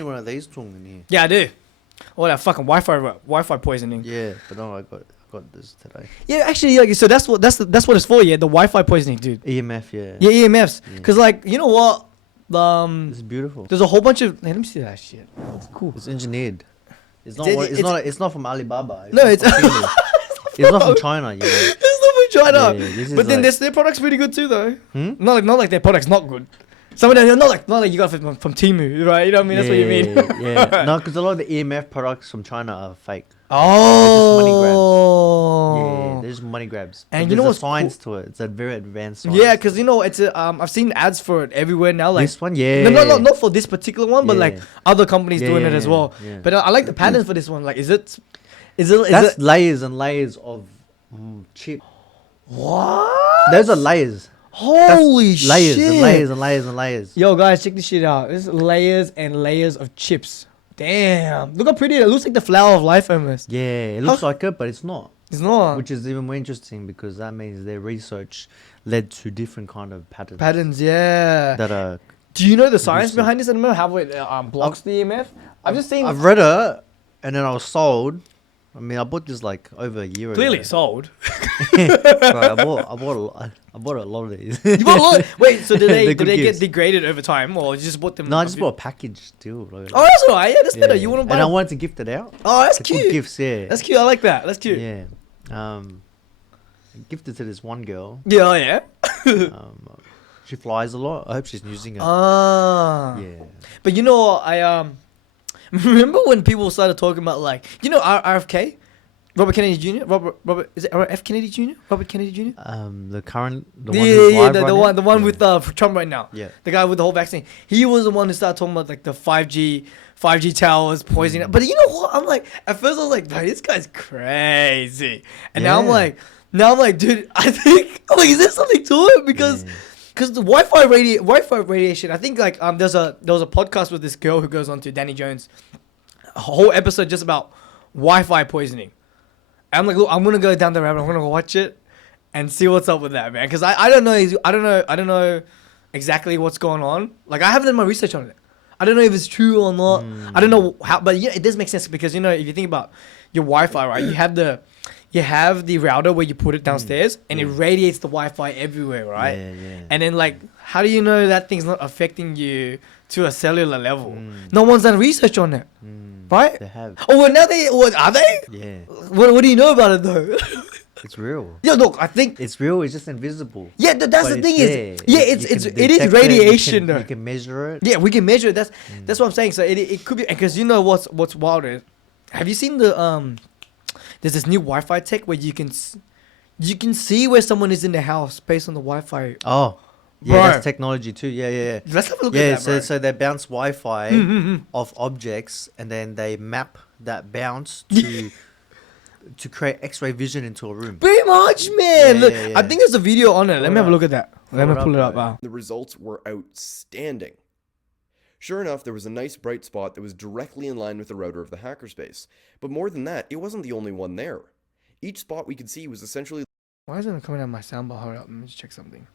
need one of these Tung in here. Yeah, I do. Oh, that fucking Wi-Fi poisoning. Yeah, but no, I got this today. Yeah, actually, like, so that's what it's for. Yeah, the Wi-Fi poisoning, dude. EMF, yeah. Yeah, EMFs. Cause like, you know what? It's beautiful. There's a whole bunch of. Hey, let me see that shit. It's cool. It's engineered. It's not from Alibaba. It's It's not from China, you know. It's not from China. Yeah, but then their product's pretty good too, though. Not like their product's not good. Some of them, not like you got it from Temu, right? You know what I mean? That's what you mean. Yeah. No, because a lot of the EMF products from China are fake. Oh. They're just money grabs. And you know what's science to it? It's a very advanced science. Yeah, because you know it's I've seen ads for it everywhere now. Like this one, yeah. No, not for this particular one, but like other companies doing it as well. Yeah. But I like the patterns for this one. Like, is it? That's layers and layers of chip. What? Those are layers. Holy shit! Layers and layers and layers and layers. Yo, guys, check this shit out. This is layers and layers of chips. Damn, look how pretty it looks. Like the flower of life almost. Yeah, it looks like it, but it's not. It's not. Which is even more interesting because that means their research led to different kind of patterns. Patterns, yeah. That are. Do you know the science behind this? I don't know how it blocks the EMF. I've just seen. I've read it, and then I was sold. I mean, I bought this like over a year Clearly ago. sold. Right, I bought a lot of these. You bought a lot. Wait, so did they get gifts. degraded over time, or you just bought them? No, I just bought a package deal. Oh, that's alright. Yeah, that's better. You want to buy? And I wanted to gift it out. Oh, that's Good cute. gifts, yeah. That's cute. I like that. That's cute. Yeah. I gifted to this one girl. Yeah, oh, yeah. She flies a lot. I hope she's using it. Ah. Yeah. But you know, I remember when people started talking about like, you know, RFK, Robert Kennedy Jr. Robert is it F Kennedy Jr. Robert Kennedy Jr. The one who's live right the one with Trump right now. Yeah. The guy with the whole vaccine. He was the one who started talking about like the 5G towers poisoning. But you know what? I'm like, at first I was like, this guy's crazy. And now I'm like, dude, I think, I'm like, is there something to it? Because the Wi-Fi radiation, I think like there was a podcast with this girl who goes on to Danny Jones, a whole episode just about Wi-Fi poisoning. And I'm like, look, I'm gonna go down the rabbit. I'm gonna go watch it and see what's up with that, man. Because I don't know exactly what's going on. Like, I haven't done my research on it. I don't know if it's true or not. I don't know how, but yeah, it does make sense because you know if you think about your Wi-Fi, right? You have the router where you put it downstairs and it radiates the Wi-Fi everywhere, right? Yeah. And then like, how do you know that thing's not affecting you to a cellular level? No one's done research on it, right? They have. Oh, well, now are they? Yeah. What do you know about it though? It's real. Yeah, look, I think it's real. It's just invisible. Yeah, that's But the thing there. is, yeah, You it is radiation though. You can measure it. Yeah, we can measure it. That's what I'm saying. So it could be because you know what's wilder. Have you seen the there's this new Wi-Fi tech where you can see where someone is in the house based on the Wi-Fi. Oh, yeah, Bro. that's technology too. Yeah. Let's have a look at that, bro. So they bounce Wi-Fi off objects, and then they map that bounce to create X-ray vision into a room. Pretty much, man. Yeah, Look, yeah. I think there's a video on it. Let me have a look at that. Let me pull it up. Wow. The results were outstanding. Sure enough, there was a nice bright spot that was directly in line with the router of the hackerspace. But more than that, it wasn't the only one there. Each spot we could see was essentially Why isn't it coming out of my soundbar? Hold up, let me just check something.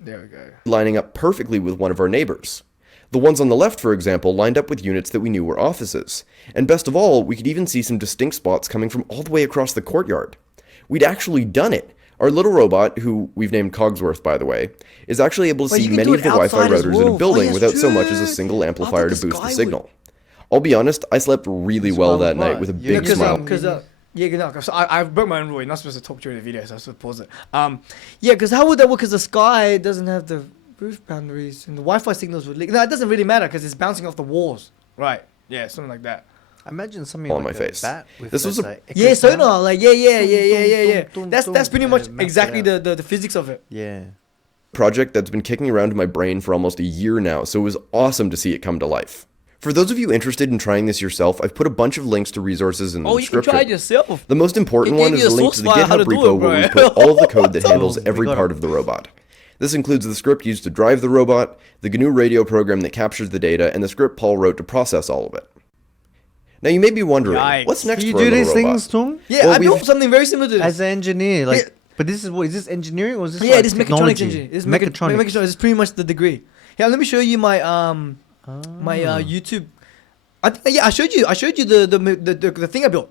There we go. lining up perfectly with one of our neighbors. The ones on the left, for example, lined up with units that we knew were offices. And best of all, we could even see some distinct spots coming from all the way across the courtyard. We'd actually done it. Our little robot, who we've named Cogsworth, by the way, is actually able to Wait, see you can many do of it the Wi-Fi outside as routers in well. a building yes, without so much as a dude. single amplifier to the boost sky the signal. I'll be honest, I slept really well that night with a Yeah, big smile. So I broke my own rule. You're not supposed to talk during the video, so I supposed to pause it. Yeah, because how would that work? Because the sky doesn't have the roof boundaries, and the Wi-Fi signals would leak. No, it doesn't really matter because it's bouncing off the walls. Right? Yeah, something like that. Imagine something On like my a face. bat with This was those, a- Yeah, sonar. sonar. Like yeah. Dum, That's pretty much mapped it exactly out. the physics of it. Yeah. Project that's been kicking around in my brain for almost a year now, so it was awesome to see it come to life. For those of you interested in trying this yourself, I've put a bunch of links to resources in the Oh, you can description. try it yourself. The most important It one gave is you a a link source to the file how GitHub to do repo it, where we bro. put all of the code that handles We every got part it. of the robot. This includes the script used to drive the robot, the GNU radio program that captures the data, and the script Paul wrote to process all of it. Now you may be wondering, Yikes. what's next Do you for a do little these robot? things, Tung? Yeah, Well, I built we've- something very similar to this. As an engineer, like, Yeah. but this is engineering or is this Yeah, like it is mechatronics technology? engineering. It's mechatronics. mechatronics. It's pretty much the degree. Yeah, let me show you my My YouTube. I showed you the thing I built.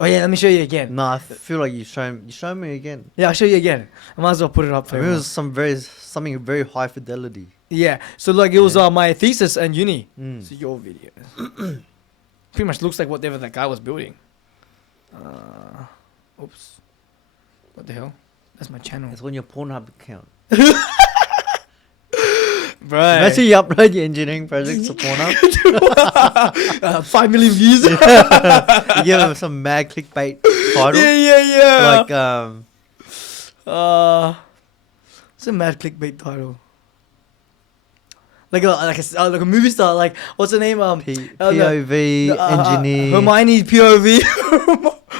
Oh yeah, let me show you again. No, I feel like you show me again. Yeah, I'll show you again. I might as well put it up for I mean, you. it was something very high fidelity. Yeah, so like it was my thesis and uni. Mm. So your videos. Pretty much looks like whatever that guy was building. Oops. What the hell? That's my channel. It's on your Pornhub account. Right. Imagine you upload your engineering projects to Pornhub. 5 million views. You give them some mad clickbait title. Yeah. Like It's a mad clickbait title. Like a movie star. Like what's the name? POV engineer. Hermione POV.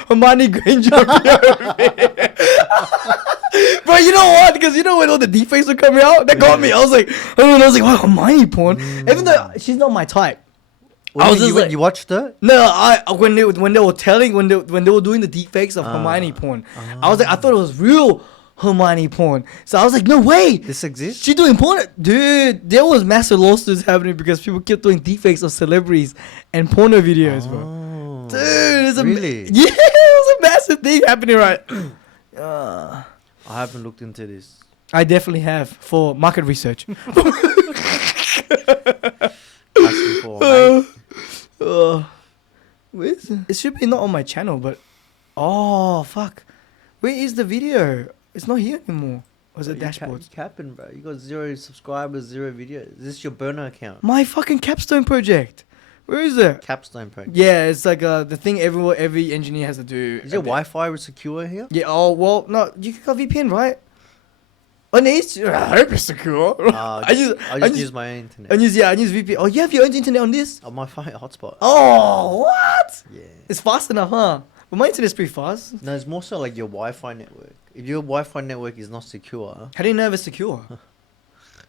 Hermione Granger POV. Bro, you know what? Because you know when all the deepfakes were coming out, that got me. I was like, wow, Hermione porn. Even though she's not my type. I was just you watched it? No, when they were doing the deepfakes of Hermione porn, I thought it was real Hermione porn. So I was like, no way, this exists. she doing porn, dude. There was massive lawsuits happening because people kept doing deepfakes of celebrities and porno videos, bro. Dude, it's really? Yeah, it was a massive thing happening, right? I haven't looked into this. I definitely have for market research. Asking for mate. Where is it? It should be not on my channel, but fuck, where is the video? It's not here anymore. Or is it dashboard? You capping, bro. You got 0 subscribers, 0 videos. Is this your burner account? My fucking capstone project. Where is it? Capstone project. Yeah, it's like the thing every engineer has to do. Is your Wi-Fi secure here? Yeah. Oh well, no. You can got VPN, right? Oh, no, I hope it's secure. I just use my own internet. I use VPN. Oh, you have your own internet on this? On my phone hotspot. Oh, what? Yeah. It's fast enough, huh? But my internet's pretty fast. No, it's more so like your Wi-Fi network. If your Wi-Fi network is not secure, How do you know if it's secure?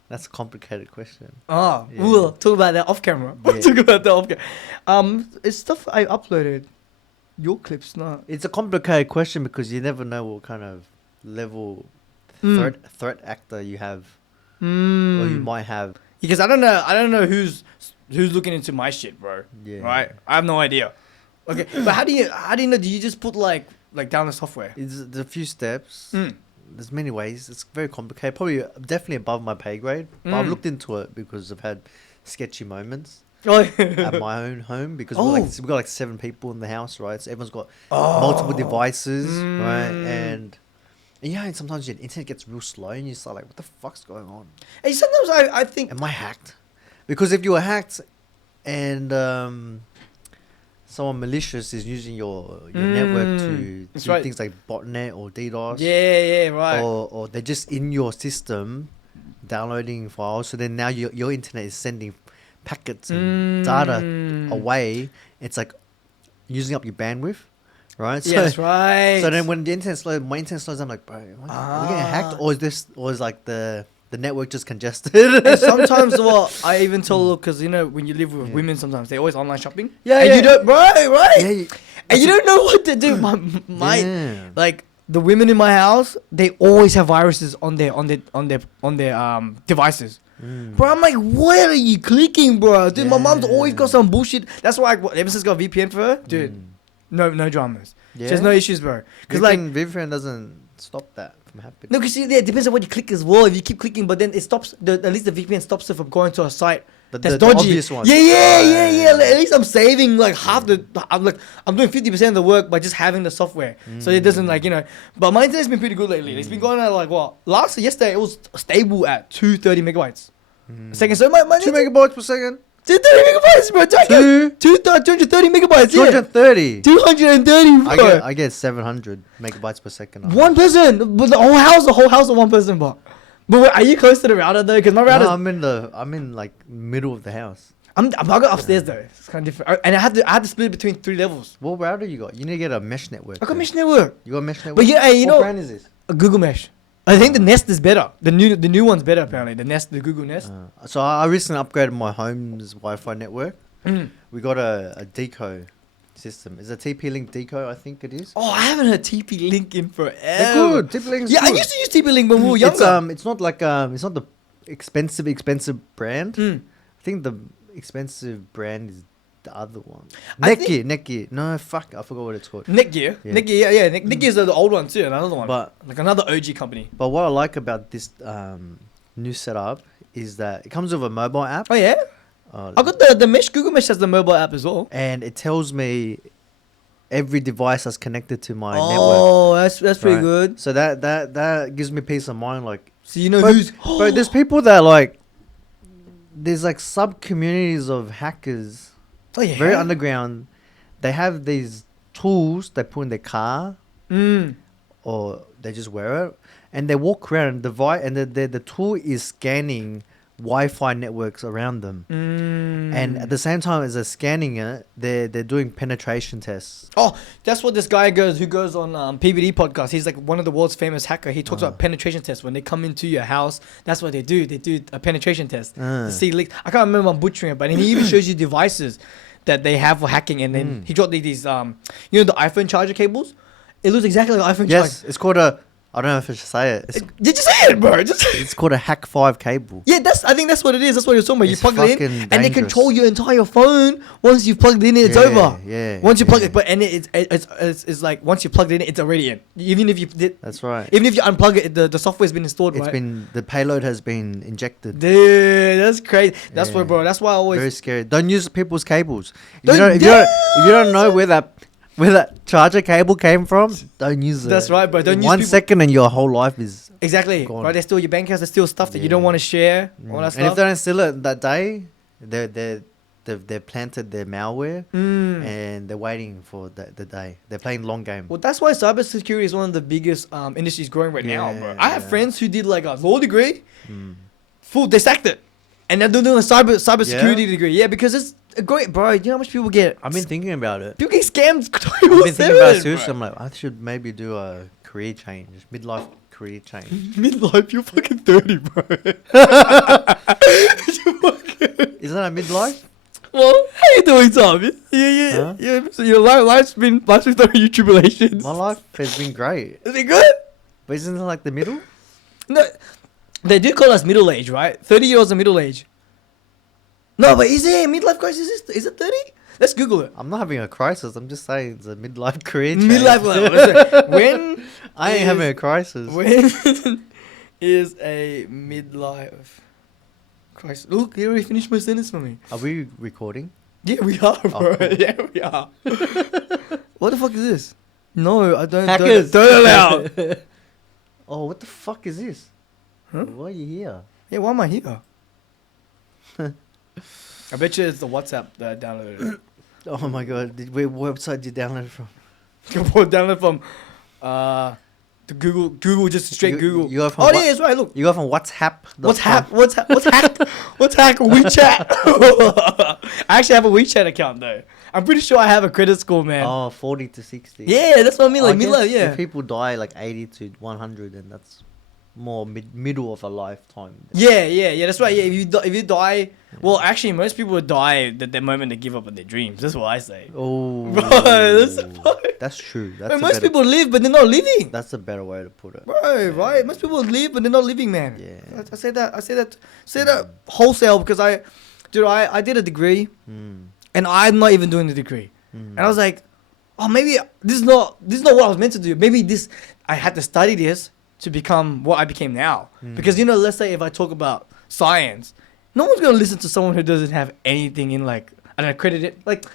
that's a complicated question. Oh, Yeah. we'll talk about that off camera. We'll Yeah. talk about that off camera. It's stuff I uploaded. Your clips, not. It's a complicated question because you never know what kind of level threat actor you have or you might have. Because I don't know who's looking into my shit, bro. Yeah. Right? I have no idea. Okay, but how do you know? Do you just put like down the software? There's a few steps. There's many ways. It's very complicated. Probably definitely above my pay grade. But I've looked into it because I've had sketchy moments Oh, at my own home because we've got like 7 people in the house, right? So everyone's got multiple devices, right? And yeah, and sometimes your internet gets real slow and you start like, what the fuck's going on? and sometimes I think. Am I hacked? Because if you were hacked and someone malicious is using your network to That's do right. things like botnet or DDoS, Yeah, right. or they're just in your system downloading files. So then now your internet is sending packets and data away. It's like using up your bandwidth, right? So, Yeah, that's right. So then when the internet slows, my internet slows, I'm like, bro, are we getting hacked, or is like the network just congested? And sometimes, well, I even tell because you know when you live with women, sometimes they always online shopping. Yeah, and yeah. you don't right, Yeah, and you don't know what to do. My Yeah. like the women in my house, they always have viruses on their devices. Bro, I'm like, what are you clicking, bro? Dude, my mom's always got some bullshit. That's why ever since I got VPN for her, dude, no dramas. Yeah. There's no issues, bro. Because like, VPN doesn't stop that from happening. no, because it depends on what you click as well. If you keep clicking, but then it stops. At least the VPN stops it from going to a site that's the dodgy. obvious one. Yeah. Like, at least I'm saving like half the. I'm doing 50% of the work by just having the software, so it doesn't like But my internet's been pretty good lately. It's been going at like what? Yesterday it was stable at 230 megabytes a second. So my 2 megabytes per second. 230 megabytes, bro. 230 megabytes. 230. 230, bro. I get 700 megabytes per second. One person, but the whole house of one person, but wait, are you close to the router though? Because my router, No, I'm in like middle of the house. I got upstairs though. It's kind of different, and I had to split it between 3 levels. What router you got? You need to get a mesh network. I got mesh network, You got mesh network. but yeah, hey, what brand is this? a Google Mesh. I think the Nest is better. The new one's better apparently. The Google Nest. So I recently upgraded my home's Wi-Fi network. We got a deco system. Is a TP-Link deco? I think it is. Oh, I haven't heard TP Link in forever. They're good. TP-Link. Yeah, I used to use TP Link when we were younger. It's not like it's not the expensive brand. think the expensive brand is the other one. I Netgear. No, fuck. I forgot what it's called. Netgear. Yeah. Netgear, yeah. Netgear is the old one too, another one. But Like another OG company. but what I like about this new setup is that it comes with a mobile app. Oh, yeah? I got the Mesh. Google Mesh has the mobile app as well. And it tells me every device that's connected to my network. Oh, that's pretty Right. good. So that gives me peace of mind. Like, So you know but, who's... but there's people that like, there's like sub communities of hackers, Oh, yeah? very underground. They have these tools they put in their car, or they just wear it, and they walk around and the tool is scanning Wi-Fi networks around them. And at the same time as they're scanning it, they're doing penetration tests. Oh, that's what this guy who goes on PVD podcast. He's like one of the world's famous hacker. He talks about penetration tests. When they come into your house, that's what they do. They do a penetration test to see leaks. I can't remember, I'm butchering it, but he even shows you devices that they have for hacking. And then he got these, you know, the iPhone charger cables? It looks exactly like iPhone Yes, charger. it's called a. I don't know if I should say it. Did you say it, bro? It's called a Hack 5 cable. Yeah, I think that's what it is. That's what you're talking about. You It's plug it in, fucking and they dangerous. control your entire phone. Once you've plugged it in, it's Yeah, over. yeah, Once you plug yeah. it, it's like once you plugged it in, it's already in. Even if you did, That's right. even if you unplug it, the software's been installed, It's right? been the payload has been injected. Dude, that's crazy. That's Yeah. what, bro. That's why I always. Very scary. Don't use people's cables. If Don't- if you don't know where that charger cable came from, don't use it. That's right, bro. Don't use 1 people- second and your whole life is Exactly. gone. Right, they steal your bank accounts. They steal stuff that you Yeah. don't want to share. All that And if stuff. they don't steal it that day, they've planted their malware and they're waiting for the day. They're playing long game. Well, that's why cybersecurity is one of the biggest industries growing right now, bro. Yeah, I have yeah. friends who did like a law degree, they stacked it, and they're doing a cybersecurity degree. Yeah, because it's great, bro. You know how much people get? I've been thinking about it. People get scammed. I've been thinking about it seriously. I'm like, I should maybe do a career change, midlife career change. Midlife, you're fucking 30, bro. Isn't that a midlife? Well, how you doing, Tom? Yeah. Huh? Yeah. So your life's been through your tribulations. My life has been great. Is it good? But isn't it like the middle? No, they do call us middle age, right? 30-year-olds are middle age. No, but is it a midlife crisis? Is it 30? Let's Google it. I'm not having a crisis. I'm just saying it's a midlife career change. Midlife. When I ain't having a crisis. when is a midlife crisis? Look, he already finished my sentence for me. Are we recording? Yeah, we are, bro. cool. Yeah, we are. What the fuck is this? No, I don't. Hackers. Don't allow. Oh, what the fuck is this? Huh? Why are you here? Yeah, why am I here? I bet you it's the WhatsApp that I downloaded. Oh my god, what website did you download it from? Download from the Google, just straight Google. You go from Oh yeah, that's right. Look, You go from WhatsApp. what's hack? What's hack? WeChat. I actually have a WeChat account though. I'm pretty sure I have a credit score, man. Oh, 40 to 60. Yeah, that's what I mean. Like I guess midlife, yeah. If people die like 80 to 100, then that's more middle of a lifetime. Yeah. That's right. Yeah, if you die, well, actually, most people would die at the moment they give up on their dreams. That's what I say. Oh, Bro, that's true. That's Bro, a most better, people live, but they're not living. That's a better way to put it. Bro, right? Most people live, but they're not living, man. Yeah. I say that wholesale because I did a degree, and I'm not even doing the degree, and I was like, oh, maybe this is not what I was meant to do. Maybe I had to study this to become what I became now. Because let's say if I talk about science, no one's gonna listen to someone who doesn't have anything in like an accredited like.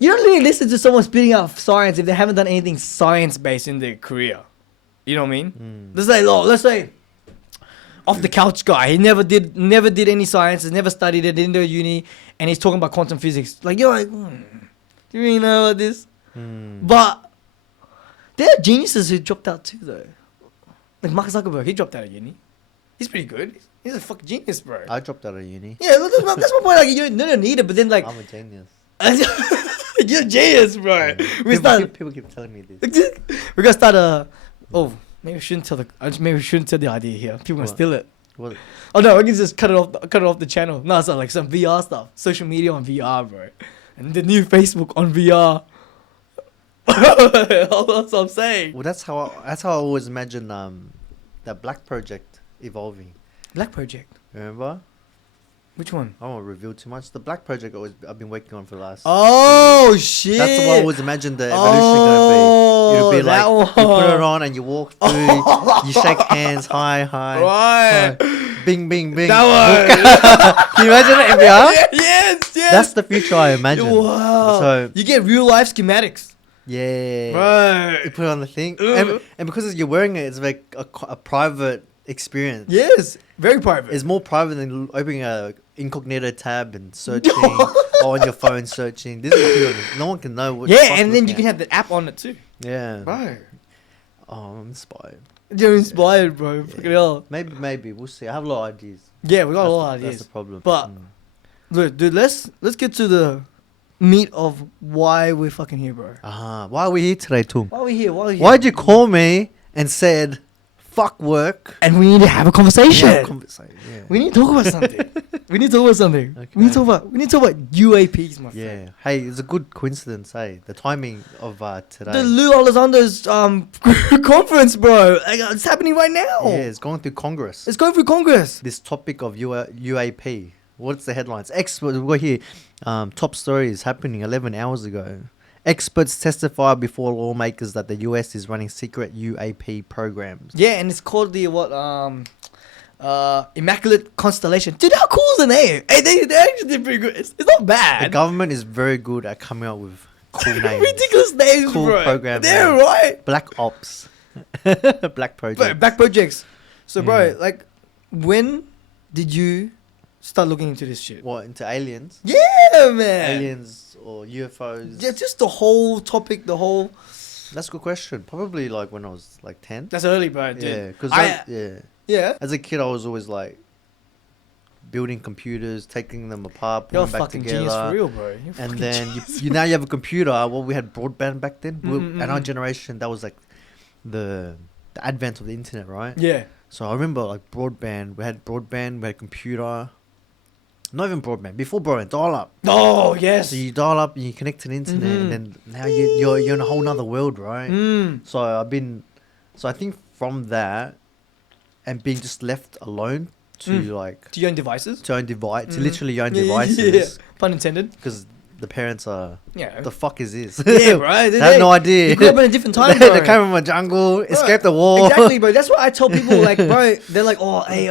You don't really listen to someone spitting out science if they haven't done anything science based in their career. You know what I mean? Let's say off the couch guy. He never did any sciences, never studied it, didn't do uni, and he's talking about quantum physics. Like you're like, do you really know about this? But there are geniuses who dropped out too, though. Like Mark Zuckerberg, he dropped out of uni. He's pretty good. He's a fucking genius, bro. I dropped out of uni. Yeah, that's my point. Like you don't need it, but then like I'm a genius. you're a genius, bro. People keep telling me this. We're gonna start maybe we shouldn't tell the idea here. People gonna What? steal it. What? Oh no, we can just cut it off the channel. No, it's not like some VR stuff. Social media on VR, bro. And the new Facebook on VR. That's what I'm saying. Well, that's how I always imagine that Black Project evolving. Black Project. Remember? Which one? I won't reveal too much. The Black Project I've been working on for the last. Oh shit! That's what I always imagined the evolution gonna be. It'll be like that you put it one. on and you walk through, you shake hands, hi. Right. Bing, bing, bing. That one. Can you imagine it in VR? Yes. That's the future I imagine. Wow. So You get real life schematics. yeah, you Right. put it on the thing, and because you're wearing it, it's like a private experience. Yes. Very private. It's more private than opening a incognito tab and searching or on your phone searching. This is no one can know what. Yeah, and then you can have the app on it too. Yeah. Right. Oh, I'm inspired. You're inspired, bro. Fucking hell. Maybe we'll see. I have a lot of ideas. Yeah, we got a lot of That's ideas. the problem. But look, dude, let's get to the meat of why we're fucking here, bro. Why are we here today, Tung? Why are we here? Why'd you call me and said, "Fuck work"? And we need to have a conversation. Yeah, yeah. We need to talk about something. We need to talk about something. Okay. We need to talk about UAPs, my friend. Yeah. Hey, it's a good coincidence, hey? The timing of today. The Lou Alessandro's conference, bro. Like, it's happening right now. Yeah, it's going through Congress. It's going through Congress. This topic of UAP. What's the headlines? Experts, we got here. Top story is happening 11 hours ago. Experts testify before lawmakers that the US is running secret UAP programs. Yeah, and it's called the Immaculate Constellation. Dude, how cool is the name? Hey, they actually did pretty good. It's not The bad. government is very good at coming up with cool names. Ridiculous names, Cool bro. program They're names. right. Black Ops. Black Project. Back projects. So, bro, Yeah. like, when did you start looking into this shit? What, into aliens? Yeah, man. Aliens or UFOs? Yeah, just the whole topic, the whole. That's a good question. Probably like when I was like 10. That's early, bro. Dude. Yeah, because Yeah. as a kid I was always like building computers, taking them apart, You're a putting them back fucking together. genius for real, bro. You're And fucking then genius. you now you have a computer. Well, we had broadband back then. And our mm. generation, that was like the advent of the internet, right? Yeah. So I remember like broadband. We had broadband. We had computer. Not even broadband. Before broadband, dial up. Oh, yes. So you dial up and you connect to the internet, and then now you're in a whole nother world, right? So I think from that, and being just left alone to like To your own devices? to literally your own Yeah, devices, Pun intended. because the parents are, Yeah. the fuck is this? Yeah, bro. They have no idea. You grew up in a different time, They bro. came from a jungle, escaped the war. Exactly, bro. That's why I tell people, like, bro, they're like, oh, hey,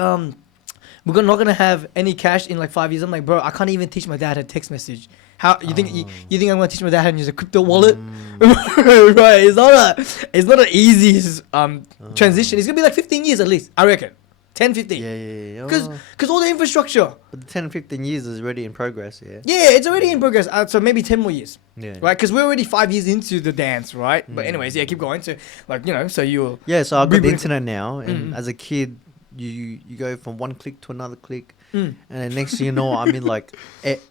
we're not gonna have any cash in like 5 years. I'm like, bro, I can't even teach my dad a text message. How you think you think I'm gonna teach my dad how to use a crypto wallet? Right? It's not an easy transition. It's gonna be like 15 years at least, I reckon. 10, 15. Yeah. Because all the infrastructure. But the 10, 15 years is already in progress, yeah. Yeah, it's already in progress. So maybe 10 more years. Yeah. Right? Because we're already 5 years into the dance, right? But anyways, yeah, keep going. So, like, you know, so you... Yeah, so I've got the Rebooting- internet now, and as a kid, you go from one click to another click, and then next thing you know, I'm in like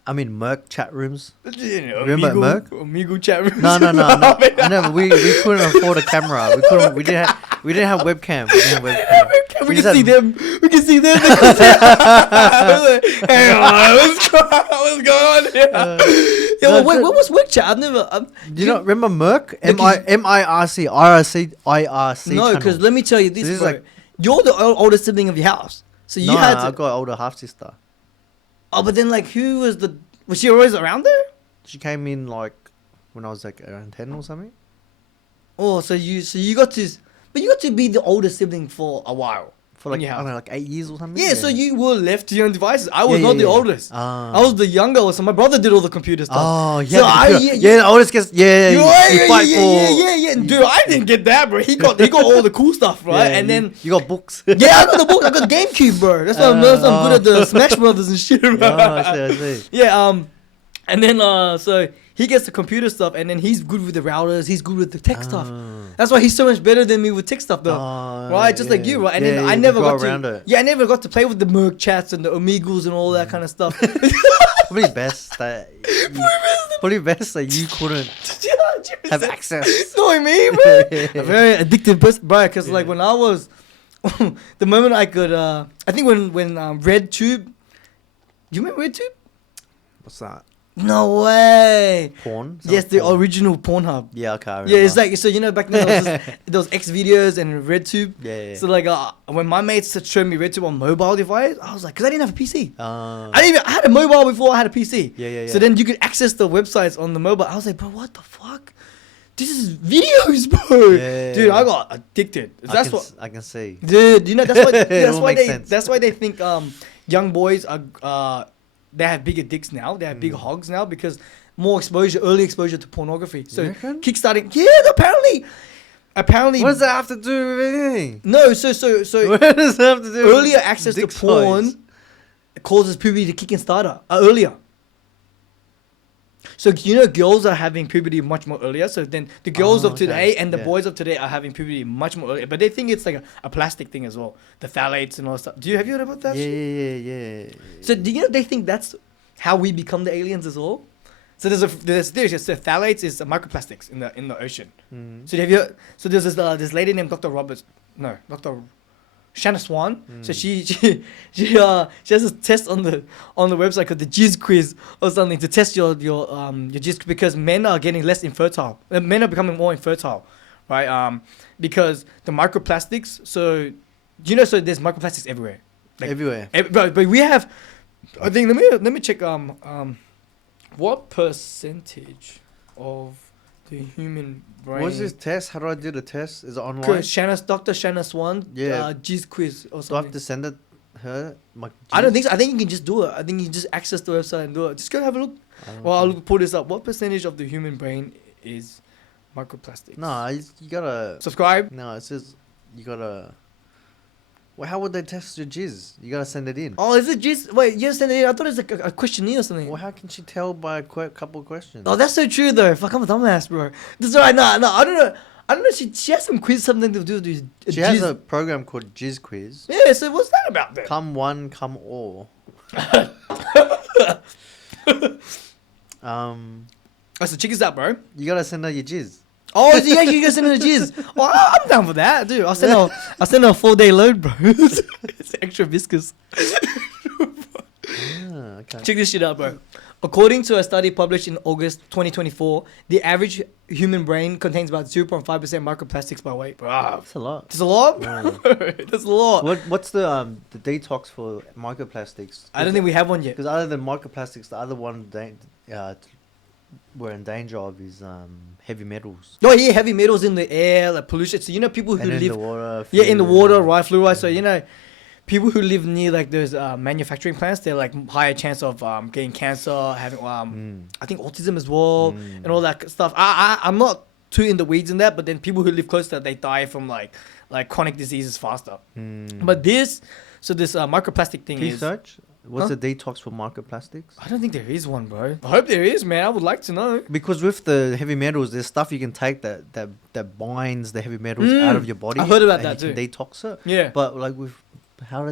I'm in Merc chat rooms. You know, Remember Amigo, Merc? Amigo chat rooms. No. I know, but we couldn't afford a camera. We didn't have webcam. We just can see had- them. We can see them. Hey, what's going on here? no, Wait, so- what was work chat? I've never. Do you not remember Merc? Look, MIRC, IRC. No, because let me tell you this, This is bro. like- You're the oldest sibling of your house, so you had I to. got an older half sister. Oh, but then like, who was the? Was she always around there? She came in like when I was like around 10 or something. Oh, so you got to, but you got to be the oldest sibling for a while. For like, Yeah. I don't know, like 8 years or something. Yeah, so you were left to your own devices. I was Yeah, not yeah, the yeah. oldest. I was the younger, so my brother did all the computer stuff. Oh, yeah. So the oldest gets, you fight for. yeah. Dude, I didn't get that, bro. He got all the cool stuff, right? Yeah, and then you got books. yeah, I got the book. I got the GameCube, bro. That's why I'm good at the Smash Brothers and shit, bro. I see. Yeah, and then so he gets the computer stuff, and then he's good with the routers. He's good with the tech stuff. That's why he's so much better than me with tech stuff, though. Right, just like you, right? And then I never got to. Yeah, I never got to play with the Merc chats and the Amigos and all that kind of stuff. Probably best that you couldn't have access. Knowing me, bro. A very addictive person, bro. Because like when I was, the moment I could, I think when RedTube, do you remember RedTube? What's that? No way. Porn? Yes, the original Pornhub. Yeah, okay. I Yeah, it's remember. like, so, you know, back then there was X videos and RedTube. Yeah. So like when my mates showed me RedTube on mobile device, I was like, because I didn't have a PC. I had a mobile before I had a PC. Yeah. So then you could access the websites on the mobile. I was like, bro, what the fuck? This is videos, bro. Yeah. Dude, I got addicted. That's what I can see. Dude, you know that's why makes sense. that's why they think young boys are they have bigger dicks now. They have bigger hogs now because more exposure, early exposure to pornography. So You reckon? kickstarting, yeah, apparently. What does that have to do with anything? No, so What does that have to do earlier with access to dick porn size? causes puberty to kick in starter earlier. So you know, girls are having puberty much more earlier. So then the girls of today and the boys of today are having puberty much more earlier. But they think it's like a plastic thing as well. The phthalates and all that stuff. Have you heard about that? Yeah. So do you know they think that's how we become the aliens as well? So there's phthalates is microplastics in the ocean. So so there's this lady named Dr. Shanna Swan. So she has this test on the website called the Jizz quiz or something to test your jizz, because men are getting less infertile. Men are becoming more infertile, right? Because the microplastics. So so there's microplastics everywhere. Like, Everywhere. But we have. I think let me check. What percentage of the human brain? What's this test? How do I do the test? Is it online? Dr. Shanna Swan. Yeah. Jizz quiz or Do I something. have to send it her? I don't think so. I think you can just do it. I think you just access the website and do it. Just go have a look. I'll pull this up. What percentage of the human brain is microplastics? No, you gotta. Subscribe. No, it says you gotta. Well, how would they test your jizz? You gotta send it in. Oh, is it just wait? You send it in? I thought it was like a questionnaire or something. Well, how can she tell by a couple of questions? Oh, that's so true though. Fuck, I'm a dumbass, bro. That's right. No, I don't know. I don't know. She has some quiz, something to do with She has a program called Jizz Quiz. Yeah. So what's that about then? Come one, come all. Oh, so check this out, bro. You gotta send her your jizz. Oh, yeah, you guys send her the jizz. Oh, I'm down for that, dude. I'll send her a 4-day load, bro. It's extra viscous. Okay. Check this shit out, bro. According to a study published in August 2024, the average human brain contains about 0.5% microplastics by weight. Bro, That's a lot. that's a lot, bro. Yeah. That's a lot. What's the detox for microplastics? I don't think we have one yet. Because other than microplastics, the other one we're in danger of is heavy metals. Oh yeah, heavy metals in the air, like pollution. So people who And in live the water. yeah in the food. water, right, fluoride. So people who live near like those manufacturing plants, they're like higher chance of getting cancer, having I think autism as well, and all that stuff. I'm not too in the weeds in that, but then people who live close to that, they die from like chronic diseases faster. But this microplastic thing Can you is. search? What's the detox for microplastics? I don't think there is one, bro. I hope there is, man. I would like to know. Because with the heavy metals, there's stuff you can take that binds the heavy metals out of your body. I heard about and that you too. can detox it. Yeah. But like with how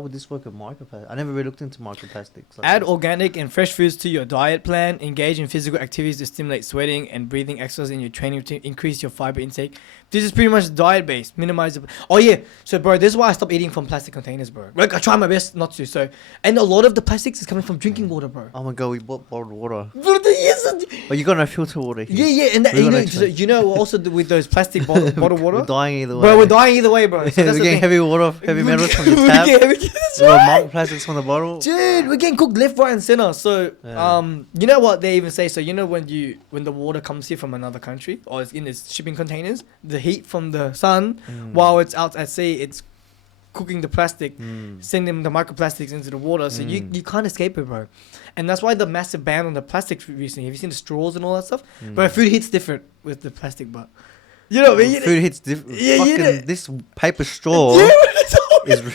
would this work with microplastics? I never really looked into microplastics. Like Add that. organic and fresh foods to your diet plan. Engage in physical activities to stimulate sweating and breathing exercise in your training routine. Increase your fiber intake. This is pretty much diet based. Minimize the. Oh yeah. So bro, this is why I stopped eating from plastic containers, bro. Like I try my best not to. So and a lot of the plastics is coming from drinking water, bro. Oh my god, we bought bottled water. Bro, yes. Oh, you got no filter water here. Yeah, and that, We got extra. also with those plastic bottled water. We're dying either way. Bro, we're dying either way, bro. So We're that's the getting thing. heavy metals from the We're tap. that's We got right. microplastics from the bottle. Dude, we're getting cooked left, right, and center. So, Yeah. you know what they even say? So, when the water comes here from another country or it's in its shipping containers, the heat from the sun, while it's out at sea, it's cooking the plastic, sending the microplastics into the water. So you can't escape it, bro. And that's why the massive ban on the plastic recently. Have you seen the straws and all that stuff? But food hits different with the plastic, but you know, Food hits different. Yeah, you know. This paper straw Yeah, it's all-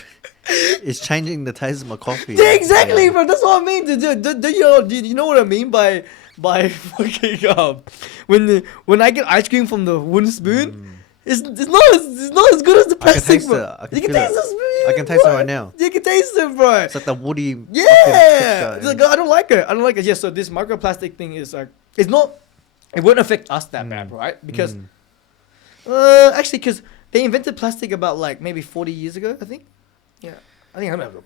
is changing the taste of my coffee. Yeah, exactly, bro. That's what I mean. Do you know what I mean by fucking when I get ice cream from the wooden spoon, it's not as good as the I can plastic, taste bro. it. I can You can feel taste it. the spoon. I can taste it bro. right now. You can taste it, bro. It's like the woody. fucking Yeah, texture. it's like, I don't like it. I don't like it. Yeah, so this microplastic thing is like it won't affect us that bad, right? Because actually, because they invented plastic about like maybe 40 years ago, I think. Yeah, I think I'm gonna look.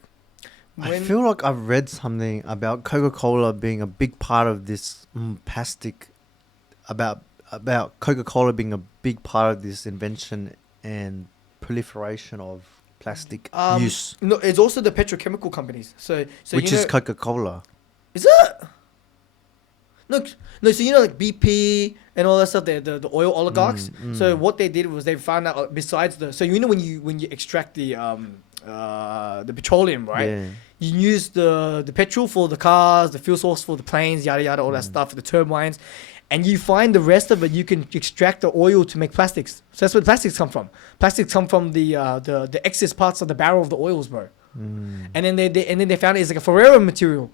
I feel like I've read something about Coca-Cola being a big part of this plastic, about Coca-Cola being a big part of this invention and proliferation of plastic use, No, it's also the petrochemical companies. So which you is know, Coca-Cola. is it? No. So like BP and all that stuff. The oil oligarchs. So what they did was they found out besides the when you extract the petroleum, right? Yeah. You use the petrol for the cars, the fuel source for the planes, yada yada, all that stuff, the turbines, and you find the rest of it. You can extract the oil to make plastics. So that's where plastics come from. Plastics come from the excess parts of the barrel of the oils, bro. And then they found it's like a Ferrero material.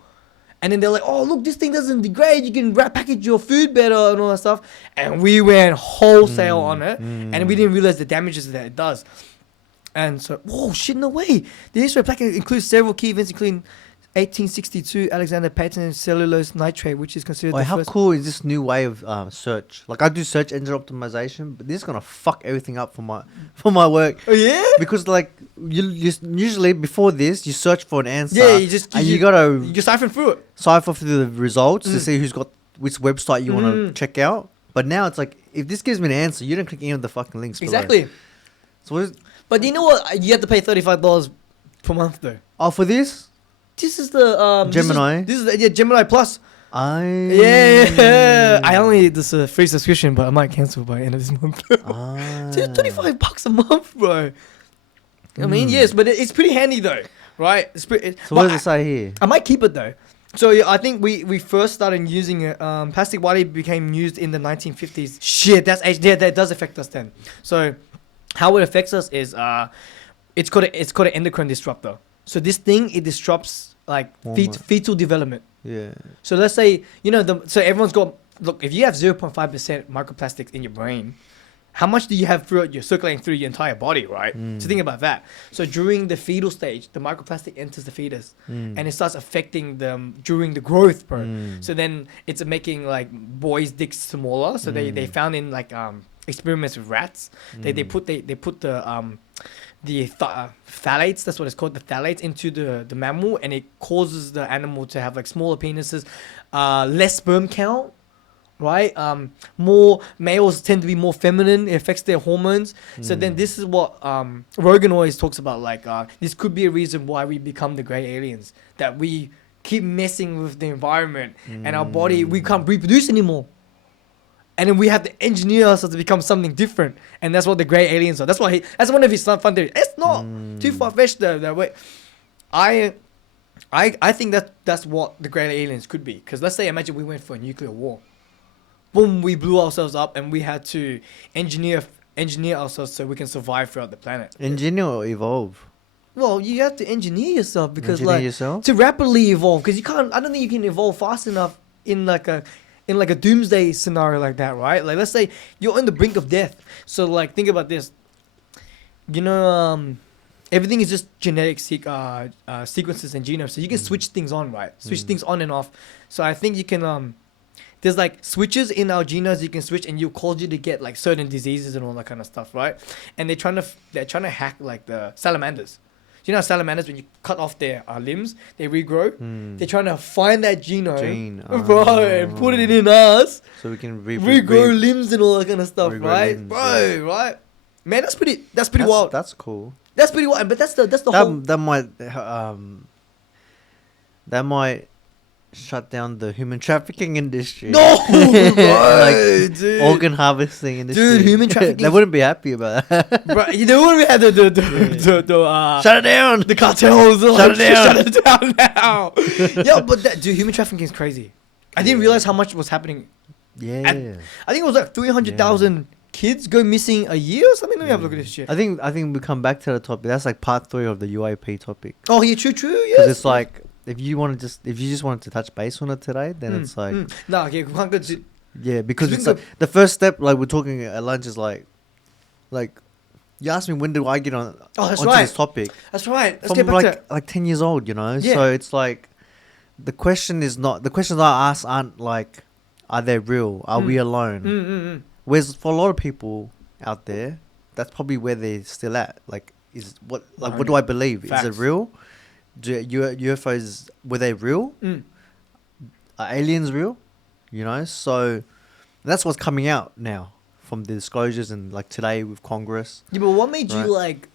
And then they're like, oh, look, this thing doesn't degrade. You can package your food better and all that stuff. And we went wholesale on it. And we didn't realize the damages that it does. And so, whoa, shit, no way. The history of plastic includes several key events, including 1862 Alexander patented cellulose nitrate, which is considered the How first... cool is this new way of search? Like, I do search engine optimization, but this is gonna fuck everything up for my work. Oh, yeah? Because like usually before this, you search for an answer. Yeah, you gotta you siphon through it. cipher through the results to see who's got which website you want to check out. But now it's like, if this gives me an answer, you don't click any of the fucking links below. Exactly. So what is, But you know what? You have to pay $35 per month, though. for this? This is the... Gemini? This is Gemini Plus. Yeah. I only this a free subscription, but I might cancel by the end of this month. Dude, $25 a month, bro. I mean, yes, but it's pretty handy though, right? So what does it say here? I might keep it though. So yeah, I think we first started using it. Plastic why became used in the 1950s. Shit, that does affect us then. So how it affects us is it's called an endocrine disruptor. So this thing, it disrupts like fetal development. Yeah. So let's say, so everyone's got, look, if you have 0.5% microplastics in your brain, how much do you have circulating through your entire body, right? So think about that. So during the fetal stage, the microplastic enters the fetus and it starts affecting them during the growth, bro. So then it's making like boys' dicks smaller. So they found in like experiments with rats, they put the phthalates, that's what it's called, the phthalates into the mammal, and it causes the animal to have like smaller penises, less sperm count, right? More males tend to be more feminine. It affects their hormones. So then this is what Rogan always talks about, like this could be a reason why we become the grey aliens, that we keep messing with the environment and our body, we can't reproduce anymore. And then we have to engineer ourselves to become something different, and that's what the grey aliens are. That's one of his fun theories. It's not too far fetched that way. I think that's what the grey aliens could be. Because let's say, imagine we went for a nuclear war. Boom, we blew ourselves up, and we had to engineer ourselves so we can survive throughout the planet. Engineer or evolve? Well, you have to engineer yourself because yourself? To rapidly evolve. Because you can't. I don't think you can evolve fast enough in like a doomsday scenario like that, right? Like, let's say you're on the brink of death. So, like, think about this. Everything is just genetic sequences and genomes. So you can switch things on, right? Switch things on and off. So I think you can, there's like switches in our genomes you can switch, and you cause you to get like certain diseases and all that kind of stuff, right? And they're trying to hack like the salamanders. You know how salamanders, when you cut off their limbs, they regrow? They're trying to find that genome, bro, and put it in us. So we can regrow limbs and all that kind of stuff, right? Limbs, bro, right? Man, that's pretty wild. That's cool. That's pretty wild, but that's the whole... That might shut down the human trafficking industry. No, bro, dude. Organ harvesting industry. Dude, human trafficking. They wouldn't be happy about that. Bro, you know when we had the shut it down. The cartels. Shut it down. Shut it down now. Yo, but dude, human trafficking is crazy. I didn't realize how much was happening. Yeah. I think it was like 300,000 kids go missing a year or something. Let me have a look at this shit. I think we come back to the topic. That's like part 3 of the UAP topic. Oh yeah, true. Yes. Because it's like, if you just wanted to touch base on it today, then it's like no, okay, we can't go to... Yeah, because it's like the first step, like we're talking at lunch, is like you asked me when do I get on onto this topic. That's right. Let's From get back to it. like 10 years old, Yeah. So it's like the questions I ask aren't like, are they real? Are we alone? Whereas for a lot of people out there, that's probably where they're still at. Like, what do I believe? Facts. Is it real? UFOs, were they real? Are aliens real? You know, so that's what's coming out now from the disclosures and like today with Congress. Yeah, but what made you like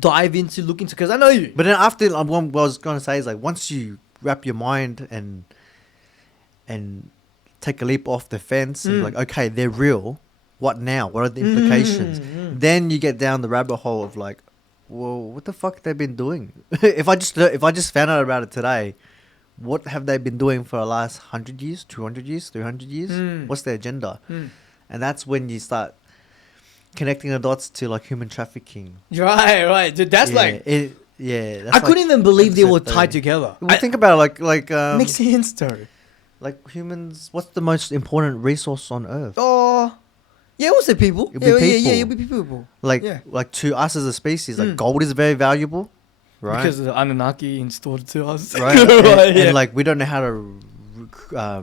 dive into look into? Because I know you. But then after, what I was gonna say is like once you wrap your mind and take a leap off the fence and like, okay, they're real. What now? What are the implications? Then you get down the rabbit hole of like, well, what the fuck they've been doing? if I just found out about it today, what have they been doing for the last 100 years, 200 years, 300 years? What's their agenda? And that's when you start connecting the dots to like human trafficking. Right. Dude, that's That's I couldn't even believe they were tied together. Think about it, like makes sense though. like humans. What's the most important resource on Earth? Oh, yeah, we'll say people. It'll be people. It'll be people. Like to us as a species, like gold is very valuable, right? Because the Anunnaki installed it to us. Right. And like we don't know how to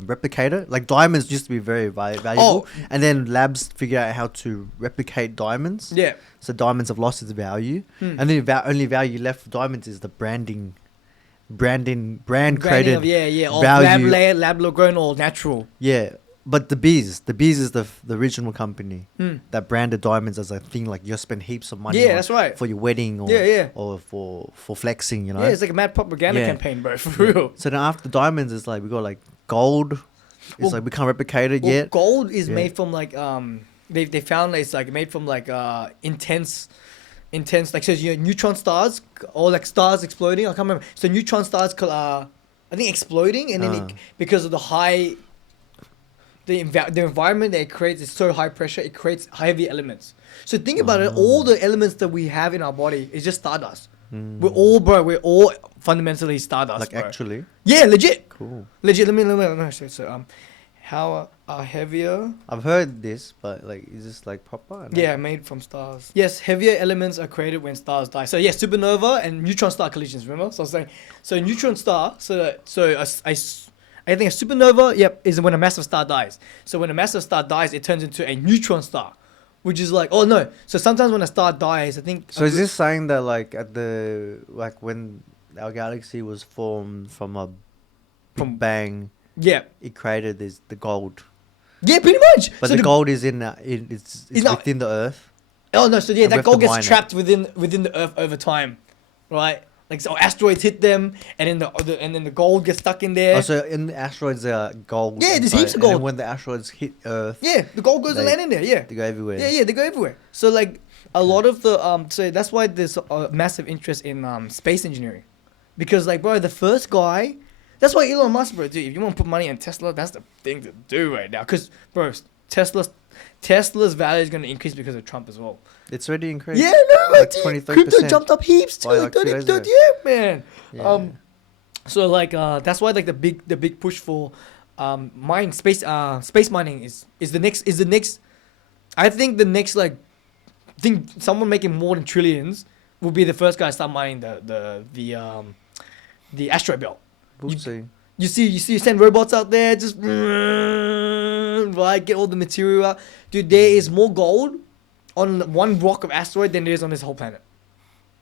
replicate it. Like diamonds used to be very valuable, and then labs figure out how to replicate diamonds. Yeah. So diamonds have lost its value, and the only value left for diamonds is the brand created. All value. lab grown or natural. Yeah. But the bees is the original company that branded diamonds as a thing. Like you spend heaps of money. Yeah, that's right. For your wedding or or for flexing. You know. Yeah, it's like a mad propaganda campaign, bro. For real. So then after diamonds, it's like we got like gold. It's like we can't replicate it yet. Gold is made from like they found it's like made from like intense like so neutron stars or like stars exploding. I can't remember. So neutron stars I think exploding and then because of the high. The environment that it creates is so high pressure, it creates heavy elements. So think about it, all the elements that we have in our body is just stardust. We're all fundamentally stardust. Like actually? Yeah, legit. Cool. Legit, let me so how are heavier? I've heard this, but like, is this like proper? Yeah, made from stars. Yes, heavier elements are created when stars die. So yeah, supernova and neutron star collisions, remember? So I was saying, so neutron star, I think a supernova, is when a massive star dies. So when a massive star dies, it turns into a neutron star, which is like, oh no. So sometimes when a star dies, I think. So is this saying that like when our galaxy was formed from a Big Bang, it created the gold. Yeah, pretty much. But so the gold is it's within the Earth. Oh no! So yeah, that gold gets trapped within the Earth over time, right? Like so, asteroids hit them, and then the gold gets stuck in there. Oh, so in the asteroids there are gold. Yeah, there's heaps of gold. And when the asteroids hit Earth, the gold goes and land in there. Yeah, they go everywhere. Yeah, they go everywhere. So like a lot of the so that's why there's a massive interest in space engineering, because like bro, the first guy, that's why Elon Musk, bro, dude, if you want to put money in Tesla, that's the thing to do right now, because bro, Tesla's value is going to increase because of Trump as well. It's already increased. Yeah, no, like 23%. Crypto jumped up heaps too. Like 30%. Yeah, man. Yeah. So like that's why like the big push for space mining is the next. I think the next someone making more than trillions will be the first guy to start mining the asteroid belt. We'll see. You send robots out there, just right, get all the material out. Dude, there is more gold on one rock of asteroid than there is on this whole planet.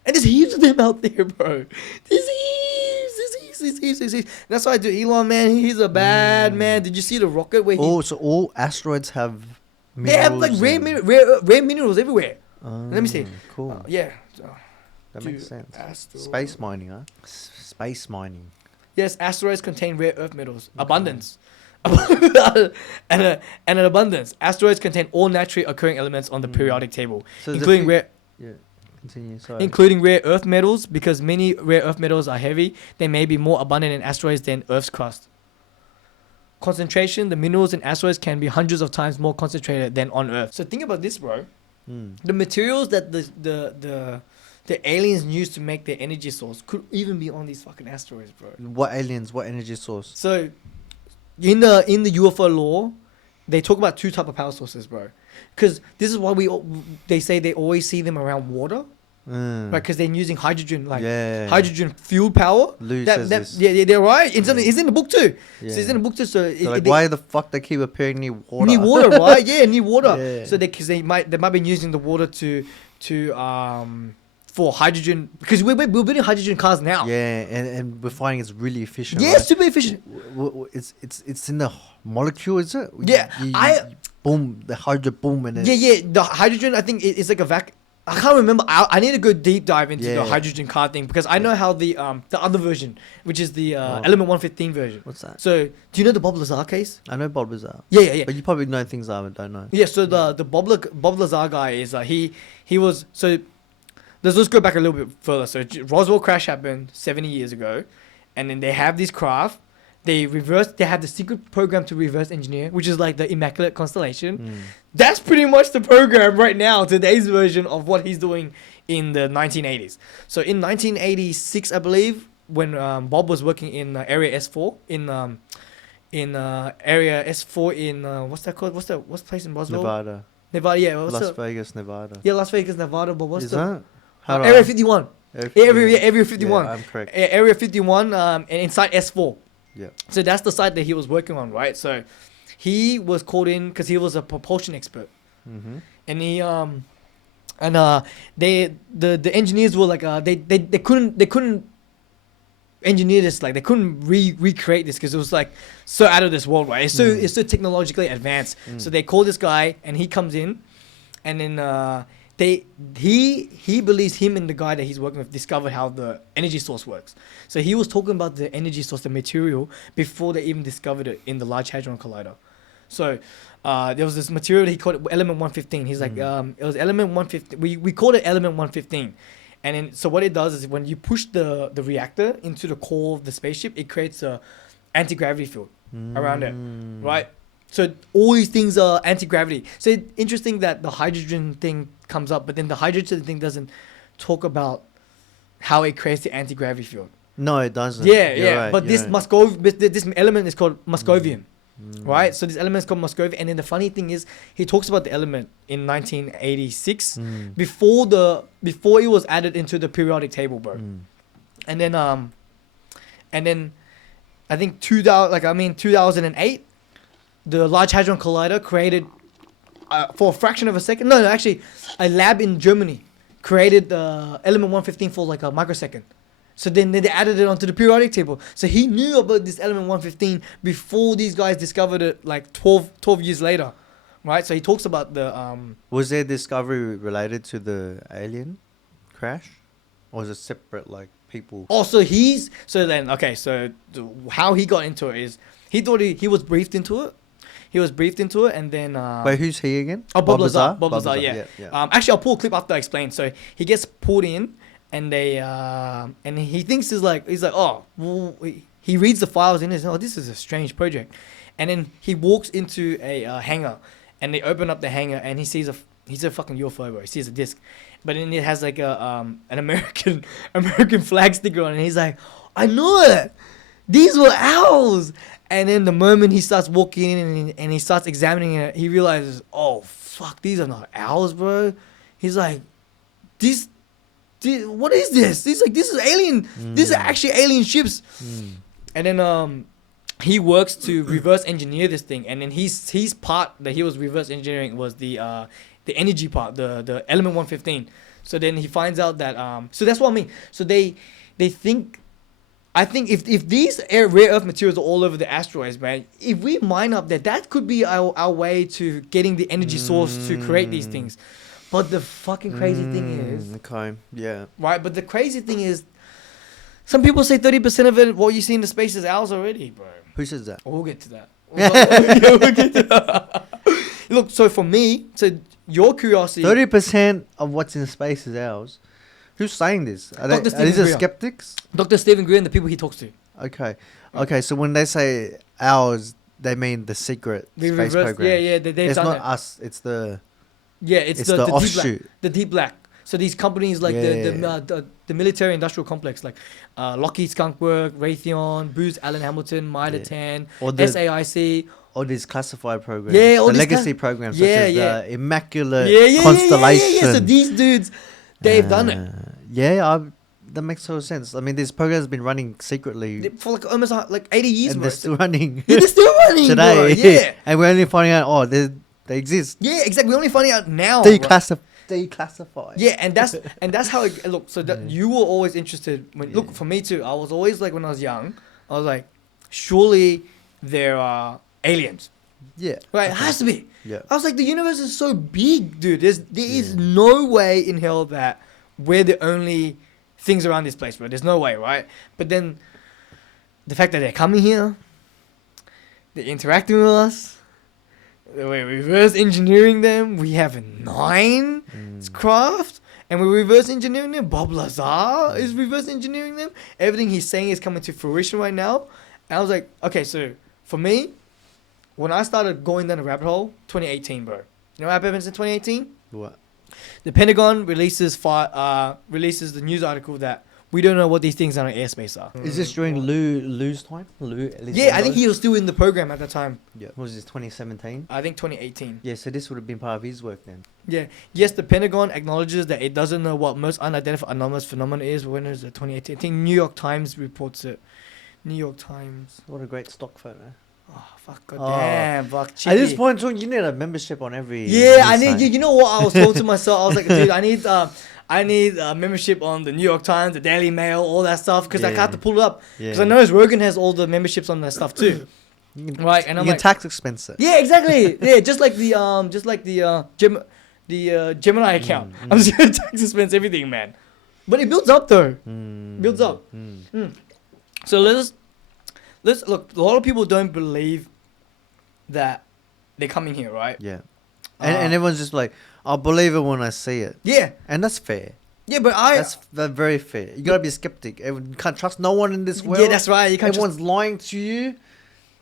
And there's heaps of them out there, bro. There's heaps. That's why I do Elon, man. He's a bad man. Did you see the rocket where so all asteroids have minerals? They have like rare minerals everywhere. Let me see. Cool. Yeah. That makes sense. Space mining, huh? Space mining. Yes, asteroids contain rare earth metals. Abundance. and an abundance. Asteroids contain all naturally occurring elements on the periodic table, so including rare. Yeah, continue. Sorry. Including rare earth metals, because many rare earth metals are heavy. They may be more abundant in asteroids than Earth's crust. Concentration: the minerals in asteroids can be hundreds of times more concentrated than on Earth. So think about this, bro. The materials that the aliens use to make their energy source could even be on these fucking asteroids, bro. What aliens? What energy source? So, in the UFO lore, they talk about two type of power sources, bro. Because this is why they say they always see them around water, right? Because they're using hydrogen, hydrogen fuel power. Lou says this. Yeah, they're right. It's in the book too. Yeah. So it's in the book too. So why the fuck they keep appearing near water? Near water, right? Yeah, near water. Yeah. So they might be using the water to for hydrogen, because we're building hydrogen cars now. Yeah, and we're finding it's really efficient. Yeah, right? super efficient. It's in the molecule, is it? Yeah, boom, the hydrogen boom, and Yeah. The hydrogen, I think it's like a I can't remember. I need to go deep dive into the Yeah. hydrogen car thing, because I know how the other version, which is the Element 115 version. What's that? So, do you know the Bob Lazar case? I know Bob Lazar. Yeah. But you probably know things I don't know. Yeah, so the Bob Lazar guy is he was, so let's just go back a little bit further. So Roswell crash happened 70 years ago, and then they have this craft. They have the secret program to reverse engineer, which is like the Immaculate Constellation. That's pretty much the program right now, today's version of what he's doing in the 1980s. So in 1986, I believe, when Bob was working in Area S4, in Area S4 in, what's that called? What's the place in Roswell? Nevada, yeah. Las Vegas, Nevada. Yeah, Las Vegas, Nevada, but what's Is the... that? How do Area I- 51. Area 51. Yeah, I'm correct. Area 51, and inside S4. Yeah. So that's the site that he was working on, right? So he was called in because he was a propulsion expert, Mm-hmm. and the engineers were like they couldn't engineer this, like they couldn't recreate this because it was like so out of this world, right? It's so technologically advanced. So they call this guy, and he comes in, and then he believes him and the guy that he's working with discovered how the energy source works. So he was talking about the energy source, the material, before they even discovered it in the Large Hadron Collider. So there was this material that he called Element 115. He's like, it was Element 115. We called it Element 115. And then, so what it does is when you push the reactor into the core of the spaceship, it creates a anti-gravity field around it, right? So all these things are anti-gravity. So it's interesting that the hydrogen thing comes up, but then the hydrogen thing doesn't talk about how it creates the anti-gravity field. No, it doesn't. Yeah. Right, but this this element is called Moscovian, right? So this element is called Moscovian. And then the funny thing is, he talks about the element in 1986 before it was added into the periodic table, bro. And then I think 2008. The Large Hadron Collider created, for a fraction of a second, actually, a lab in Germany created Element 115 for like a microsecond. So then they added it onto the periodic table. So he knew about this Element 115 before these guys discovered it like 12 years later, right? So he talks about the... Was their discovery related to the alien crash? Or was it separate, like, people? Oh, so how he got into it is, he thought he was briefed into it. And then... Wait, who's he again? Oh, Bob Lazar. Bob Lazar, yeah. Yeah. Actually, I'll pull a clip after I explain. So he gets pulled in, and and he thinks he's like, oh, well, he reads the files and he's, oh, this is a strange project. And then he walks into a hangar, and they open up the hangar, and he sees a fucking UFO, bro. He sees a disc, but then it has like an American flag sticker on it. And he's like, I know it. These were owls. And then the moment he starts walking in and he starts examining it, he realizes, oh, fuck, these are not owls, bro. He's like, what is this? He's like, this is alien. These are actually alien ships. And then he works to reverse engineer this thing. And then his part that he was reverse engineering was the energy part, the Element 115. So then he finds out that, so that's what I mean. So they think, I think if these rare earth materials are all over the asteroids, man, if we mine up that could be our way to getting the energy source to create these things. But the fucking crazy thing is... Okay, yeah. Right, but the crazy thing is, some people say 30% of it, what you see in the space is ours already, bro. Who says that? We'll get to that. We'll get to that. Look, so for me, your curiosity... 30% of what's in space is ours. Who's saying this? Are these Greer. skeptics? Dr.Steven Nguyen and the people he talks to. Okay. So when they say ours, they mean the secret space program. Yeah. They've it's done not that. us. It's the... Yeah, it's the deep black. offshoot. The deep black. So these companies like the military industrial complex, like Lockheed, Skunk, Raytheon, Booz Allen Hamilton, Mitre-10, SAIC. All these classified programs. Yeah, all the these legacy programs, such as the Immaculate Constellation. Yeah. So these dudes, they've done it. That makes total sense. I mean, this program has been running secretly for like almost like 80 years, and bro. they're still running. Yeah, they're still running today. bro. Yeah. And we're only finding out, they exist. Yeah, exactly. We're only finding out now. Declassified. declassified. Yeah, and that's how it look. So that you were always interested. Look, for me too. I was always like, when I was young, I was like, surely there are aliens. Yeah. Right, it has to be. Yeah. I was like, the universe is so big, dude. There is no way in hell that we're the only things around this place, bro. There's no way, right? But then the fact that they're coming here, they're interacting with us, we're reverse engineering them. We have 9 craft, and we're reverse engineering them. Bob Lazar is reverse engineering them. Everything he's saying is coming to fruition right now. And I was like, okay, so for me, when I started going down the rabbit hole, 2018, bro. You know what happens in 2018? What? The Pentagon releases the news article that we don't know what these things on our airspace are. Is this during Lou's time? Yeah, I think he was still in the program at the time. Yeah. What was this, 2017? I think 2018. Yeah, so this would have been part of his work then. Yeah. Yes, the Pentagon acknowledges that it doesn't know what most unidentified anomalous phenomenon is. When is it? 2018. I think New York Times reports it. New York Times. What a great stock photo. Oh, fuck, goddamn, fuck. At this point, you need a membership on every. Yeah, I need. You know what? I was told to myself, I was like, dude, I need a membership on the New York Times, the Daily Mail, all that stuff, because I have to pull it up. Because I know Rogan has all the memberships on that stuff too. Right, and I'm like, tax expense it. Yeah, exactly. Yeah, just like the Gemini account. I'm just gonna tax expense everything, man. But it builds up though. Builds up. So let's look. A lot of people don't believe that they're coming here, right? Yeah. And everyone's just like, I'll believe it when I see it. Yeah. And that's fair. Yeah, but that's very fair. You gotta be a skeptic. You can't trust no one in this world. Yeah, that's right. You can't. Everyone's lying to you.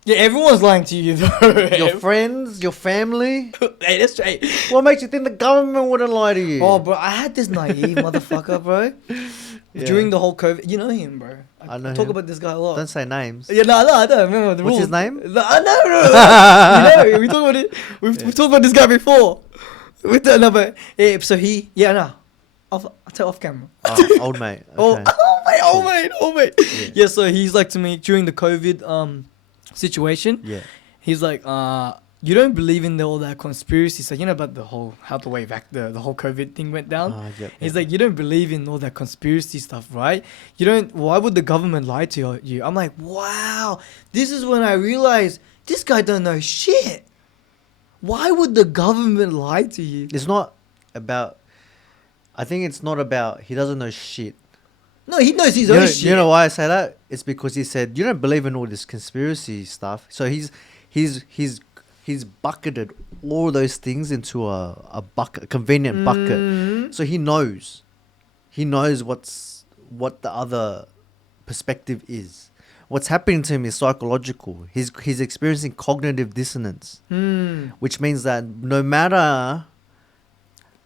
Yeah, everyone's lying to you though. Your friends, your family. Hey, that's right. What makes you think the government wouldn't lie to you? Oh, bro, I had this naive motherfucker, bro. Yeah. During the whole COVID, you know him, bro. I know talk about this guy a lot. Don't say names. Yeah, no, I don't remember the rules. What's his name? No. You know, we talked about it. We've talked about this guy before. With another, yeah. So I'll tell off camera. Oh, old mate. Okay. Old mate. Yeah. So he's like to me during the COVID situation. Yeah. He's like, you don't believe in all that conspiracy stuff, you know, about the whole the whole COVID thing went down. He's like, you don't believe in all that conspiracy stuff, right? You don't. Why would the government lie to you? I'm like, wow. This is when I realized this guy don't know shit. Why would the government lie to you? It's not about. I think it's not about he doesn't know shit. No, he knows his own shit. You know why I say that? It's because he said you don't believe in all this conspiracy stuff. So he's bucketed all those things into a bucket, a convenient bucket. So he knows what the other perspective is. What's happening to him is psychological. He's experiencing cognitive dissonance, which means that no matter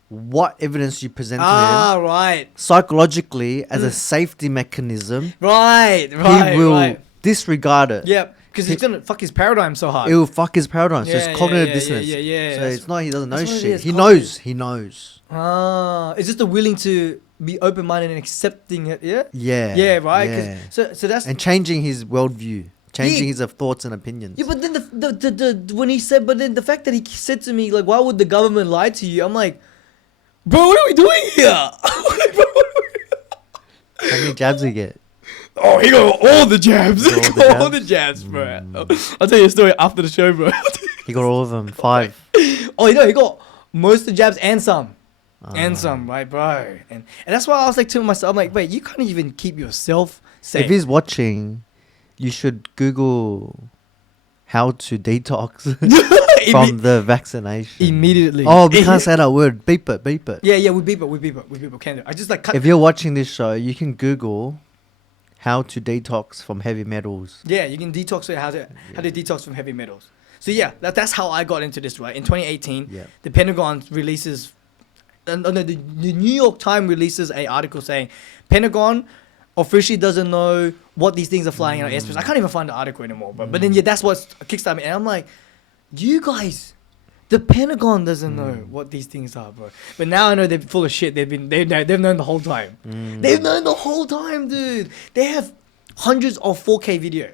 what evidence you present to him, right, psychologically as a safety mechanism, right, he will disregard it. Yep. Because he's gonna fuck his paradigm so hard. It will fuck his paradigm. So it's cognitive dissonance. Yeah. So it's not he doesn't know shit. He knows. It's just the willing to be open minded and accepting it. Yeah. Yeah. Right. Yeah. So that's and changing his worldview, changing his thoughts and opinions. Yeah, but then the fact that he said to me like, why would the government lie to you? I'm like, bro, what are we doing here? How many jabs do you get? Oh, he got all the jabs. All the jabs, bro. I'll tell you a story after the show, bro. He got all of them. 5. Oh, he got most of the jabs and some. And some, right, bro. And that's why I was like to myself, I'm like, wait, you can't even keep yourself safe. If he's watching, you should Google how to detox from the vaccination. Immediately. Oh, we can't say that word. Beep it. Yeah, we beep it. Can do. I just like cut. If you're watching this show, you can Google how to detox from heavy metals. Yeah, you can detox. How to detox from heavy metals. So yeah, that's how I got into this. Right in 2018, the Pentagon releases, the New York Times releases a article saying Pentagon officially doesn't know what these things are flying in our airspace. I can't even find the article anymore. But then that's what kickstarted me, and I'm like, you guys. The Pentagon doesn't know what these things are, bro. But now I know they're full of shit. They've known the whole time. They've known the whole time, dude. They have hundreds of 4K video.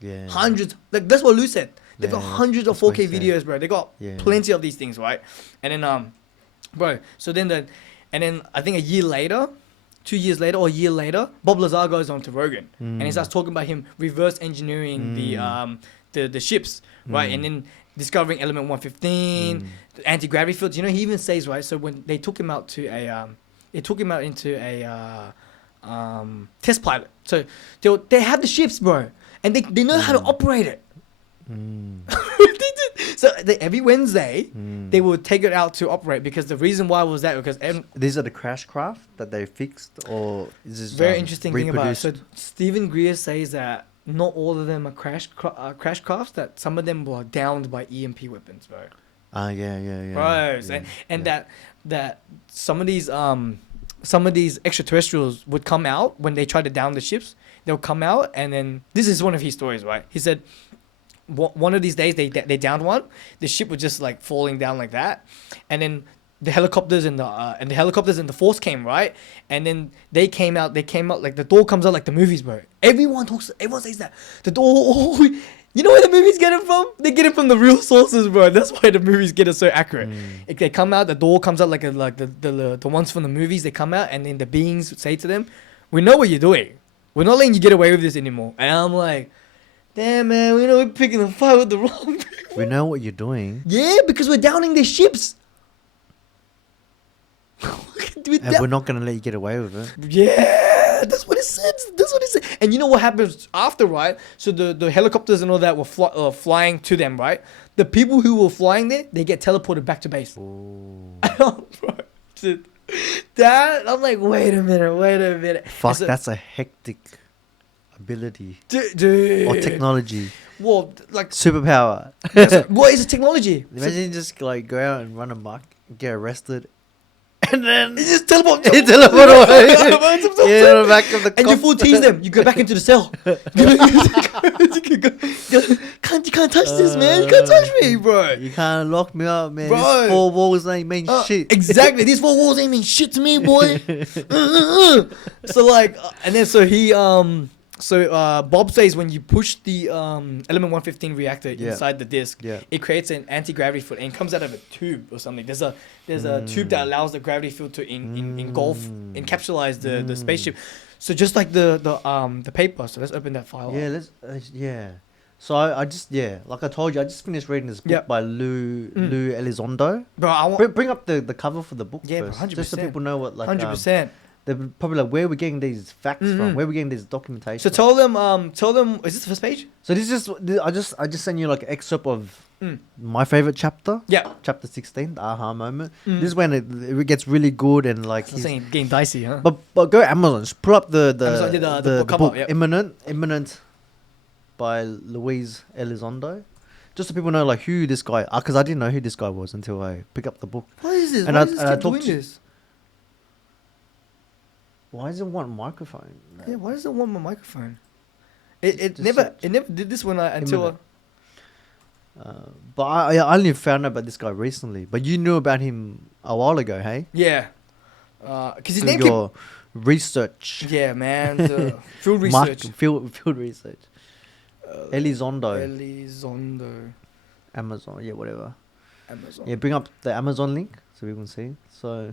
Yeah. Hundreds. Like that's what Lou said. They've got hundreds of 4K videos, bro. They got plenty of these things, right? And then bro. So then and then I think a year later, 2 years later or a year later, Bob Lazar goes on to Rogan and he starts talking about him reverse engineering the ships, right? And then discovering element 115, the anti-gravity fields. You know, he even says, right, so when they took him out to into a test pilot. So they have the ships, bro, and they know how to operate it. So every Wednesday they would take it out to operate, because the reason why was that because These are the crash craft that they fixed, or is this very interesting thing about it. So reproduced? Stephen Greer says that not all of them are crash crafts, that some of them were downed by EMP weapons, bro. Yeah. Bro, Yeah, and yeah. that some of these extraterrestrials would come out when they try to down the ships. They'll come out, and then this is one of his stories, right? He said one of these days they downed one. The ship was just like falling down like that, and then the helicopters and the force came, right? And then they came out like the door comes out like the movies, bro. Everyone says that the door. You know where the movies get it from? They get it from the real sources, bro. That's why the movies get it so accurate. If they come out, the door comes out like the ones from the movies. They come out, and then the beings say to them, "We know what you're doing. We're not letting you get away with this anymore." And I'm like, damn, man, we know we're picking a fight with the wrong people. We know what you're doing. Yeah, because we're downing their ships. And we're not going to let you get away with it. Yeah, that's what it said. And you know what happens after, right? So the helicopters and all that were flying to them, right? The people who were flying there, they get teleported back to base. Bro, dude, I'm like, wait a minute. Fuck, that's a hectic ability. Dude. Or technology. Well, like... Superpower. What is a technology? Imagine just like go out and run amok, get arrested, and then You just teleport. you teleport away. Yeah, the back of the And you full tease them. You go back into the cell. You can't touch this, man. You can't touch me, bro. You can't lock me up, man. Bro. These 4 walls ain't mean shit. Exactly. These 4 walls ain't mean shit to me, boy. So like, and then so he Bob says when you push the element 115 reactor inside the disk, it creates an anti-gravity field and it comes out of a tube or something. There's a tube that allows the gravity field to encapsulize the spaceship. So just like the paper. So let's open that file. Yeah, let's So I just like I told you, I just finished reading this book by Lou Elizondo. Bro, I want Bring up the cover for the book first, 100%. just so people know what 100%. They're probably like, where are we getting these facts from? Where are we getting these documentation? So tell them. Is this the first page? So this is I just sent you like an excerpt of my favorite chapter. Yeah. Chapter 16, the aha moment. This is when it gets really good and like. I'm saying getting dicey, huh? But go Amazon. Just pull up the Amazon did the book cover, yep. Imminent by Louise Elizondo. Just so people know like who this guy. Because I didn't know who this guy was until I picked up the book. What is this? And Why I- does this and I keep doing talked to- this? Why does it want microphone? Yeah, why does it want my microphone? It Just never search. it never did this when until But I only found out about this guy recently. But you knew about him a while ago, hey? yeah, because his Through name kept, your research. yeah, man, the field Mark- research. field research. Elizondo. Elizondo, Amazon, yeah, whatever. Amazon. Yeah, bring up the Amazon link so we can see. So,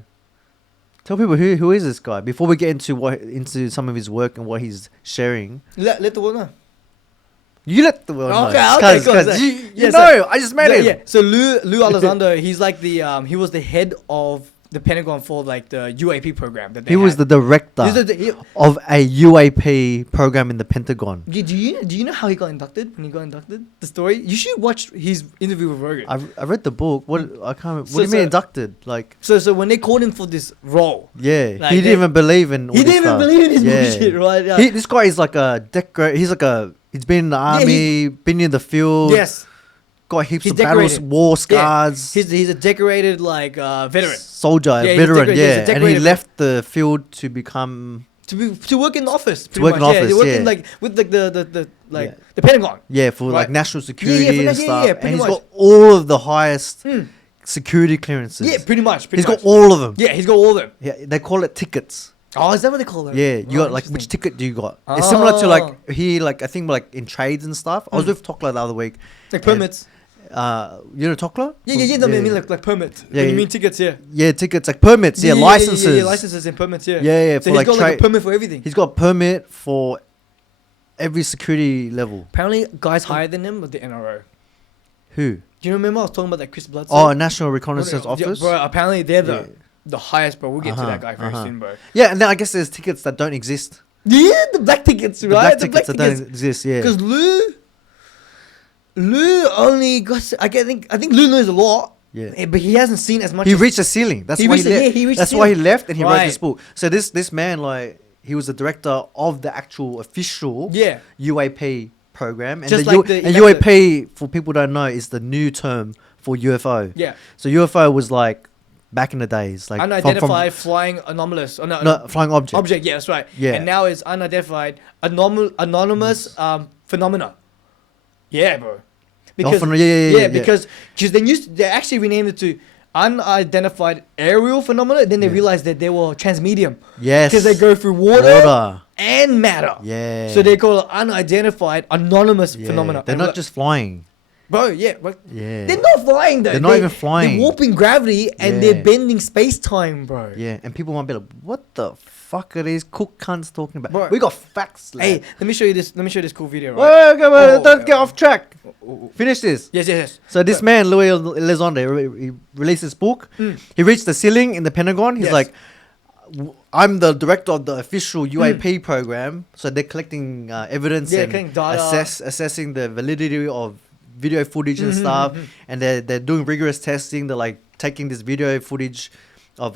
tell people who is this guy before we get into some of his work and what he's sharing. Let the world know. You let the world know. Okay, cool. Cause you Yeah, know, I just met him. Yeah. So Lou Elizondo, he's like he was the head of the Pentagon for like the UAP program that they He was the director of a UAP program in the Pentagon. Do you know how he got inducted? When he got inducted, the story. You should watch his interview with Rogan. I read the book. What I can't. What So- do you mean so- inducted? Like So when they called him for this role, yeah, like he didn't even believe in. All he this didn't even stuff. believe in his Yeah. bullshit, right? Yeah. This guy is like a He's been in the army, been in the field. Yes, Got heaps He's of battles, decorated. war scars. he's a decorated like veteran Soldier, Yeah, he's veteran, decorated- he's a and he decorated left the field to become to work in the office. Pretty work in much. office, They work yeah. in like with like the Yeah. the Pentagon. for Right. like national security for and that- stuff. pretty and he's much. got all of the highest security clearances. Yeah, pretty much. He's got all of them. Yeah, he's got all of them. Yeah, they call it tickets. Oh, is that what they call it? Yeah, you got like which ticket do you got? It's similar to like I think like in trades and stuff. I was with Tokla the other week. like and- permits. Tokla? Yeah. No, I mean like permits. Yeah, You mean tickets? Yeah. Yeah, tickets like permits. Yeah, licenses. Yeah, licenses and permits. Yeah. Yeah. So he's got like a permit for everything. He's got a permit for every security level. Apparently, guys higher than him are the NRO. Who? Do you remember I was talking about that Chris Bledsoe? Oh, National Reconnaissance Office. Yeah, bro, apparently they're the highest, bro. We'll get to that guy very soon, bro. Yeah, and then I guess there's tickets that don't exist. Yeah, the black tickets, right? The black tickets that don't exist. Yeah. Because Lou only got. I think Lou knows a lot. Yeah. But he hasn't seen as much. He reached the ceiling. That's why he left. That's why he left, and he wrote this book. So this man, like, he was the director of the actual official UAP program, and just UAP, for people who don't know, is the new term for UFO. Yeah. So UFO was like back in the days, like unidentified flying anomalous. No, flying object. Object, yeah, that's right. Yeah. And now it's unidentified anonymous phenomena. Yeah, bro. Because because they actually renamed it to unidentified aerial phenomena. Then they realized that they were transmedium. Yes. Because they go through water and matter. Yeah. So they call it unidentified anonymous phenomena. They're not just flying. Bro, yeah. Yeah. They're not flying though. They're not even flying. They're warping gravity and they're bending space-time, bro. Yeah, and people might be like, what the fuck are these cook cunts talking about? Bro, we got facts, lad. Hey, let me show you this cool video, right? Wait, don't get off track. Finish this. Yes. So this man, Louis Elizondo, he released his book. He reached the ceiling in the Pentagon. He's like, I'm the director of the official UAP program. So they're collecting evidence and assessing the validity of video footage and stuff. And they're doing rigorous testing. They're like taking this video footage of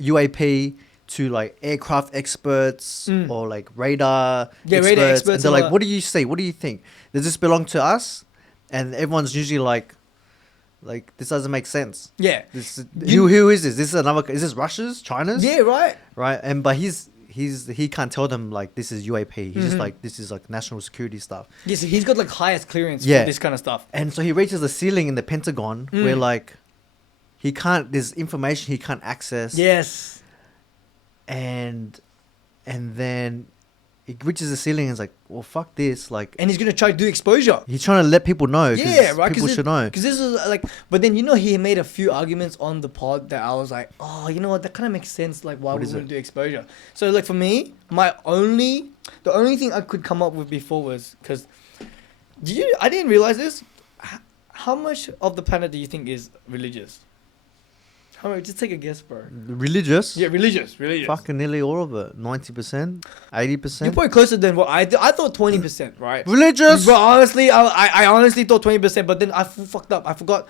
UAP to like aircraft experts or like radar experts. And they're like, what do you say? What do you think? Does this belong to us? And everyone's usually like this doesn't make sense. Yeah. Who is this? Is this Russia's? China's? Yeah, right. Right. And but he can't tell them like this is UAP. He's just like, this is like national security stuff. Yes, he's got like highest clearance for this kind of stuff. And so he reaches the ceiling in the Pentagon where like there's information he can't access. Yes. And then he reaches the ceiling and is like, well, fuck this. Like, and he's going to try to do exposure. He's trying to let people know. Yeah, right. People should know. Because this is like, but then, he made a few arguments on the pod that I was like, oh, you know what? That kind of makes sense. Like, why we wouldn't do exposure. So, like, for me, the only thing I could come up with before was, because I didn't realize this. How much of the planet do you think is religious? How much? Just take a guess, bro. Religious? Yeah, religious. Fucking nearly all of it. 90%, 80%. You're probably closer than what I thought 20%, right? Religious? But honestly, I honestly thought 20%, but then I fucked up. I forgot.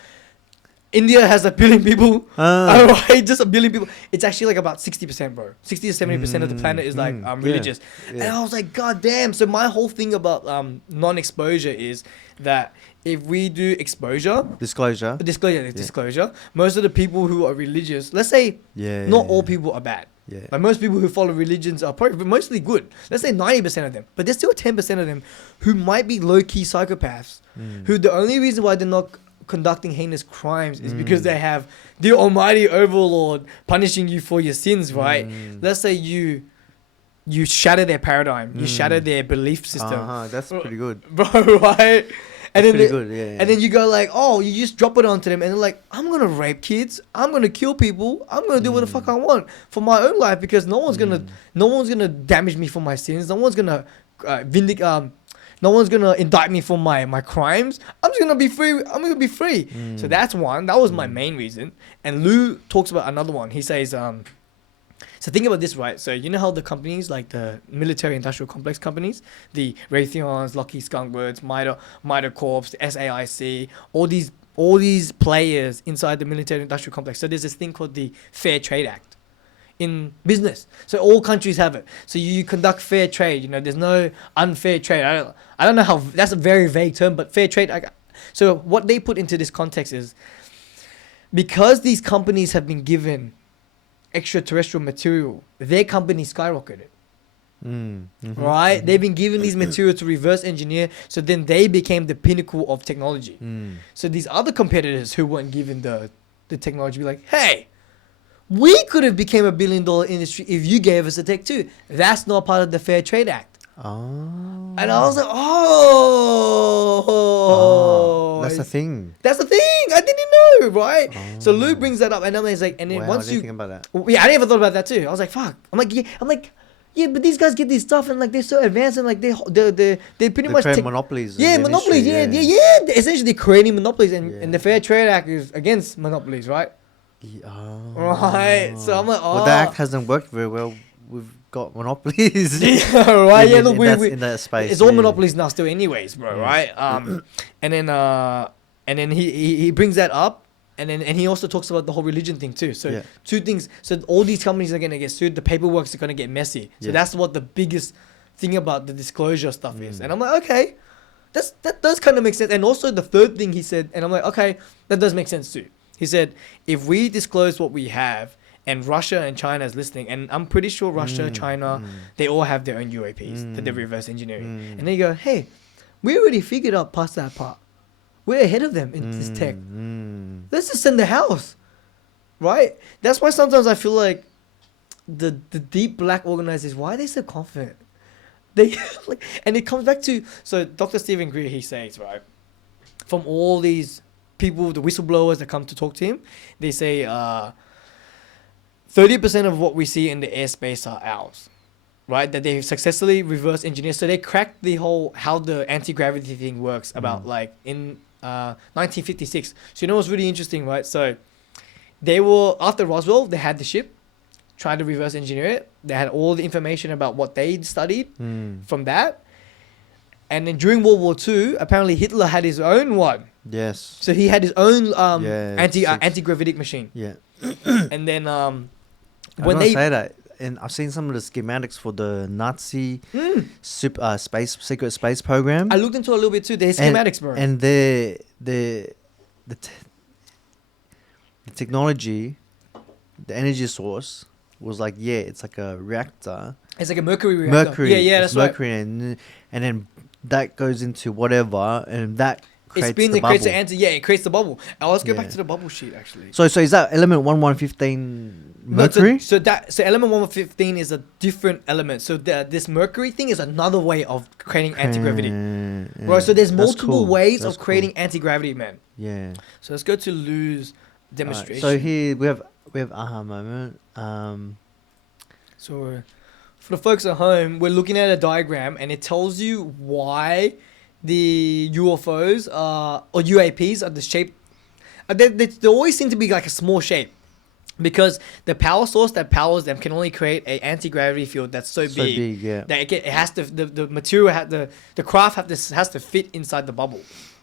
India has 1 billion people. Right? Just 1 billion people. It's actually like about 60%, bro. 60 to 70% of the planet is like religious. Yeah. And I was like, God damn. So my whole thing about non-exposure is that if we do disclosure, most of the people who are religious, let's say not all people are bad. Yeah. Like most people who follow religions are probably mostly good. Let's say 90% of them. But there's still 10% of them who might be low-key psychopaths. Who the only reason why they're not conducting heinous crimes is because they have the almighty overlord punishing you for your sins, right? Let's say you shatter their paradigm. You shatter their belief system. That's pretty good. Bro, right? And then, and then you go like, oh, you just drop it onto them, and they're like, I'm gonna rape kids, I'm gonna kill people, I'm gonna do what the fuck I want for my own life because no one's gonna damage me for my sins, no one's gonna no one's gonna indict me for my crimes. I'm just gonna be free. I'm gonna be free. So that's one. That was my main reason. And Lou talks about another one. He says, so think about this, right? So you know how the companies, like the military industrial complex companies, the Raytheons, Lockheed, Skunk, MITRE Corps, the SAIC, all these players inside the military industrial complex. So there's this thing called the Fair Trade Act in business. So all countries have it. So you conduct fair trade. There's no unfair trade. I don't know how. That's a very vague term, but fair trade. So what they put into this context is because these companies have been given extraterrestrial material, their company skyrocketed. Right? They've been given these materials to reverse engineer, so then they became the pinnacle of technology. So these other competitors who weren't given the technology be like, hey, we could have became $1 billion industry if you gave us the tech too. That's not part of the Fair Trade Act. Oh. And I was like, That's the thing. That's the thing. I didn't know, right? So Lou brings that up, and then he's like, and then Wow, once I didn't think about that. yeah, I never thought about that too. I was like, fuck. Yeah, but these guys get this stuff, and like they're so advanced, and like they pretty much create take monopolies. in Yeah, the monopolies. industry, Yeah. Essentially, they're creating monopolies, and, Yeah. and the Fair Trade Act is against monopolies, right? Oh. Right. So I'm like, Well, the act hasn't worked very well. We've got monopolies. yeah, right. Yeah, look, in that space. it's all yeah. monopolies now, still, anyways, bro. Yeah. Right. And then he brings that up, and he also talks about the whole religion thing too. So Yeah. two things. So all these companies are gonna get sued. The paperwork's gonna get messy. So Yeah. that's what the biggest thing about the disclosure stuff is. And I'm like, okay, that does kind of make sense. And also the third thing he said, and I'm like, okay, that does make sense too. He said, if we disclose what we have, and Russia and China is listening, and I'm pretty sure Russia, China, they all have their own UAPs that they're reverse engineering. And then you go, hey, we already figured out past that part. We're ahead of them in this tech. Let's just send the house, right? That's why sometimes I feel like the deep black organizers, why are they so confident? They like, and it comes back to, so Dr.Steven Greer, he says, right, from all these people, the whistleblowers that come to talk to him, they say 30% of what we see in the airspace are ours, right? That they've successfully reverse engineered. So they cracked the whole how the anti-gravity thing works about like in 1956. So you know what's really interesting, right? So they were, after Roswell, they had the ship, tried to reverse engineer it. They had all the information about what they'd studied from that. And then during World War II, apparently Hitler had his own one. Yes. So he had his own six. anti-gravitic machine. Yeah. And then When they say that, and I've seen some of the schematics for the Nazi secret space program. I looked into it a little bit too. There's schematics, bro. And the technology, the energy source was like, it's like a reactor. It's like a mercury reactor. Yeah, that's mercury, right. and then that goes into whatever, and that creates it spins the and bubble. creates the anti. Yeah, it creates the bubble. Let's go back to the bubble sheet actually. So is that element 1115 mercury? No, so element 115 is a different element. So this mercury thing is another way of creating anti-gravity. Right. So there's multiple ways of creating anti-gravity, man. Yeah. So let's go to Lou's demonstration. So here we have aha moment. So for the folks at home, we're looking at a diagram, and it tells you why the UFOs or UAPs are the shape. They always seem to be like a small shape, because the power source that powers them can only create a anti-gravity field that's so big that it has to the material the craft has to fit inside the bubble,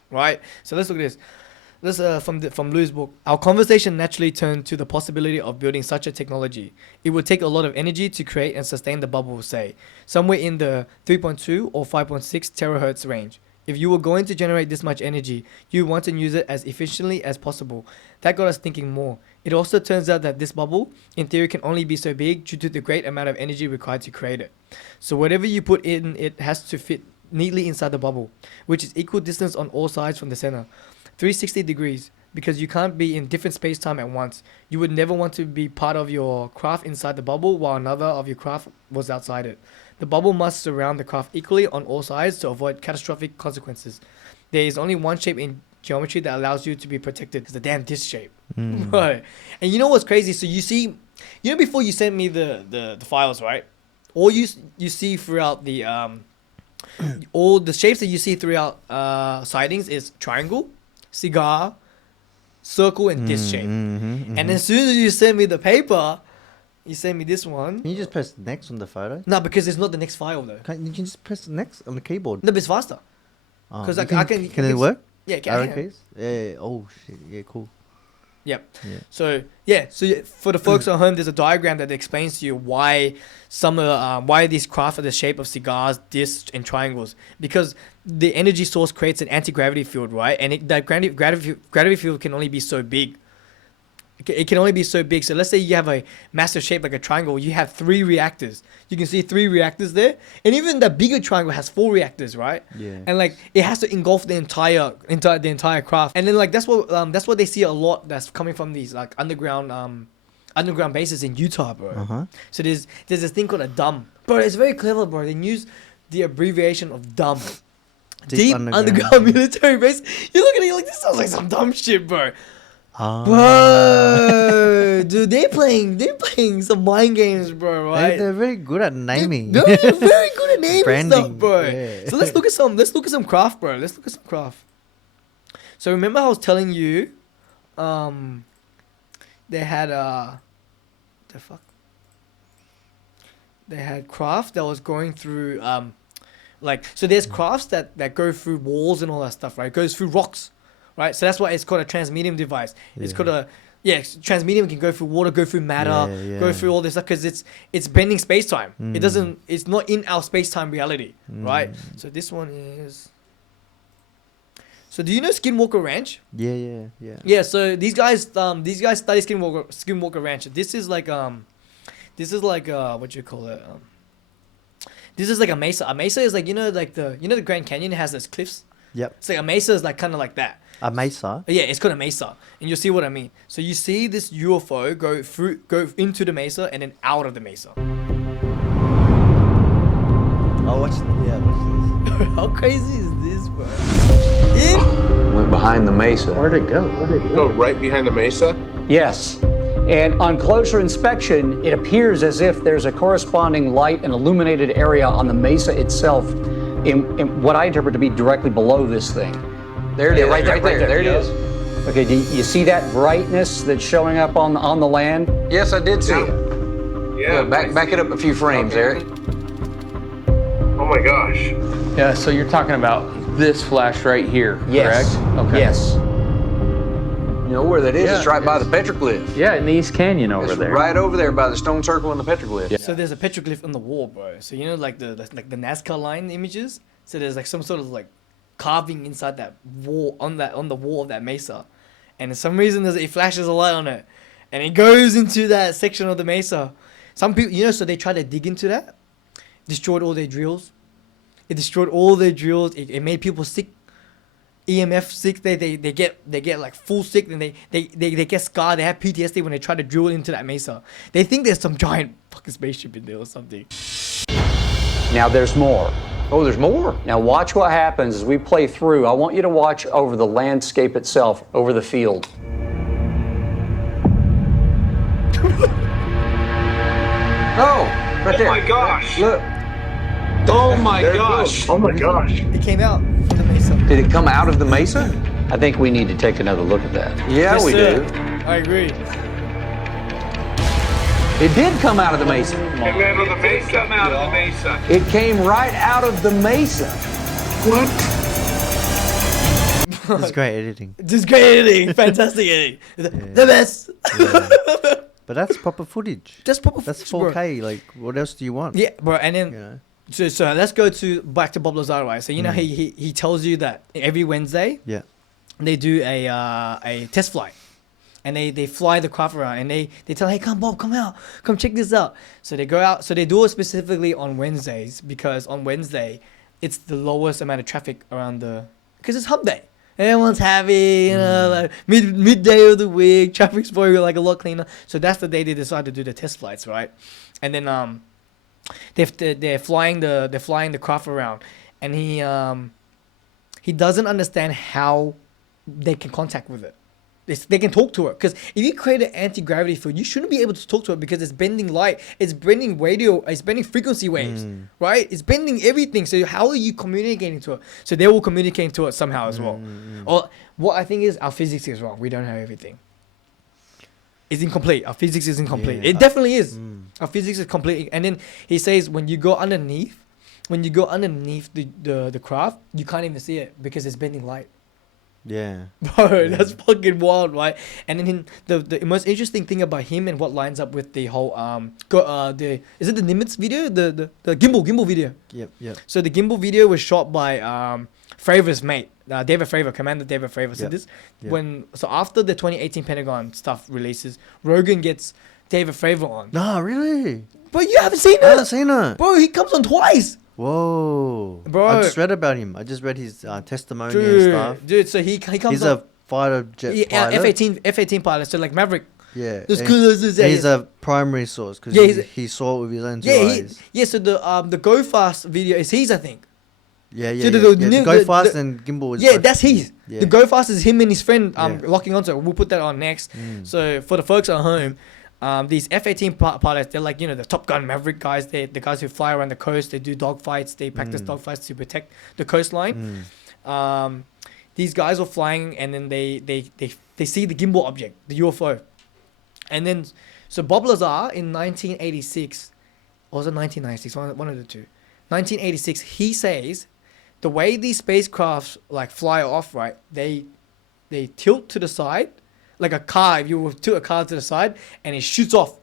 right? So let's look at this. This from Lou's book. Our conversation naturally turned to the possibility of building such a technology. It would take a lot of energy to create and sustain the bubble, say, somewhere in the 3.2 or 5.6 terahertz range. If you were going to generate this much energy, you want to use it as efficiently as possible. That got us thinking more. It also turns out that this bubble, in theory, can only be so big due to the great amount of energy required to create it. So whatever you put in, it has to fit neatly inside the bubble, which is equal distance on all sides from the center. 360 degrees, because you can't be in different space-time at once. You would never want to be part of your craft inside the bubble while another of your craft was outside it. The bubble must surround the craft equally on all sides to avoid catastrophic consequences. There is only one shape in geometry that allows you to be protected. It's the damn disc shape. Right. And you know what's crazy? So you see, before you sent me the files, right? All you see throughout the all the shapes that you see throughout sightings is triangle, cigar, circle, and disc shape. And as soon as you send me the paper, you send me this one. Can you just press next on the photo? No, because it's not the next file though. You can just press next on the keyboard. No, but it's faster. Because I can. Can it work? Yeah, Arrow keys? Yeah. Oh shit. Yeah. Cool. Yep. Yeah. So for the folks at home, there's a diagram that explains to you why why these craft are the shape of cigars, discs, and triangles. Because the energy source creates an anti-gravity field, right? And that gravity field can only be so big. It can only be so big. So let's say you have a massive shape like a triangle. You have 3 reactors. You can see 3 reactors there. And even the bigger triangle has 4 reactors, right? Yeah. And like it has to engulf the entire craft. And then like that's what they see a lot that's coming from these like underground bases in Utah, bro. Uh-huh. So there's this thing called a dome. Bro, it's very clever, bro. They use the abbreviation of dumb. Deep underground military base. You look at it like this sounds like some dumb shit, bro. Ah. Bro, dude, they're playing some mind games, bro. Right? They're very good at naming. They're very good at naming Branding, stuff, bro. yeah. So let's look at some craft, bro. Let's look at some craft. So remember I was telling you, they had the fuck. They had craft that was going through so there's crafts that go through walls and all that stuff, right? It goes through rocks, right? So that's why it's called a transmedium device. It's called a transmedium can go through water, go through matter, go through all this stuff because it's bending space time. It's not in our space time reality, right? So this one is. So do you know Skinwalker Ranch? Yeah. Yeah. So these guys study Skinwalker Ranch. This is like what you call it? This is like a mesa. A mesa is like the Grand Canyon has those cliffs. Yep. It's like a mesa is like kind of like that. A mesa. Yeah, it's called a mesa, and you'll see what I mean. So you see this UFO go into the mesa and then out of the mesa. Watch this. How crazy is this, bro? Went behind the mesa. Where'd it go? Go right behind the mesa? Yes. And on closer inspection, it appears as if there's a corresponding light and illuminated area on the mesa itself in what I interpret to be directly below this thing. There it is, right there. There it yeah. is. Okay, do you see that brightness that's showing up on the land? Yes, I did see it. Yeah. Back it up a few frames, Eric. Oh my gosh. Yeah, so you're talking about this flash right here, Yes. correct? Okay. Yes. You know where that is? Yeah, it's right by the petroglyph. Yeah, in the East Canyon over It's there. right over there by the stone circle and the petroglyph. So there's a petroglyph on the wall, bro. So you know like the NASCAR line images. So there's like some sort of like carving inside that wall on the wall of that mesa, and for some reason it flashes a light on it, and it goes into that section of the mesa. Some people, so they try to dig into that, destroyed all their drills. It destroyed all their drills. It made people sick. EMF sick. They get like full sick, and they get scarred. They have PTSD when they try to drill into that mesa. They think there's some giant fucking spaceship in there or something. Now there's more. Oh, there's more? Now watch what happens as we play through. I want you to watch over the landscape itself, over the field. Oh, right there. Oh my gosh. Look. Oh my There it gosh. goes. Oh my gosh. It came out from the mesa. Did it come out of the mesa? I think we need to take another look at that. Yeah, Yes, we sir. do. I agree. It did come out of the mesa. Come out of the mesa. Come out of the mesa. It came right out of the mesa. What? This is great editing. Just great editing. Fantastic editing. The best. But that's proper footage. Just proper That's footage, bro. 4K. Like, what else do you want? Yeah, bro. And then You know? so let's go back to Bob Lazar, right? So he tells you that every Wednesday Yeah. they do a test flight, and they fly the craft around, and they tell, hey, come Bob, come out, come check this out. So they go out. So they do it specifically on Wednesdays because on Wednesday it's the lowest amount of traffic around because it's hump day. Everyone's happy, like midday of the week, traffic's probably like a lot cleaner. So that's the day they decide to do the test flights, right? And then they're flying the craft around, and he doesn't understand how they can contact with it. They can talk to it, because if you create an anti-gravity field, you shouldn't be able to talk to it because it's bending light, it's bending radio, it's bending frequency waves, right? It's bending everything. So how are you communicating to it? So they will communicate to it somehow as well. Or what I think is our physics is wrong. We don't have everything. It's incomplete. Our physics is incomplete. Yeah. It definitely is. Our physics is complete. And then he says when you go underneath the craft, you can't even see it because it's bending light. Yeah. Bro, that's fucking wild, right? And then the most interesting thing about him and what lines up with the whole is it the Nimitz video, the gimbal video? Yep. So the gimbal video was shot by Fravor's mate, David Fravor, Commander David Fravor. So after the 2018 Pentagon stuff releases, Rogan gets David Fravor on. Nah, really? But you haven't seen it? I haven't seen it. Bro, he comes on twice. Whoa. Bro. I just read about him. I just read his testimony and stuff. Dude, so he comes He's on. a fighter jet Yeah, pilot. F-18 pilot. So like Maverick Yeah. Just and 'cause it's- he's a primary source because Yeah, he saw it with his own two Yeah, eyes. so the Go Fast video is his, I think. Yeah, So the Go Fast and Gimbal was Yeah, both- that's his. Yeah. The Go Fast is him and his friend Yeah. locking onto it. We'll put that on next. So for the folks at home, these F-18 pilots, they're like, the Top Gun Maverick guys. They're the guys who fly around the coast. They do dogfights. They practice dogfights to protect the coastline. These guys were flying, and then they see the gimbal object, the UFO. And then, so Bob Lazar in 1986, or was it 1996? One of the two. 1986, he says, the way these spacecrafts like fly off, right? They tilt to the side, like a car. If you were to tilt a car to the side, and it shoots off,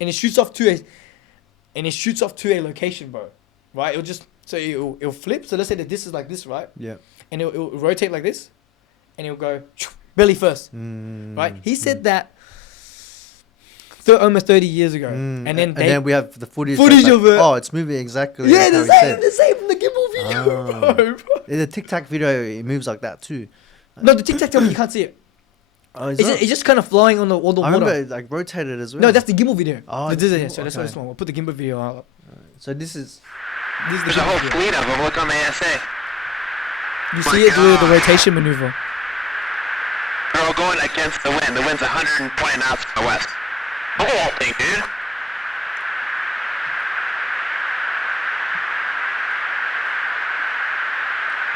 and it shoots off to a location, bro. Right? It'll flip. So let's say that this is like this, right? Yeah. And it'll rotate like this, and it'll go belly first, right? He said that almost 30 years ago, and then we have the footage Footage that's of it. Oh, it's moving exactly. yeah, how the he said. same from the gimbal video, bro. In the Tic Tac video, it moves like that too. No, the Tic Tac you can't see it. Oh, It's just kind of flying on the I water. remember it like rotated as well. No, that's the gimbal video. Oh, This is the it. gimbal, So that's okay. this one. We'll put the gimbal video out. So this is This is the There's a whole gimbal video. fleet of them. Look on the ASA. You My see it do the God. rotation maneuver. They're all going against the wind. The wind's 120 knots to the west. Look at that thing, dude.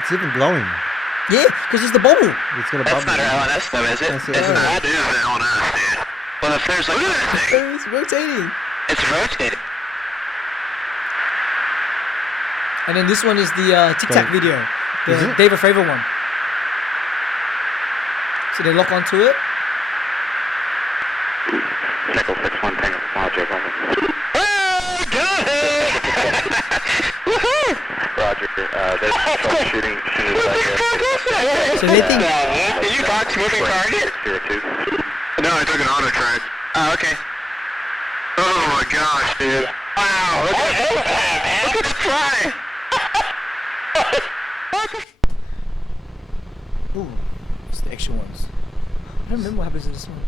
it's even glowing. Yeah, because it's the bubble. It's got a That's bubble. not an LNS though, is it? That's it. It's not. That is an LNS, dude. Well, if there's like look at that thing. It's rotating. It's rotating. And then this one is the Tic Tac Dave. video, Is the it? David Fravor one. So they lock onto it. Nickel 6-1 Tango. Roger, oh, got it! Woohoo! Roger, there's troubleshooting. So they think Did you box moving target? No, I took an auto track. Oh, okay. Oh my gosh, dude. Wow, look at that, man. Look at the fly. ooh, it's the extra ones. I don't remember what happens in this one.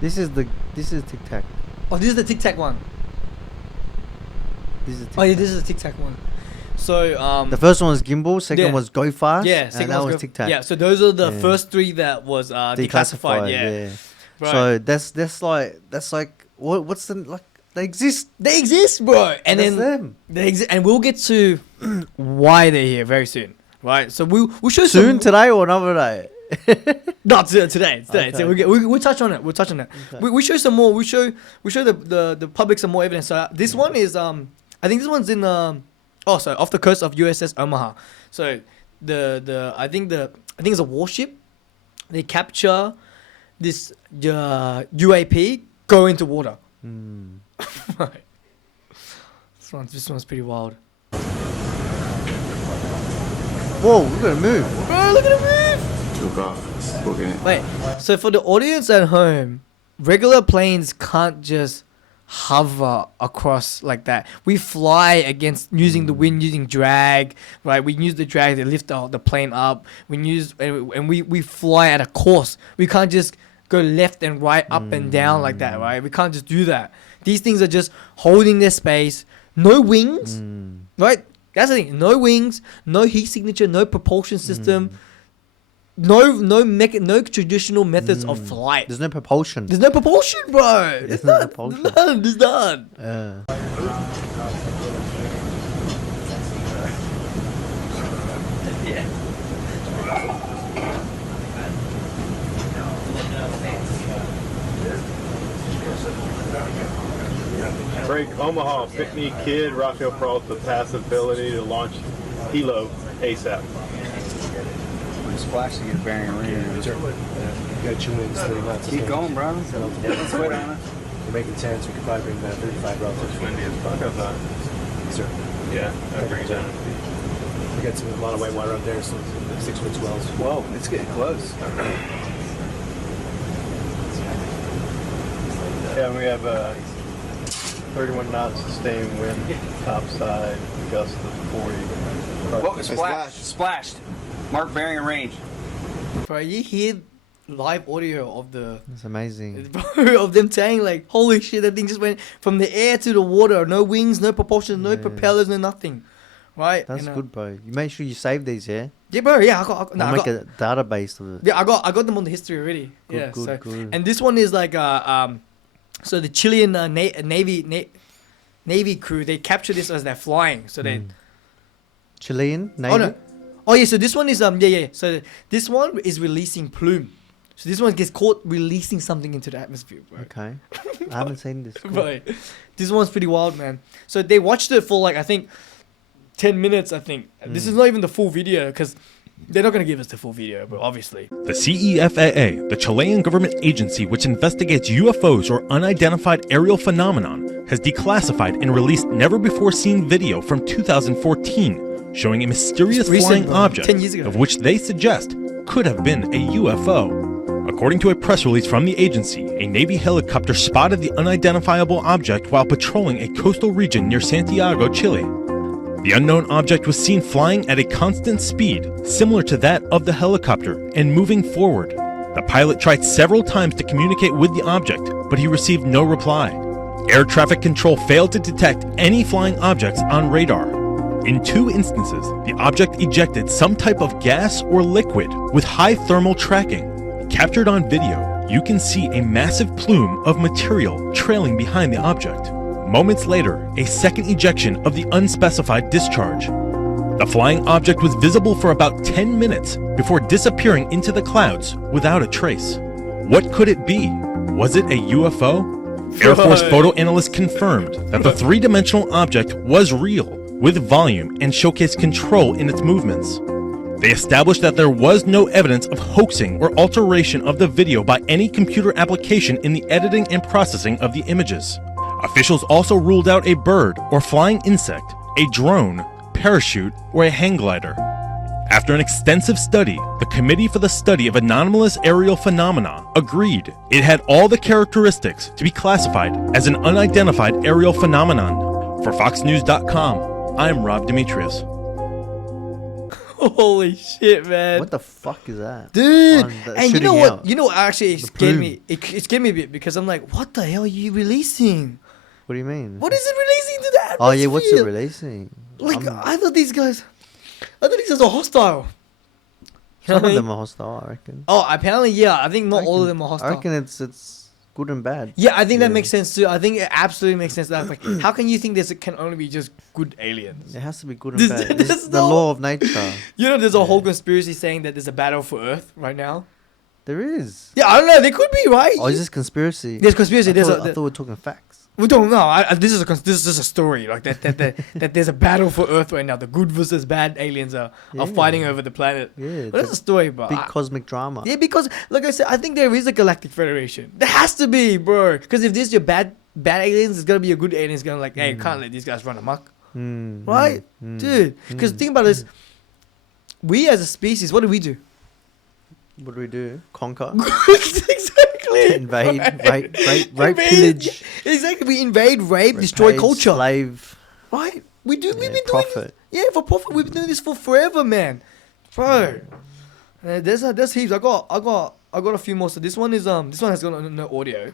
This is Tic Tac. Oh, this is the Tic Tac one. This is Tic Oh yeah, Tac. this is the Tic Tac one. So The first one was Gimbal. Second Yeah. was Go Fast. yeah, and second that one's was go- Tic Tac. Yeah, so those are the Yeah. first three that was declassified. Yeah. Right. So that's like what's the like they exist. They exist, bro. And That's then them. they exist, and we'll get to why they're here very soon. Right. So we'll show Soon some, today or another day. Not today. Okay. So we'll touch on it. We'll touch on it. Okay. We show some more. We show the public some more evidence. So this one is I think this one's in off the coast of USS Omaha. So I think it's a warship. They capture this UAP, go into water. Right. This one's pretty wild. Whoa, look at it move. Bro, look at it move. Wait, so for the audience at home, regular planes can't just hover across like that. We fly against using the wind, using drag, right? We use the drag to lift the plane up. We fly at a course. We can't just go left and right, up and down like that, right? We can't just do that. These things are just holding their space. No wings, right? That's the thing. No wings, no heat signature, no propulsion system, no traditional methods of flight. There's no propulsion. There's no propulsion, bro. There's no propulsion. There's none. Break Omaha, Pickney Kid, Rockville Pearl to pass ability to launch Hilo ASAP. Splash to get a bearing and range. Got 2 minutes, 30 knots. Keep going, bro. Let's wait on it. We're making 10, so we could probably bring that 35 relative. Windy as fuck outside. Sir, Yeah, that brings down. we got a lot of white water out there, so 6-foot swells. Whoa, it's getting close. Yeah, we have 31 knots sustained wind, topside, gust of 40. Whoa, splashed. Splashed. Mark bearing and range. Bro, you hear live audio of the It's amazing. of them saying like, "Holy shit, that thing just went from the air to the water. No wings, no propulsion, no propellers, no nothing." Right? That's And, good, bro. You make sure you save these, yeah? Yeah, bro. Yeah, I got. No, I'll I make got. a database of it. Yeah, I got them on the history already. Good, Yeah. good, So good. and this one is like so the Chilean Navy crew, they capture this as they're flying. So they. Chilean Navy? Oh no. Oh yeah. So this one is yeah. So this one is releasing plume. So this one gets caught releasing something into the atmosphere, bro. Okay. I haven't seen this. Cool. Right. This one's pretty wild, man. So they watched it for like I think 10 minutes. I think this is not even the full video because they're not gonna give us the full video, but obviously. The CEFAA, the Chilean government agency which investigates UFOs or unidentified aerial phenomenon, has declassified and released never-before-seen video from 2014 showing a mysterious Recent, flying object 10 years ago. of which they suggest could have been a UFO. According to a press release from the agency, a Navy helicopter spotted the unidentifiable object while patrolling a coastal region near Santiago, Chile. The unknown object was seen flying at a constant speed, similar to that of the helicopter, and moving forward. The pilot tried several times to communicate with the object, but he received no reply. Air traffic control failed to detect any flying objects on radar. In 2 instances, the object ejected some type of gas or liquid with high thermal tracking. Captured on video, you can see a massive plume of material trailing behind the object. Moments later, a second ejection of the unspecified discharge. The flying object was visible for about 10 minutes before disappearing into the clouds without a trace. What could it be? Was it a UFO? Air Force photo analysts confirmed that the 3-dimensional object was real, with volume and showcased control in its movements. They established that there was no evidence of hoaxing or alteration of the video by any computer application in the editing and processing of the images. Officials also ruled out a bird or flying insect, a drone, parachute, or a hang glider. After an extensive study, the Committee for the Study of Anomalous Aerial Phenomena agreed it had all the characteristics to be classified as an unidentified aerial phenomenon. For FoxNews.com, I'm Rob Demetrius. Holy shit, man. What the fuck is that? Dude, That's and you know shooting what? out. You know what actually The scared plume. me? It scared me a bit because I'm like, what the hell are you releasing? What do you mean? What is it releasing to the atmosphere? Oh yeah, what's it releasing? Like, I thought these guys are hostile. You know Some what I of them mean? are hostile, I reckon. Oh, apparently, yeah. I think not all of them are I hostile. reckon it's good and bad. Yeah, I think that makes sense too. I think it absolutely makes sense. That like, how can you think this can only be just good aliens? It has to be good and This- bad. this It's is the law of nature. You know, there's a whole conspiracy saying that there's a battle for Earth right now. There is. Yeah, I don't know. There could be, right? Oh, is this conspiracy? There's conspiracy. I There's thought, a. I thought we were talking facts. We don't know. This is just a story like that there's a battle for Earth right now. The good versus bad aliens are fighting over the planet. Yeah, But that's a story, bro. Big cosmic drama. Yeah, because like I said, I think there is a galactic federation. There has to be, bro. Because if this is your bad aliens, it's gonna be a good alien. It's gonna like, hey, you can't let these guys run amok, right, dude? Because think about this. We as a species, what do we do? What do we do? Conquer? Exactly. Invade, Right. rape, Invade- pillage. Exactly. We invade, rape, destroy Repay, culture. Slave. Right? We've been doing this. Profit. Yeah, for profit. We've been doing this for forever, man. Bro. There's heaps. I got a few more. So this one has got no audio.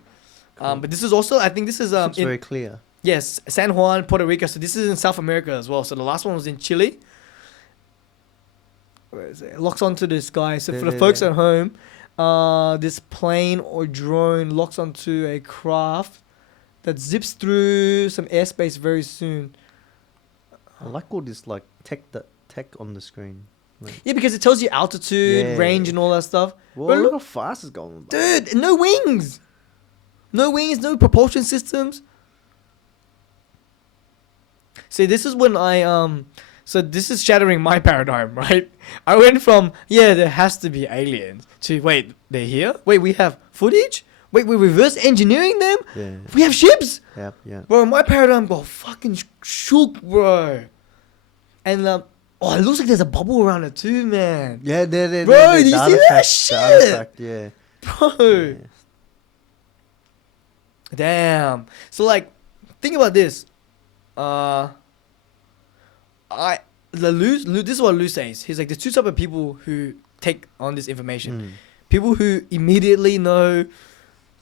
But this is also, I think this is It's very clear. Yes, San Juan, Puerto Rico. So this is in South America as well. So the last one was in Chile. Where is it? It locks onto this guy. So for the folks at home, this plane or drone locks onto a craft that zips through some airspace very soon. I like all this like tech on the screen. Like, Yeah, because it tells you altitude, Yeah. range, and all that stuff. well, But look look, how fast it's going. dude, no wings. No wings, no propulsion systems. See, this is when so this is shattering my paradigm, right? I went from, yeah, there has to be aliens, to, wait, they're here? Wait, we have footage? Wait, we're reverse engineering them? Yeah. We have ships? Yeah. Bro, my paradigm got fucking shook, bro. And, it looks like there's a bubble around it too, man. Yeah, there. Bro, do you see that shit? Yeah. Bro. Damn. So like, think about this. This is what Lou says. He's like, there's two types of people who take on this information. people who immediately know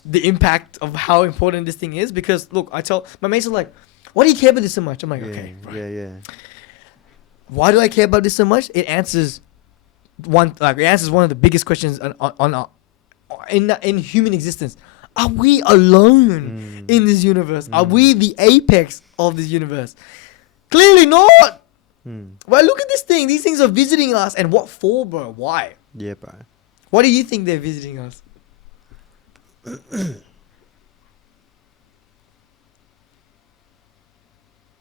the impact of how important this thing is. Because look, I tell my mates are like, "Why do you care about this so much?" I'm like, "Okay, right. Yeah. Why do I care about this so much?" It answers one of the biggest questions in human existence. Are we alone in this universe? Are we the apex of this universe? Clearly not. Well, look at this thing. These things are visiting us, and what for, bro? Why? Yeah, bro. Why do you think they're visiting us?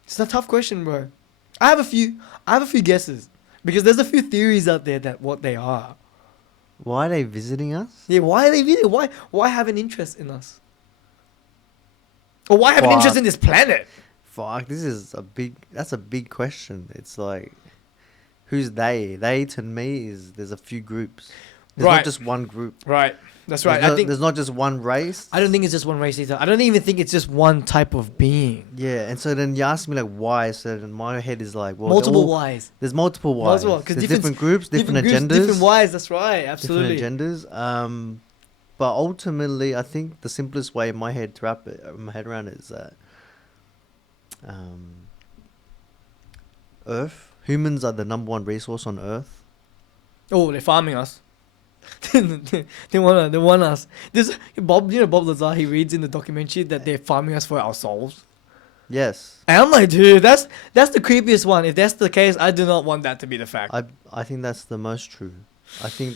It's a tough question, bro. I have a few guesses because there's a few theories out there that what they are. Why are they visiting us? Yeah, why are they visiting? Why have an interest in us? Or why have an interest in this planet? Fuck, that's a big question. It's like, who's they? They to me there's a few groups. There's not just one group. Right. That's right. I think there's not just one race. I don't think it's just one race either. I don't even think it's just one type of being. Yeah, and so then you ask me like why. So then my head is like, well, multiple whys. There's multiple whys. Because different groups, different agendas, different whys. That's right. Absolutely. Different agendas. But ultimately, I think the simplest way in my head to wrap my head around it is that Earth, humans are the number one resource on Earth. Oh, they're farming us. they want us. This Bob Lazar, he reads in the documentary that they're farming us for our souls. Yes. And I'm like, dude, that's the creepiest one. If that's the case, I do not want that to be the fact. I think that's the most true. I think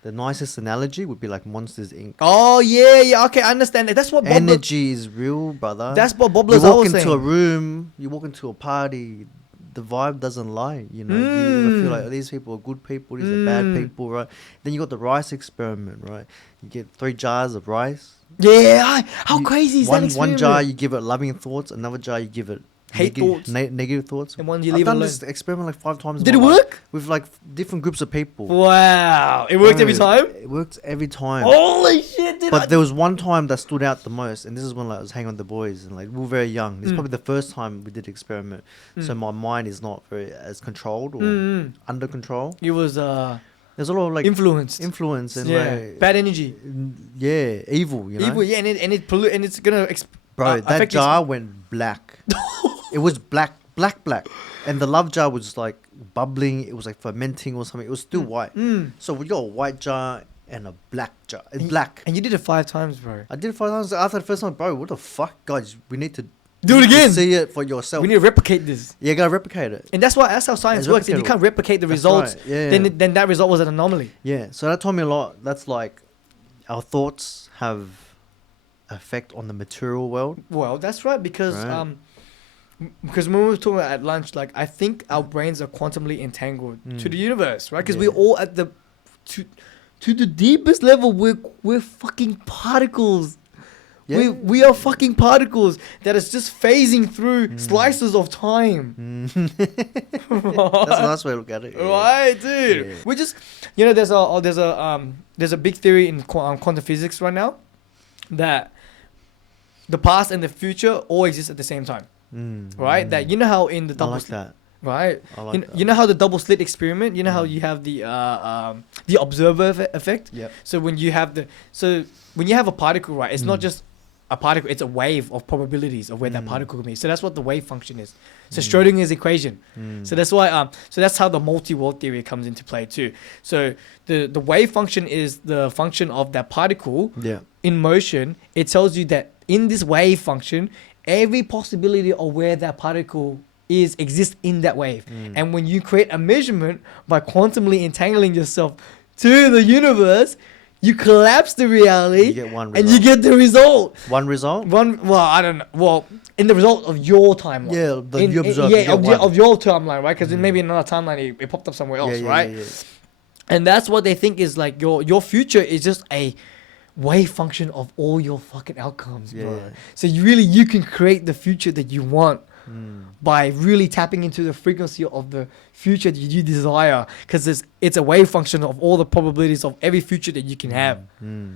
the nicest analogy would be like Monsters Inc. Oh yeah, okay, I understand that. That's what energy is real, brother. That's what Bob Lazar was saying. You walk into a room, you walk into a party, the vibe doesn't lie. You know, you feel like these people are good people, these are bad people, right? Then you got the rice experiment, right? You get 3 jars of rice. Yeah, how crazy is that experiment? One jar you give it loving thoughts, another jar you give it negative thoughts. And one you I've leave done alone. this experiment like 5 times. Did it work? With like different groups of people. Wow, it worked every time. It worked every time. Holy shit! Dude, but there was one time that stood out the most, and this is when like, I was hanging with the boys, and like we were very young. This is probably the first time we did the experiment, so my mind is not very as controlled or under control. It was there's a lot of like influence and like bad energy. Yeah, evil. You know, evil. Yeah, and it's gonna. Bro, that jar went black. It was black, and the love jar was like bubbling. It was like fermenting or something. It was still white. So we got a white jar and a black jar. It's black. And you did it 5 times, bro. I did it 5 times. After the first time, bro, what the fuck, guys? We need to do it again. See it for yourself. We need to replicate this. Yeah, you gotta replicate it. And that's how science works. If you can't replicate the results, right. then that result was an anomaly. Yeah. So that taught me a lot. That's like our thoughts have effect on the material world. Well, that's right, because when we were talking at lunch, like I think our brains are quantumly entangled to the universe, right? Because we're all at the to the deepest level. We're fucking particles. Yeah. We are fucking particles that is just phasing through slices of time. That's a nice way to look at it. Yeah. Right, dude. Yeah. We're just, there's a big theory in quantum physics right now that the past and the future all exist at the same time. Right? That you know how in the double that. Right? You know how the double slit experiment, you know how you have the observer effect? Yep. So when you have a particle, right, it's not just a particle, it's a wave of probabilities of where that particle can be. So that's what the wave function is. So Schrodinger's equation. So that's why so that's how the multi-world theory comes into play too. So the wave function is the function of that particle in motion. It tells you that in this wave function, every possibility of where that particle exists in that wave. And when you create a measurement by quantumly entangling yourself to the universe, you collapse the reality, you get one and you get the result. One result? Well, I don't know. Well, in the result of your timeline. Yeah, you observe. Of your timeline, right? Because maybe in another timeline, it popped up somewhere else, right? Yeah. And that's what they think is like your future is just a wave function of all your fucking outcomes, bro. Yeah. So you can create the future that you want by really tapping into the frequency of the future that you desire, because it's a wave function of all the probabilities of every future that you can have.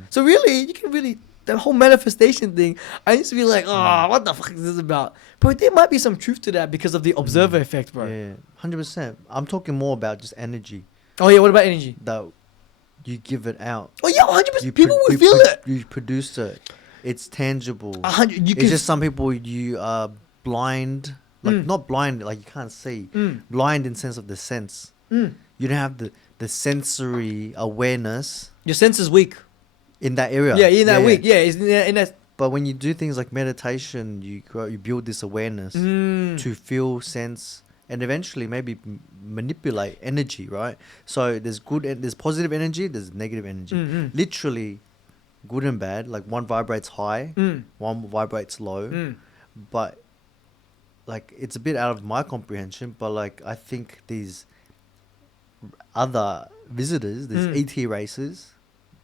So you can that whole manifestation thing, I used to be like, what the fuck is this about? But there might be some truth to that because of the observer effect, bro. Yeah, 100%. I'm talking more about just energy. Oh yeah, what about energy? that you give it out. Oh yeah, 100%. You People pro- will feel it. You produce it. It's tangible. 100. You It's can. just some people you are blind, like not blind, like you can't see. Blind in sense of the sense. You don't have the sensory awareness Your sense is weak. in that area. Yeah, in that week. Yeah, it's in that. But when you do things like meditation, you build this awareness to feel, sense, and eventually maybe manipulate energy, right? So there's there's positive energy, there's negative energy. Literally, good and bad. Like one vibrates high, one vibrates low. But like it's a bit out of my comprehension. But like I think these other visitors, these ET races,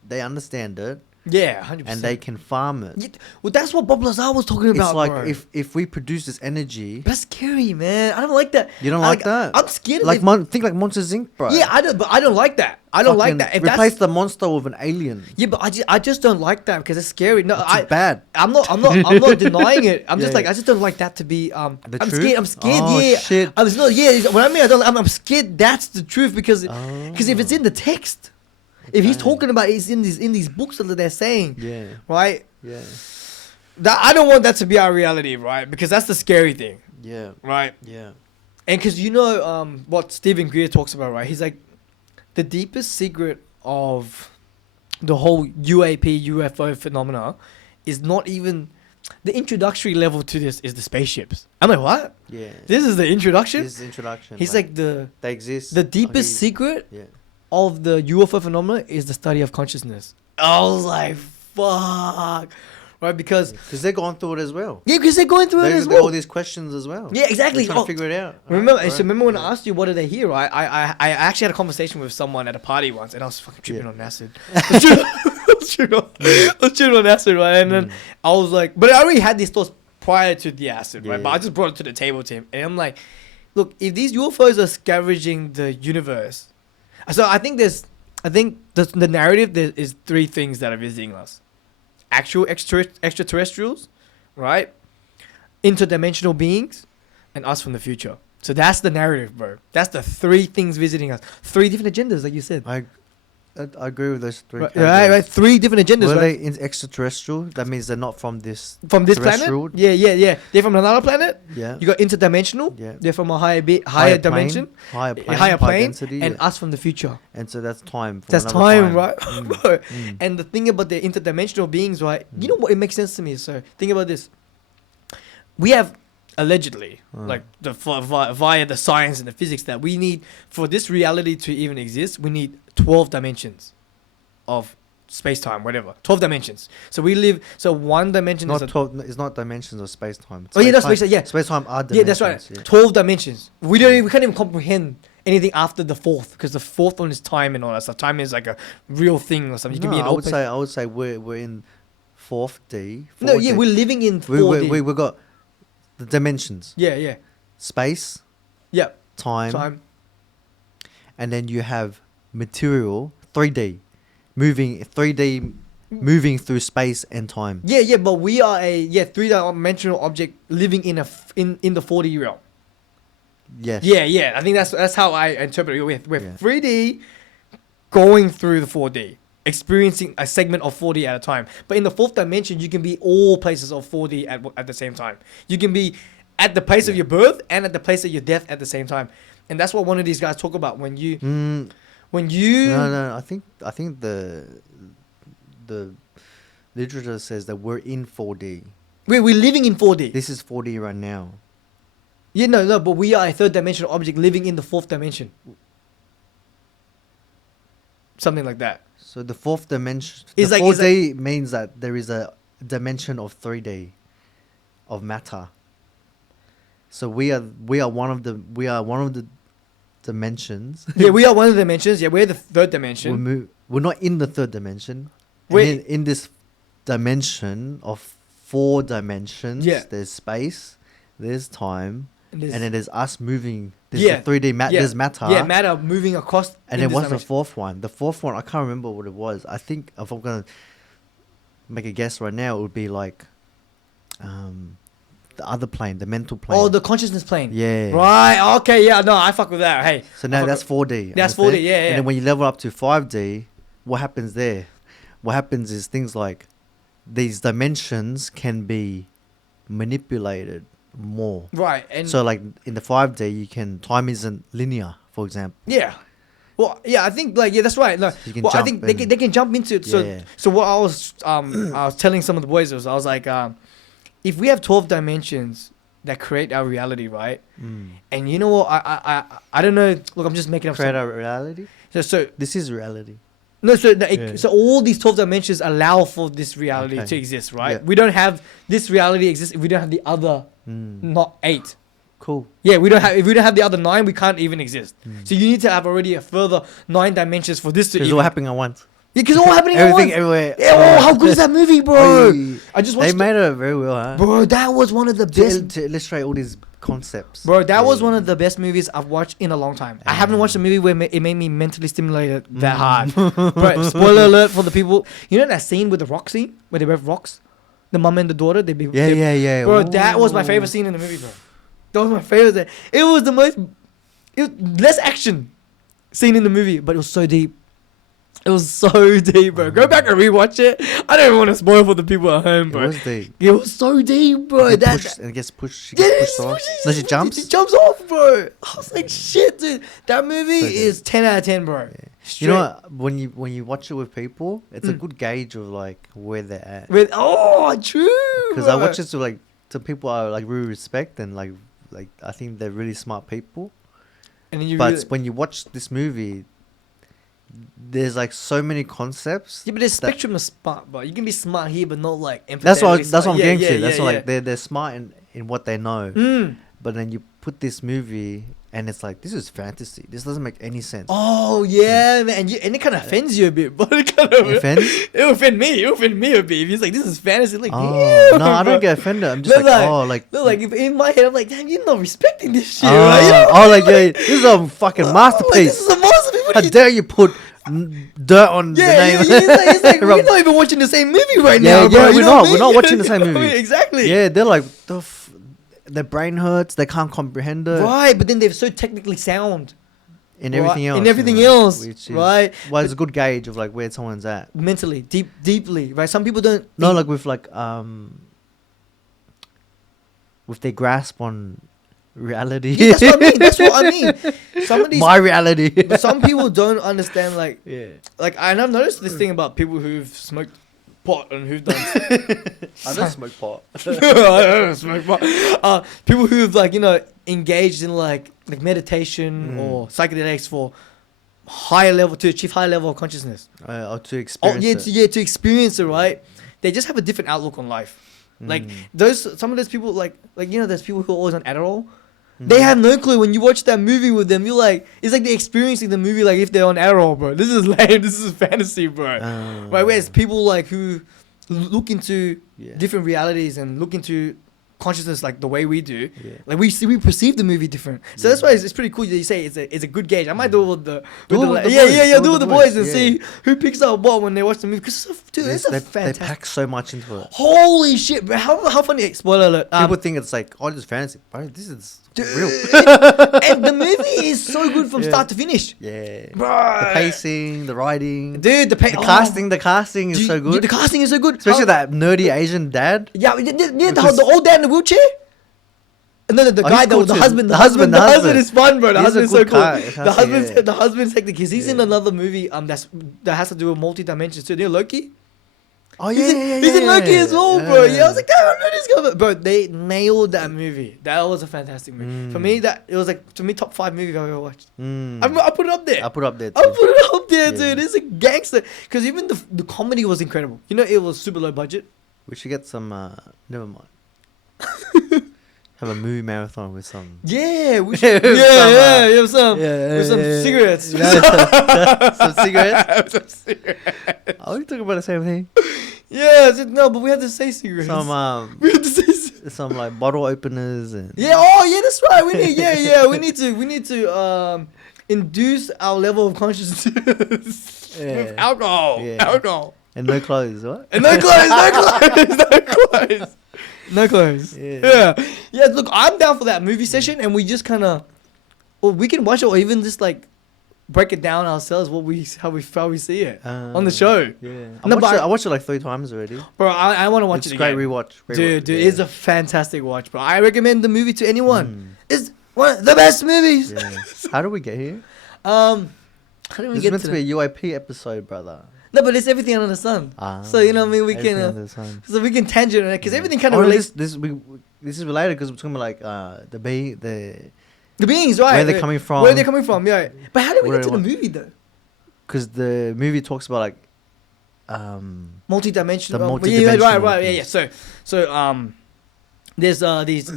they understand it. Yeah, 100%. And they can farm it. Yeah, well, that's what Bob Lazar was talking about, It's like bro. if we produce this energy, That's scary, man. I don't like that. you don't like that. I'm scared. Like Like, think like Monsters Inc, bro. yeah, I don't. But I don't like that. I don't like that. If replace that's the monster with an alien. yeah, but I just don't like that because it's scary. No, It's bad. I'm not denying it. I'm just Yeah, like yeah. I just don't like that to be. I'm truth? scared. I'm scared. Oh, yeah. shit. I was not. Yeah. What I mean, I'm scared. That's the truth because if it's in the text, if he's talking about it's in these books that they're saying, Yeah. right? Yeah. That I don't want that to be our reality, right? Because that's the scary thing, Yeah. right? Yeah. And because what Stephen Greer talks about, right? He's like, the deepest secret of the whole UFO phenomena is not even the introductory level to this is the spaceships. I'm like, what? Yeah. This is the introduction. This is introduction. He's like the they exist. deepest secret Yeah. of the UFO phenomena is the study of consciousness. I was like, fuck, right? Because they're going through it as well. yeah, because they're going through it as They're all well. these questions as well. Yeah, exactly. They're trying to figure it out. Remember, Right, so remember when I right. asked you what are they here, right? I actually had a conversation with someone at a party once, and I was fucking tripping on acid. I was tripping on acid, right? And then I was like, but I already had these thoughts prior to the acid, right? But I just brought it to the table to him, and I'm like, look, if these UFOs are scavenging the universe, so I think the narrative there is three things that are visiting us: actual extraterrestrials, right? Interdimensional beings, and us from the future. So that's the narrative, bro. That's the three things visiting us. Three different agendas, like you said. I agree with those three. Right. Three different agendas, Were right? they extraterrestrial? That means they're not from this. From this planet? terrestrial? Yeah. They're from another planet. Yeah. You got interdimensional. Yeah. They're from a higher plane, dimension. higher plane, Higher high plane. density, And yeah. us from the future. And so that's time. For That's another time, right? Mm. Bro. And the thing about the interdimensional beings, right? You know what? It makes sense to me. So think about this. We have allegedly, like via the science and the physics, that we need for this reality to even exist. We need 12 dimensions of space time, whatever. 12 dimensions. So we live. So one dimension Not is 12. It's not dimensions of space time. Oh yeah, that's space. Yeah, Space time are yeah, dimensions. that's right. Yeah. 12 dimensions. We can't even comprehend anything after the fourth, because the fourth one is time and all that stuff. Time is like a real thing or something. You can be in I would open. say we're in 4D. No, yeah, 4D. we're living in 4D. We got the dimensions. Yeah. Space, Yeah. time, and then you have material, 3D, moving through space and time. Yeah, but we are a three-dimensional object living in in the 4D realm. Yes. Yeah. I think that's how I interpret it. We're 3D going through the 4D, experiencing a segment of 4D at a time. But in the fourth dimension, you can be all places of 4D at the same time. You can be at the place of your birth and at the place of your death at the same time. And that's what one of these guys talk about when you No. I think the literature says that we're in 4D. we're living in 4D. This is 4D right now. Yeah, no, but we are a third dimensional object living in the fourth dimension. Something like that. So the fourth dimension, Is the like- 4D means that there is a dimension of 3D, of matter. So we are one of the dimensions. Yeah, we are one of the dimensions. Yeah, we're the third dimension. We're not in the third dimension. We're- In this dimension of 4 dimensions, Yeah. there's space, there's time, And and there's- then there's us moving. There's Yeah, the 3D yeah, there's matter. Yeah, matter moving across. And in then this what's the dimension. fourth one? The fourth one, I can't remember what it was. I think if I'm gonna make a guess right now, it would be like the other plane, the mental plane. Oh, the consciousness plane. Yeah. Right. Okay. Yeah. No, I fuck with that. Hey. So now I fuck that's 4D. That's understand? 4D. Yeah. And then when you level up to 5D, what happens there? What happens is things like these dimensions can be manipulated more. Right. And So like in the 5D, time isn't linear, for example. yeah. Well, yeah, I think like yeah, that's right. No, you can well, I jump think and- they can jump into it. So Yeah. so what I was telling some of the boys was I was like, if we have 12 dimensions that create our reality, right? And you know what? I don't know. Look, I'm just making up. Create our reality. So This is reality. no, so Yeah. so all these 12 dimensions allow for this reality Okay. to exist, right? Yeah. We don't have this reality exist if we don't have the other, not 8. Cool. Yeah, we don't have. If we don't have the other 9, we can't even exist. So you need to have already a further 9 dimensions for this to. It's even all happening at once. Yeah, because all happening at Everything once. everywhere. Yeah, oh, how good is that movie, bro? Oi. I just They watched made it very well, huh? bro, that was one of the To, best. to illustrate all these concepts. Bro, that was Yeah. one of the best movies I've watched in a long time. I haven't watched a movie where it made me mentally stimulated that hard. Bro, spoiler alert for the people. You know that scene with the rock scene where they have rocks, the mum and the daughter. Yeah. Bro, that was my favorite scene in the movie, bro. That was my favorite. It was the most. It was less action scene in the movie, but it was so deep. It was so deep, bro. Go back and rewatch it. I don't even want to spoil for the people at home, bro. It was deep. It was so deep, bro. And That it gets pushed. She yeah, gets pushed off. No, she jumps. She jumps off, bro. I was like, shit, dude. That movie So good. is 10 out of 10, bro. You know what? When you watch it with people, it's a good gauge of like where they're at. With true. Because I watch it to people I like really respect and like I think they're really smart people. And then you But really, when you watch this movie, there's like so many concepts. yeah, but there's that- spectrum of smart, bro. You can be smart here, but not like empathetically That's what I'm smart. getting Yeah, to. yeah, That's yeah, what, yeah. like they're smart in what they know. Mm. But then you put this movie and it's like this is fantasy. This doesn't make any sense. Oh yeah, man, and it kind of offends you a bit, but it kind of Offends? It offend me. It offend me a bit. If he's like, this is fantasy, like, Oh, damn, no, I bro. don't get offended. I'm just No, like if in my head, I'm like, damn, you're not respecting this shit, right? You know? oh, like yeah, this is a fucking Like, masterpiece. this is a masterpiece. What How do you- dare you put dirt on the Yeah, name? it's like we're not even watching the same movie right now, Yeah, bro. yeah, You we're know what I not. mean? We're not watching the You same know what I movie. mean? Exactly. Yeah, they're like their brain hurts. They can't comprehend it. Right, but then they're so technically sound. In Right, everything else. in everything you know, else, which is, right? Well, it's a good gauge of like where someone's at. Mentally, deeply, right? Some people don't. No, think- like with their grasp on reality. Yeah, that's what I mean. That's what I mean. Some of these, My reality. but some people don't understand. Like, Yeah. and I've noticed this thing about people who've smoked pot and who've done. I don't smoke pot. I don't smoke pot. People who've engaged in like meditation or psychedelics for higher level to achieve higher level of consciousness. Or to Oh experience yeah, it. to experience it, right? They just have a different outlook on life. Like some of those people, there's people who are always on Adderall. They have no clue. When you watch that movie with them, you're like, it's like they're experiencing the movie like if they're on Adderall, bro. This is lame. This is fantasy, bro. Right? Whereas people like who look into different realities and look into consciousness like the way we do, like we perceive the movie different. So that's why it's pretty cool that you say it's a good gauge. I might do it with the Do it with the yeah boys, yeah yeah do it do it with with the the boys boys, and yeah. see who picks up what when they watch the movie. Because dude, it's a They fantastic. pack so much into it. Holy shit, bro! How funny? Spoiler alert. People think it's like, oh, this is fantasy. Bro, this is real. And the movie is so good from start to finish. Yeah. Bro. The pacing, the writing. Dude, the casting is so good. The casting is so good. Especially that nerdy Asian dad. Yeah, the old dad in the wheelchair. No, the Oh, guy, he's cool the too. husband, The husband is fun, bro. The He's a husband is so good cool. guy. The husband's hectic because he's in another movie that has to do with multi dimensions too. You know Loki? Oh He's in Loki as well, bro. Yeah, I was like, damn, I know this guy. Bro, they nailed that movie. That was a fantastic movie. For me, it was like top 5 movies I've ever watched. I put it up there. I put it up there I too. put it up there, dude. It's a gangster. Because even the comedy was incredible. You know, it was super low budget. We should get some. Never mind. Have a movie marathon with some. Yeah, we should. With some cigarettes. Some cigarettes. Some cigarettes. Are we talking about the same thing? Yeah, no, but we had to say cigarettes. We had to say some like bottle openers and. yeah, that's right. We need to induce our level of consciousness with alcohol. Yeah. Alcohol. And no clothes, what? And no clothes, no clothes. Yeah. Look, I'm down for that movie session, and we just kind of, or we can watch it, or even just like break it down ourselves. How we see it on the show. Yeah, No, I watched it like 3 times already. Bro, I want to watch It's it great again. rewatch. Dude, it's a fantastic watch, bro. I recommend the movie to anyone. It's one of the best movies. Yeah. How do we get here? How did we This get meant to to be a UIP episode, brother. No, but it's everything under the sun. So you know what I mean. We Everything can under the sun. so we can tangent on it because everything kind of Oh, relates. this is related because we're talking about like the beings, right? where they're coming from. Where they're coming from, yeah. But how did we Where get to the they movie though? Because the movie talks about like Multi-dimensional. The Yeah, multi-dimensional right. things. Yeah. So there's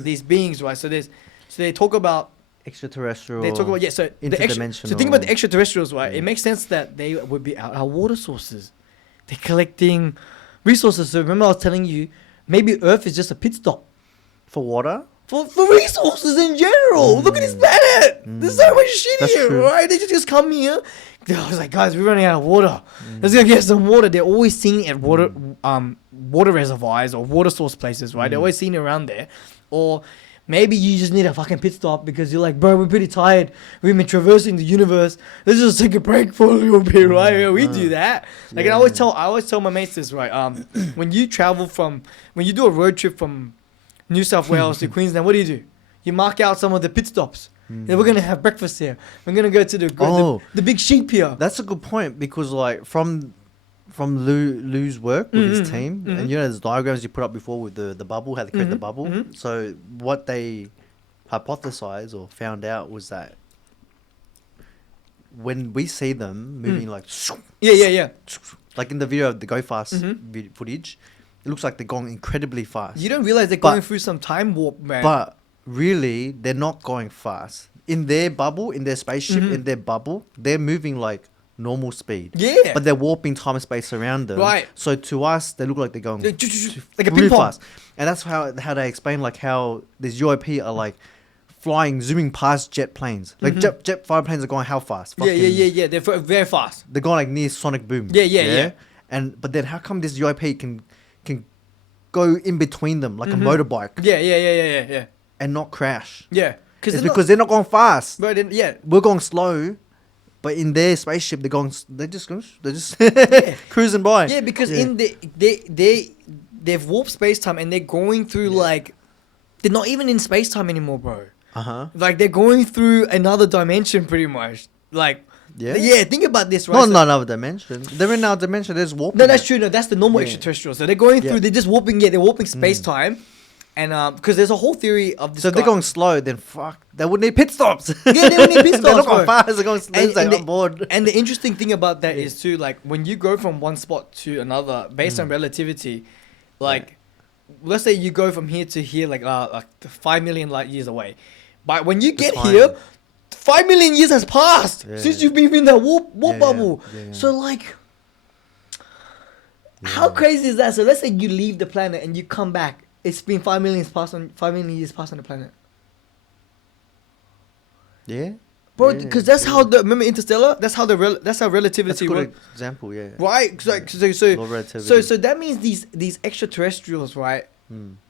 these beings, right? So they talk about. extraterrestrial. They talk about so interdimensional. think about the extraterrestrials, right? It makes sense that they would be our water sources. They're collecting resources. So remember, I was telling you, maybe Earth is just a pit stop for water. For resources in general. Look at this planet. There's so much shit That's here, true. right? They just come here. I was like, guys, we're running out of water. Let's go get some water. They're always seen at water reservoirs or water source places, right? They're always seen around there. Or maybe you just need a fucking pit stop because you're like, bro, we're pretty tired. We've been traversing the universe. Let's just take a break for a little bit, right? Yeah, we do that. Like, and I always tell my mates this, right? When you do a road trip from New South Wales to Queensland, what do? You mark out some of the pit stops. Yeah, we're gonna have breakfast here. We're gonna go to the big sheep here. That's a good point because like from Lou's work with his team, and you know there's diagrams you put up before with the bubble, how they create the bubble. So what they hypothesized or found out was that when we see them moving like like in the video of the Go Fast footage, it looks like they're going incredibly fast. You don't realize they're going through some time warp, man. But really, they're not going fast. In their bubble, in their spaceship, in their bubble, they're moving like normal speed. Yeah. But they're warping time and space around them. Right. So to us, they look like they're going like a really ping pong. fast. And that's how they explain like how these UAP are like flying, zooming past jet planes. Like jet fighter planes are going how fast? Yeah. They're very fast. They're going like near sonic boom. Yeah. But then how come this UAP can go in between them like a motorbike? Yeah. And not crash. Yeah. It's because they're not going fast. But then, We're going slow, but in their spaceship they're just cruising by. Yeah, because in they've warped space time and they're going through like they're not even in space time anymore, bro. Like they're going through another dimension pretty much. Like think about this, right? Not another dimension. They're in our dimension. They're just warping. No, that's true. No, that's the normal extraterrestrial. So they're going through. They're just warping. Yeah, they're warping space time, and because there's a whole theory of this. So if they're going slow, then fuck, they would need pit stops. Yeah, they would need pit stops. They're not going bro. fast. They're going. They're like on board. And the interesting thing about that is too, like when you go from one spot to another based on relativity, like let's say you go from here to here, like 5 million light years away, but when you get here. 5 million years has passed since you've been in that warp bubble. So like, how crazy is that? So let's say you leave the planet and you come back. It's been 5 million years passed on the planet. Yeah, bro. Because that's how remember Interstellar. That's how relativity that's a works. good example. Yeah, right. So that means these extraterrestrials, right?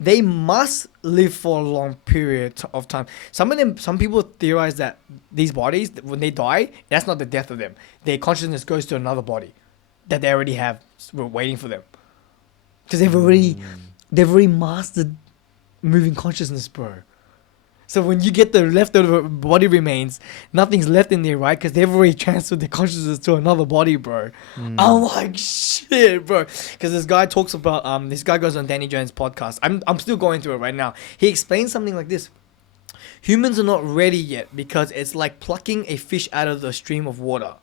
They must live for a long period of time. Some people theorize that these bodies, when they die, that's not the death of them. Their consciousness goes to another body that they already have waiting for them. Because they've already mastered moving consciousness, bro. So when you get the leftover body remains, nothing's left in there, right? Because they've already transferred their consciousness to another body, bro. I'm like, shit, bro. Because this guy talks about, this guy goes on Danny Jones' podcast. I'm still going through it right now. He explains something like this. Humans are not ready yet because it's like plucking a fish out of the stream of water.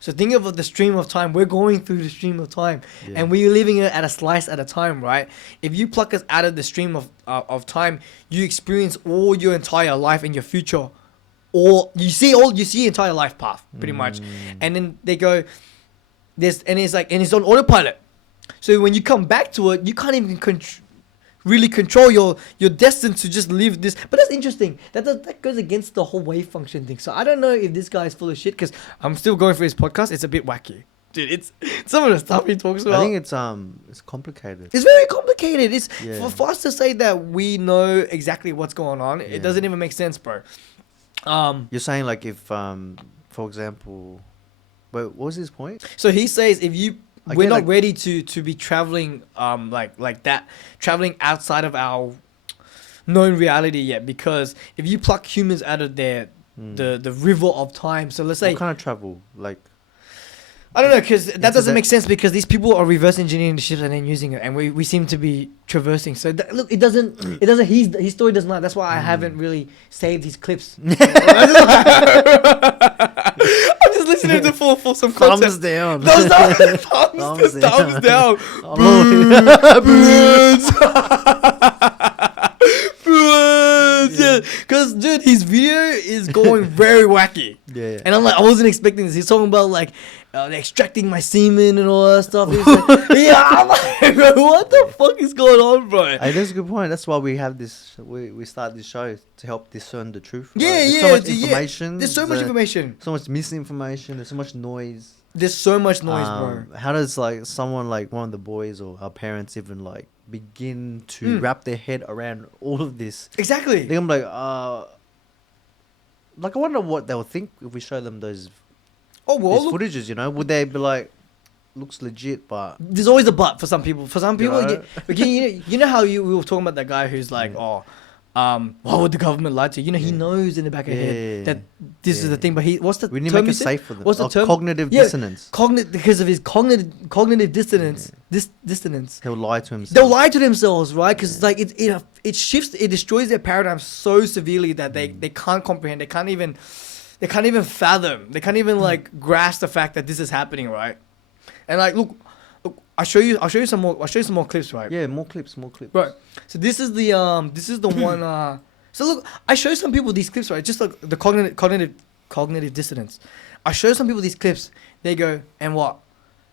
So think of the stream of time. We're going through the stream of time, and we're living it at a slice at a time, right? If you pluck us out of the stream of time, you experience all your entire life and your future, or you see your entire life path pretty much. And then they go, it's on autopilot. So when you come back to it, you can't even really control your destiny to just live this. But that's interesting. That goes against the whole wave function thing. So I don't know if this guy is full of shit because I'm still going through his podcast. It's a bit wacky. dude, it's some of the stuff he talks about. I think it's complicated. It's very complicated. It's Yeah. for us to say that we know exactly what's going on. Yeah. It doesn't even make sense, bro. You're saying like if for example, what was his point? So he says if you I we're get, not like- ready to be traveling like that, traveling outside of our known reality yet, because if you pluck humans out of their the river of time, so let's say What kind of travel? Like I don't know, because that doesn't that- make sense, because these people are reverse engineering the ships and then using it, and we seem to be traversing. So look, it doesn't his story does not. That's why I haven't really saved his clips. I'm just listening to for some thumbs concept. down. Thumbs down. Thumbs down. Because dude, his video is going very wacky. Yeah. And I'm like, I wasn't expecting this. He's talking about like extracting my semen and all that stuff. He's like, yeah, I'm like, bro, what the fuck is going on, bro? Hey, that's a good point. That's why we have this. We start this show to help discern the truth. Yeah, There's yeah, so much yeah. information. There's so much information. So much misinformation. There's so much noise. There's so much noise, bro. How does like someone like one of the boys or our parents even like begin to wrap their head around all of this? Exactly. Then I'm like, I wonder what they'll think if we show them those these footages. You know, would they be like, looks legit, but there's always a but for some people. For some people, know? you know how we were talking about that guy who's like, why would the government lie to you? You know, he knows in the back of his head that this is the thing, but what's the we need to term make he it said? safe for them. What's the term? Cognitive dissonance. Because of his cognitive dissonance. Dissonance. They'll lie to himself. They'll lie to themselves, right? Because like it shifts, it destroys their paradigm so severely that they can't comprehend. They can't even fathom. They can't even like grasp the fact that this is happening, right? And like, look, I'll show you some more clips, right? Yeah, more clips. Right. So this is the one. So look, I show some people these clips, right? Just like the cognitive dissonance. I show some people these clips. They go, and what?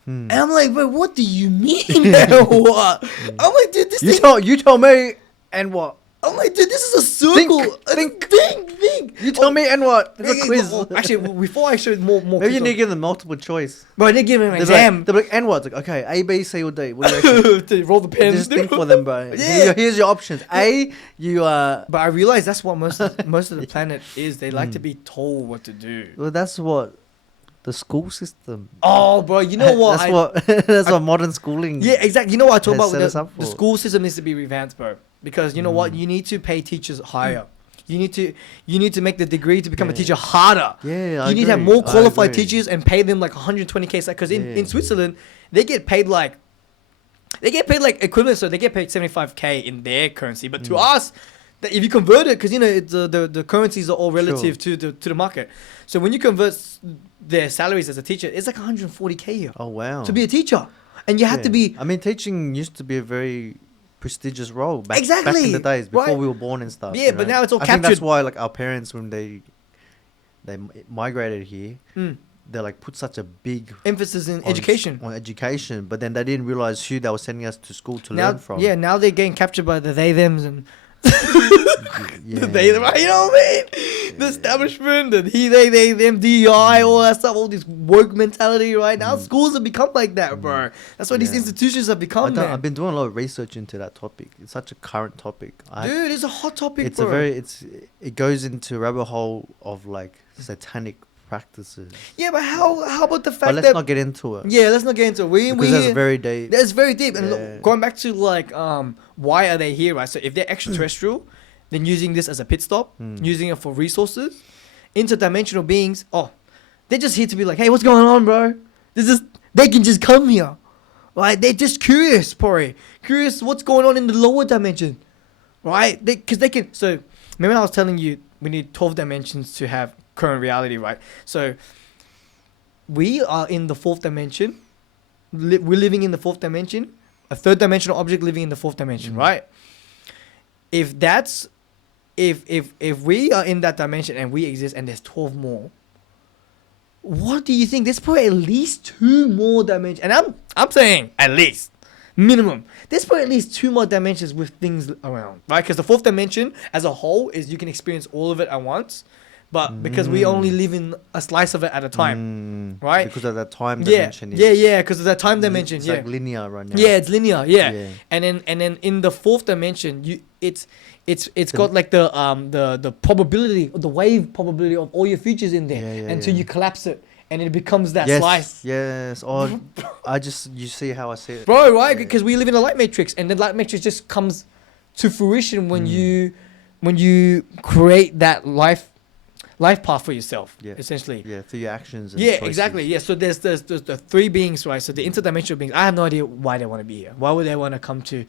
And I'm like, bro, what do you mean? And what? I'm like, dude, this thing. You tell me, and what? I'm like, dude, this is a circle. Think. You tell me, and what? It's a quiz. Actually, before I show more Maybe clips you need to give them multiple choice. bro, I didn't give him an They're exam. like, and what? It's like, okay, A, B, C, or D. What do you reckon? To roll the pens. Just think for them, bro. Yeah. Here's your options. A, you are. But I realize that's what most of the planet is. They like to be told what to do. Well, that's what the school system. Oh, bro, you know what? That's what modern schooling. Yeah, exactly. You know what I talk has about? set us up The for. school system needs to be revamped, bro. Because you know what? You need to pay teachers higher. You need to make the degree to become a teacher harder. Yeah, you need to have more qualified teachers and pay them like 120K. Because in Switzerland, they get paid like equivalent. So they get paid 75K in their currency. But to us, that if you convert it, because you know it's, the currencies are all relative to the market. So when you convert their salaries as a teacher, it's like 140K here. Oh wow. To be a teacher, and you have to be. I mean, teaching used to be a very prestigious role back in Exactly, the days before right. we were born and stuff. Yeah, you but know? now it's all I think that's captured. why like our parents when they migrated here, they like put such a big Emphasis in on education. on education, but then they didn't realize who they were sending us to school to Now, learn from. yeah, now they're getting captured by the they thems and yeah. the they them. You know what I mean? The establishment, the he they them DEI, all that stuff, all this woke mentality. Right now, schools have become like that, bro. That's what these institutions have become. Man. I've been doing a lot of research into that topic. It's such a current topic. Dude, it's a hot topic, It's bro. it goes into a rabbit hole of like satanic practices. Yeah, but how about the fact But let's that not get into it. yeah, let's not get into it. Because that's very deep. That's very deep. And Yeah. look, going back to like why are they here, right? So if they're extraterrestrial, then using this as a pit stop, using it for resources, interdimensional beings, they're just here to be like, hey, what's going on, bro? They can just come here. Right? They're just curious, Pori. Curious what's going on in the lower dimension. Right? Because they can. So remember I was telling you we need 12 dimensions to have current reality, right? So we are in the fourth dimension. We're living in the fourth dimension. A third dimensional object living in the fourth dimension, right? If we are in that dimension and we exist and there's 12 more, what do you think? There's probably at least 2 more dimensions. And I'm saying at least. Minimum. There's probably at least 2 more dimensions with things around, right? Because the fourth dimension as a whole is you can experience all of it at once. but because we only live in a slice of it at a time, right? Because of that time Yeah, dimension. yeah, because of that time dimension. It's Yeah, like linear right now. yeah, it's linear. Yeah. Yeah. and then in the fourth dimension, it's got like the probability, the wave probability of all your futures in there until you collapse it, and it becomes that slice. Yes. Or you see how I see it, Bro, right? Because we live in a light matrix, and the light matrix just comes to fruition when you create that life path for yourself. Yeah. Essentially. Yeah, through your actions. And Yeah, choices. exactly. Yeah. So there's the three beings, right? So the interdimensional beings. I have no idea why they want to be here. Why would they want to come to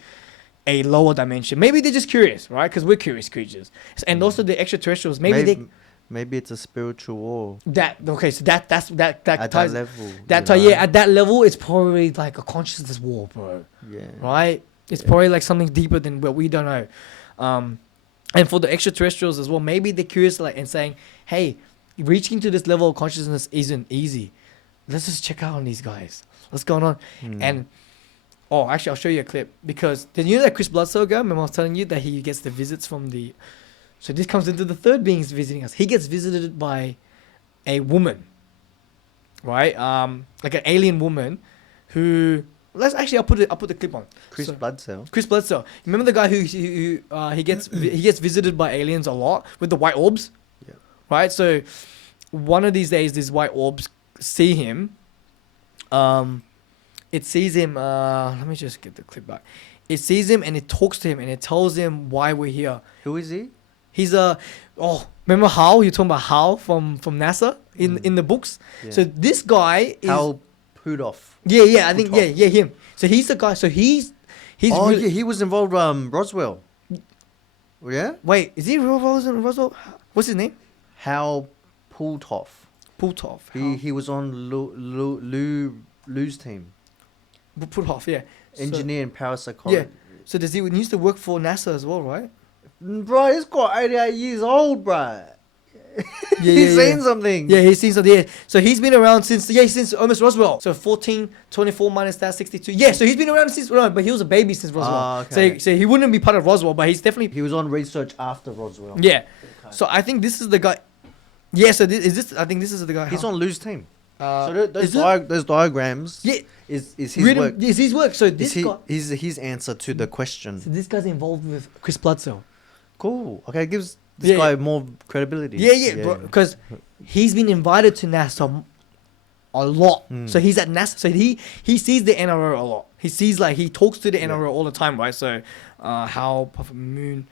a lower dimension? Maybe they're just curious, right? Because we're curious creatures. And also the extraterrestrials. Maybe it's a spiritual war. So that At ties, that level. at that level, it's probably like a consciousness war, bro. Yeah. Right? It's probably like something deeper than what we don't know. And for the extraterrestrials as well, maybe they're curious and saying, hey, reaching to this level of consciousness isn't easy. Let's just check out on these guys. What's going on? And actually, I'll show you a clip, because did you know that Chris Bledsoe guy? Remember I was telling you that he gets the visits from the. So this comes into the third beings visiting us. He gets visited by a woman, right? Like an alien woman, who. I'll put the clip on. Chris Bledsoe. Chris Bledsoe. Remember the guy who he gets visited by aliens a lot with the white orbs? Yeah. Right? So one of these days these white orbs see him. It sees him, let me just get the clip back. It sees him and it talks to him and it tells him why we're here. Who is he? He's remember Hal? You're talking about Hal from NASA in the books? Yeah. So this guy is Hal Pudov. Yeah, I think him. So he's the guy. So he's he was involved Roswell. Yeah. Wait, is he Roswell? What's his name? Hal Pultov. He was on Lou's team. Pultov, yeah. Engineer and parapsychology. Yeah. So does he used to work for NASA as well, right? Bro, he's got 88 years old, bro. He's seen something. Yeah, he's seen something. Yeah. So he's been around since almost Roswell. So 24 minus that 62. Yeah, so he's been around since but he was a baby since Roswell. Okay. So he wouldn't be part of Roswell, but he's definitely he was on research after Roswell. Yeah. Okay. So I think this is the guy. Yeah, so I think this is the guy. He's on Lou's team. So those diagrams is his work. Is his work. So this guy is his answer to the question. So this guy's involved with Chris Bledsoe. Cool. Okay, it gives this guy more credibility. Yeah, because he's been invited to NASA a lot. So he's at NASA. So he sees the NRO a lot. He sees he talks to the NRO all the time, right? So how moon.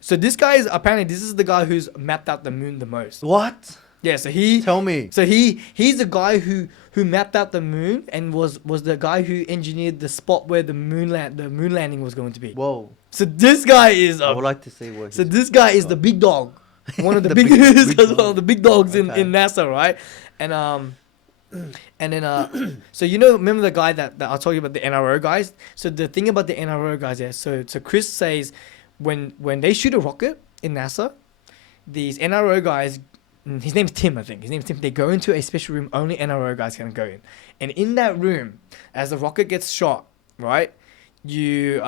So this guy is this is the guy who's mapped out the moon the most. What? Yeah, so tell me. So he's the guy who mapped out the moon and was the guy who engineered the spot where the moon landing was going to be. Whoa. So this guy is I would like to see what. So this guy is the big dog. One of the biggest as well, the big dogs in NASA, right? And then so remember the guy that I told you about, the NRO guys? So the thing about the NRO guys, so Chris says when they shoot a rocket in NASA, these NRO guys, his name's Tim, I think. His name's Tim. They go into a special room only NRO guys can go in. And in that room, as the rocket gets shot, right, you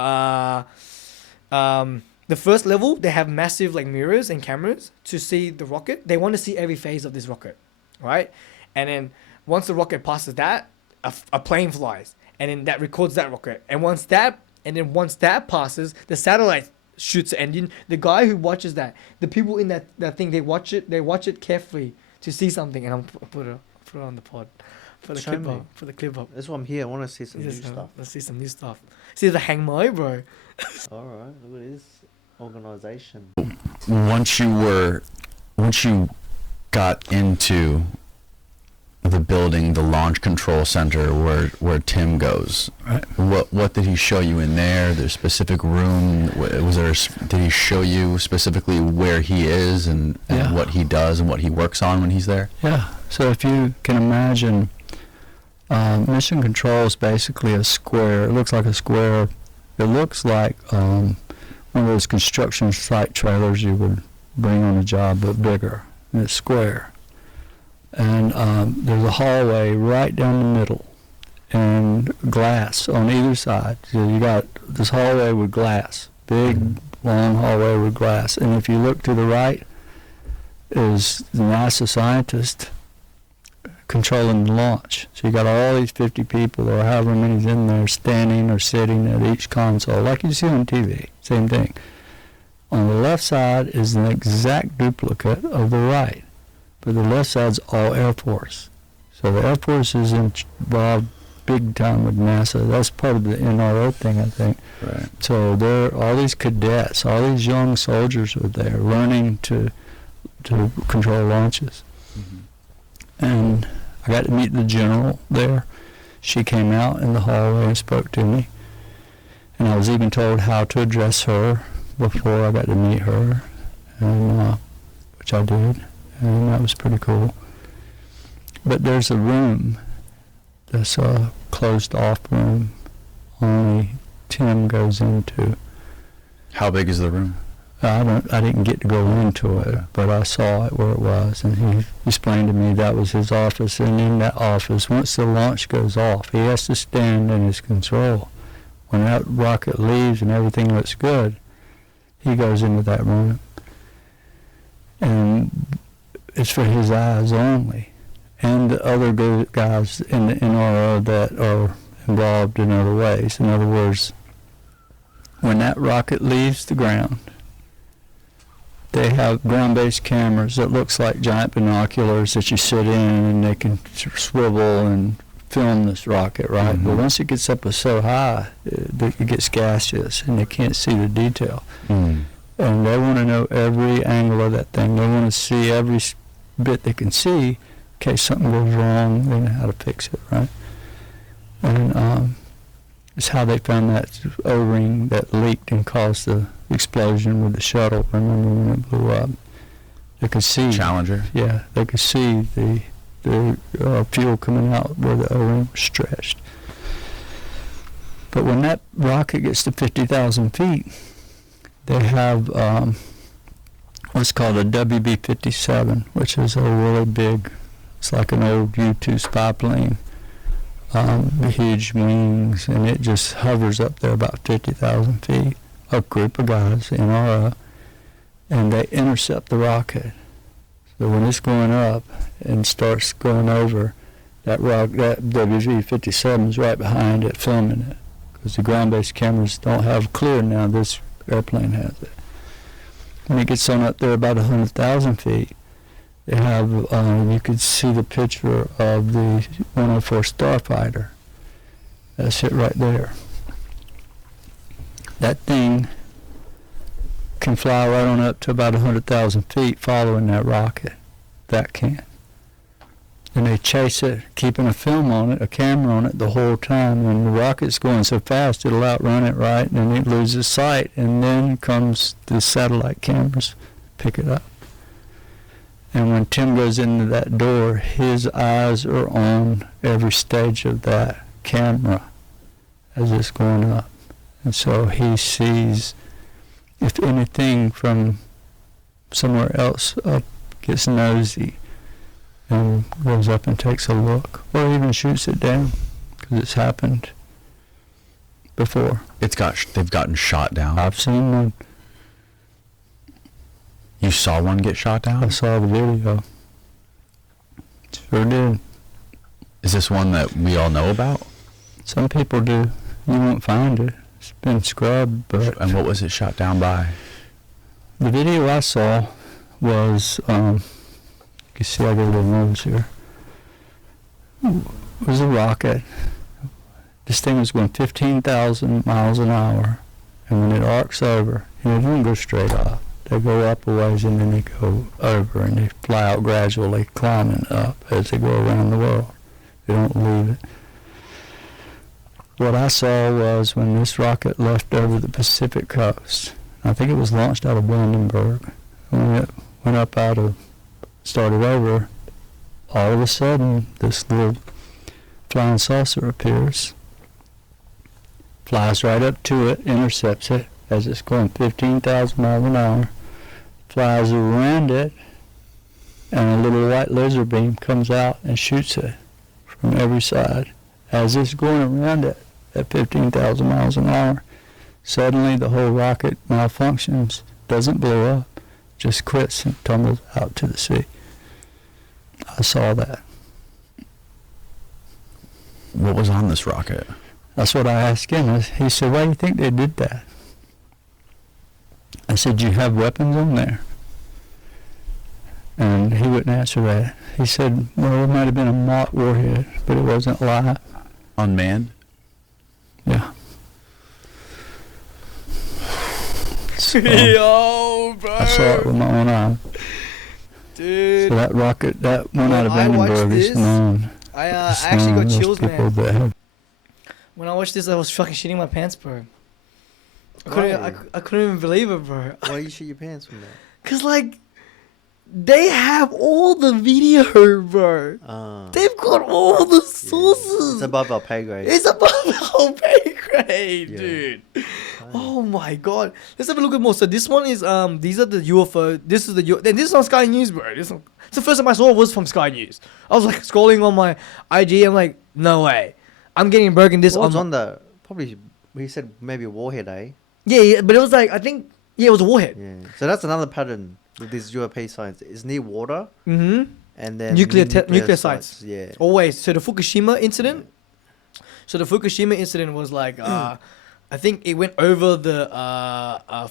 the first level, they have massive mirrors and cameras to see the rocket. They want to see every phase of this rocket, right? And then once the rocket passes that, a plane flies, and then that records that rocket. And once that passes, the satellite shoots, and then the guy who watches that, the people in that thing, they watch it carefully to see something. And I'll put it on the pod. Put the clip up. That's why I'm here. I want to see some new stuff. Let's see some new stuff. See the hang my, bro. All right, look at this organization. Once you got into the building, the launch control center where Tim goes, right, what did he show you in there? The specific room? Did he show you specifically where he is and what he does and what he works on when he's there? Yeah. So if you can imagine, mission control is basically a square. It looks like a square. It looks like one of those construction site trailers you would bring on a job, but bigger. And it's square. And there's a hallway right down the middle and glass on either side. So you got this hallway with glass, big long hallway with glass. And if you look to the right, is the NASA scientist controlling the launch. So you got all these 50 people or however many's in there standing or sitting at each console, like you see on TV, same thing. On the left side is an exact duplicate of the right, but the left side's all Air Force. So the Air Force is involved big time with NASA. That's part of the NRO thing, I think. Right. So there, all these cadets, all these young soldiers were there learning to control launches. Mm-hmm. And I got to meet the general there. She came out in the hallway and spoke to me. And I was even told how to address her before I got to meet her, and which I did, and that was pretty cool. But there's a room that's a closed-off room only Tim goes into. How big is the room? I didn't get to go into it, but I saw it where it was, and he explained to me that was his office. And in that office, once the launch goes off, he has to stand in his control. When that rocket leaves and everything looks good, he goes into that room, and it's for his eyes only, and the other guys in the NRO that are involved in other ways. In other words, when that rocket leaves the ground, they have ground-based cameras that looks like giant binoculars that you sit in, and they can swivel and film this rocket, right? Mm-hmm. But once it gets up so high, it gets gaseous, and they can't see the detail. Mm. And they want to know every angle of that thing. They want to see every bit they can see in case something goes wrong. They know how to fix it, right? And it's how they found that O-ring that leaked and caused the explosion with the shuttle. Remember when it blew up? They could see Challenger. Yeah, they could see the fuel coming out where the O-ring was stretched. But when that rocket gets to 50,000 feet, they have what's called a WB-57, which is a really big, it's like an old U-2 spy plane. The huge wings, and it just hovers up there about 50,000 feet. A group of guys, NRO, and they intercept the rocket. So when it's going up and starts going over, that WV-57 is right behind it, filming it, because the ground-based cameras don't have clear now. This airplane has it. When it gets on up there about 100,000 feet, they have, you could see the picture of the 104 Starfighter. That's it right there. That thing can fly right on up to about 100,000 feet following that rocket. That can. And they chase it, keeping a film on it, a camera on it the whole time. And the rocket's going so fast, it'll outrun it, right? And then it loses sight. And then comes the satellite cameras, pick it up. And when Tim goes into that door, his eyes are on every stage of that camera as it's going up. And so he sees, if anything from somewhere else up gets nosy and goes up and takes a look, or even shoots it down, because it's happened before. They've gotten shot down. I've seen one. You saw one get shot down? I saw the video. Sure did. Is this one that we all know about? Some people do. You won't find it. It's been scrubbed, but... And what was it shot down by? The video I saw was, you can see I got a little nose here. It was a rocket. This thing was going 15,000 miles an hour, and when it arcs over, it doesn't go straight off. They go up a ways and then they go over, and they fly out gradually, climbing up as they go around the world. They don't leave it. What I saw was when this rocket left over the Pacific coast, I think it was launched out of Brandenburg, when it went up started over, all of a sudden this little flying saucer appears, flies right up to it, intercepts it as it's going 15,000 miles an hour, flies around it, and a little white laser beam comes out and shoots it from every side. As it's going around it at 15,000 miles an hour, suddenly the whole rocket malfunctions, doesn't blow up, just quits and tumbles out to the sea. I saw that. What was on this rocket? That's what I asked him. He said, why do you think they did that? I said, you have weapons on there? And he wouldn't answer that. He said, well, it might have been a mock warhead, but it wasn't live. Unmanned? Yeah. So, Yo, bro. I saw it with my own eye. Dude. So that rocket, that one out of I watched Vandenberg is this, known. I It's actually known got those chills, people man. that have- When I watched this, I was fucking shitting my pants, bro. I Why? couldn't even believe it, bro. Why you shit your pants from that? Cause like, they have all the video, bro. They've got all the sources. It's above our pay grade. It's above our pay grade, Yeah. dude. Oh my god. Let's have a look at more. So this one is these are the UFO. This is the then this is on Sky News, bro. It's the first time I saw it was from Sky News. I was like scrolling on my IG. I'm like, no way. I'm getting broken this What was on the probably we said maybe a warhead, eh? Yeah, but it was like I think it was a warhead. Yeah. So that's another pattern with this UAP science. It's near water. Mm-hmm. And then nuclear sites. Yeah. Always. So the Fukushima incident. So the Fukushima incident was like I think it went over the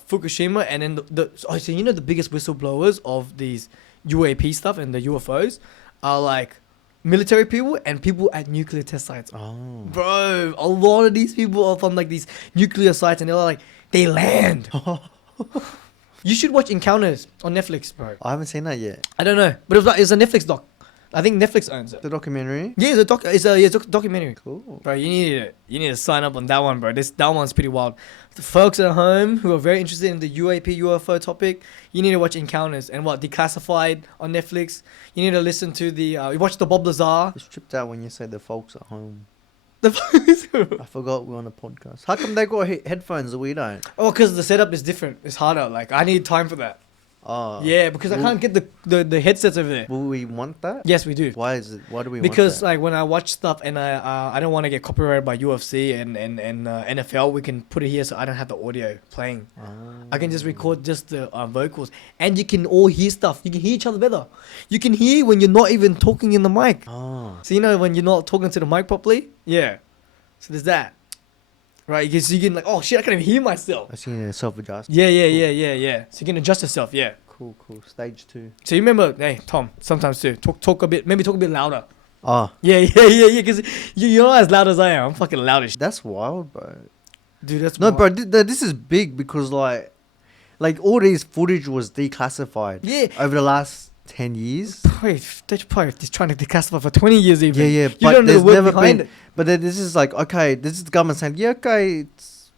Fukushima, and then so you know the biggest whistleblowers of these UAP stuff and the UFOs are like military people and people at nuclear test sites. Oh. Bro, a lot of these people are from like these nuclear sites, and they're like they land. You should watch Encounters on Netflix, bro. I haven't seen that yet. I don't know, but it's a Netflix doc. I think Netflix owns it. The documentary? Yeah, it's a documentary. Cool. Bro, you need to sign up on that one, bro. That one's pretty wild. The folks at home who are very interested in the UAP UFO topic, you need to watch Encounters and Declassified on Netflix. You need to listen to you watch the Bob Lazar. It's tripped out when you say the folks at home. The folks. I forgot we're on a podcast. How come they got headphones that we don't? Oh, because the setup is different. It's harder. Like I need time for that. Oh. Yeah, because I can't get the headsets over there. Will we want that? Yes, we do. Why is it? Why do we Because want that? like when I watch stuff and I don't want to get copyrighted by UFC and NFL, we can put it here so I don't have the audio playing. I can just record just the vocals, and you can all hear stuff. You can hear each other better. You can hear when you're not even talking in the mic. Oh. So you know when you're not talking to the mic properly. Yeah. So there's that. Right, because you can like, oh shit, I can't even hear myself. I seen it self-adjust. Yeah. So you can adjust yourself. Yeah. Cool. Stage 2. So you remember, hey Tom, sometimes too talk a bit, maybe talk a bit louder. Oh. Yeah, because you're not as loud as I am. I'm fucking loud as shit. That's wild, bro. Dude, that's no, wild. bro. This is big because like all these footage was declassified. Yeah. Over the last 10 years. They're probably just trying to declassify for 20 years even. Yeah. You But don't know there's the work never behind been. it. But then this is like, okay, this is the government saying, yeah, okay,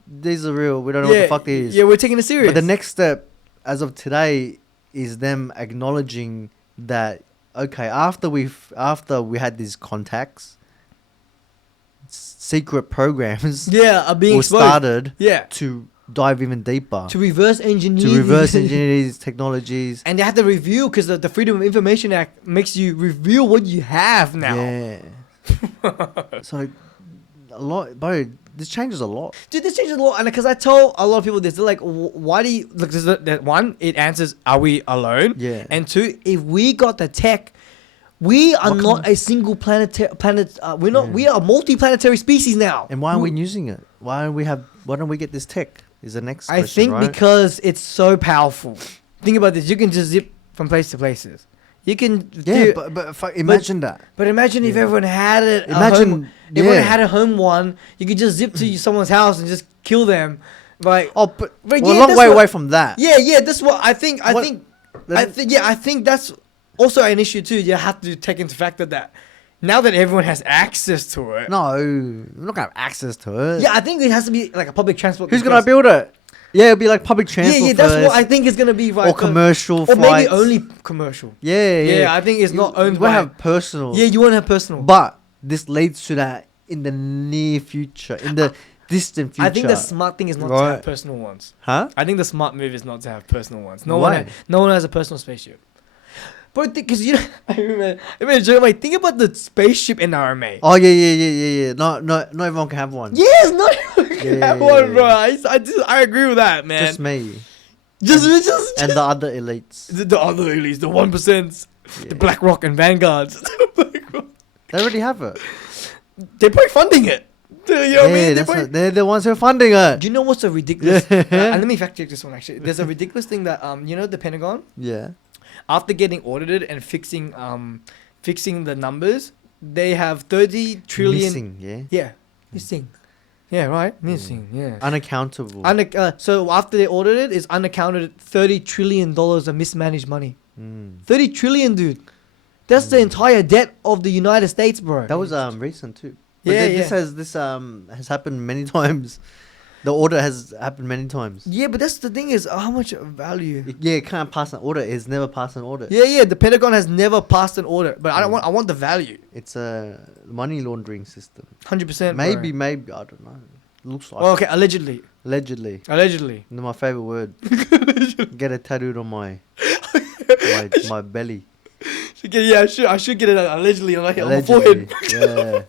these are real. We don't know what the fuck it is. Yeah, we're taking it serious. But the next step, as of today, is them acknowledging that okay, after we had these contacts, secret programs are being were exposed. started Yeah. to dive even deeper, To reverse engineer. these technologies. And they have to review because the Freedom of Information Act makes you reveal what you have now. Yeah. So a lot, bro. This changes a lot. Dude, this changes a lot. And because I tell a lot of people this, they're like, why do you look? That one, it answers, are we alone? Yeah. And two, if we got the tech, we are not a single planet. We're not. We are a multi-planetary species now. And why aren't we using it? Why don't we get this tech? Is the next question, I think right? because it's so powerful. Think about this. You can just zip from place to places. You can. Imagine that. But imagine if everyone had it. Imagine if everyone had a home one. You could just zip to someone's house and just kill them. Like but we're a long way away from that. Yeah. That's what I think. I think that's also an issue too. You have to take into factor that now that everyone has access to it. No, we're not gonna have access to it. Yeah, I think it has to be like a public transport. Who's gonna build it? Yeah, it'll be like public transport. Yeah, that's what I think is gonna be. Right, or commercial or flights. maybe only commercial. Yeah. I think it's not owned You by. won't have personal. Yeah, you won't have personal. But this leads to that in the near future, in the distant future. I think the smart thing is not to have personal ones. Huh? I think the smart move is not to have personal ones. No Why? one has a personal spaceship. But because you know, I remember joke, like think about the spaceship in RMA. Oh yeah. Not everyone can have one. Yes, not everyone can have one, bro. I agree with that, man. Just me. Just and the other elites. the other elites, the 1%, the BlackRock and Vanguards. They already have it. They're probably funding it. You know what I mean? They're the ones who are funding it. Do you know what's a ridiculous? Let me fact check this one. Actually, there's a ridiculous thing that you know, the Pentagon. Yeah. After getting audited and fixing the numbers, they have 30 trillion. Missing, yeah. Yeah, missing. Yeah, right. Missing. Yeah. Unaccountable. So after they audited, it's unaccounted $30 trillion of mismanaged money. 30 trillion, dude. That's the entire debt of the United States, bro. That was recent too. But Yeah, this has happened many times. The audit has happened many times. Yeah, but that's the thing is how much value. It can't pass an audit. It's never passed an audit. Yeah. The Pentagon has never passed an audit, but I want the value. It's a money laundering system. 100%. Maybe I don't know. Looks like. Well, okay, allegedly. Allegedly. My favorite word. Get it tattooed on my belly. Yeah, I should get it allegedly on my forehead. Yeah.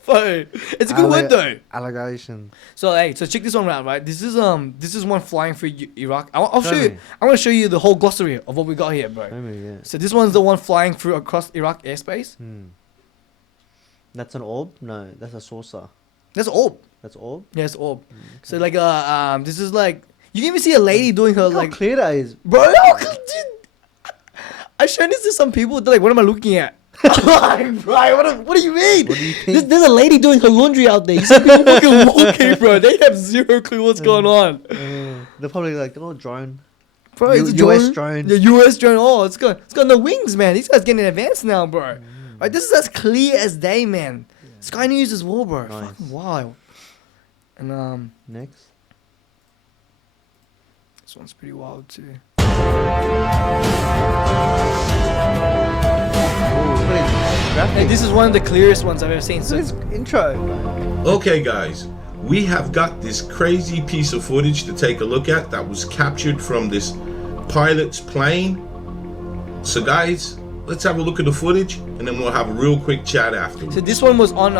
It's a good word though. Allegation. So check this one out, right? This is one flying through Iraq. I'll show you. I want to show you the whole glossary of what we got here, bro. Yeah. So this one's the one flying through across Iraq airspace. That's an orb? No, that's a saucer. That's an orb. That's orb? Yeah, it's orb. Okay. So this is like you can even see a lady doing her Look how clear that is, bro. Dude, I showed this to some people. They're like, "What am I looking at?" Like, right? What do you mean? What do you think? There's a lady doing her laundry out there. You see people walking, bro. They have zero clue what's going on. They're probably like, "Oh, drone." Bro, it's a US drone. The US drone. Oh, it's got no wings, man. These guys getting advanced now, bro. Right, this is as clear as day, man. Sky News as well, bro. Nice. Fucking wild. And next. This one's pretty wild too. Hey, this is one of the clearest ones I've ever seen. So intro. Okay, guys, we have got this crazy piece of footage to take a look at that was captured from this pilot's plane. So, guys, let's have a look at the footage, and then we'll have a real quick chat afterwards. So this one was on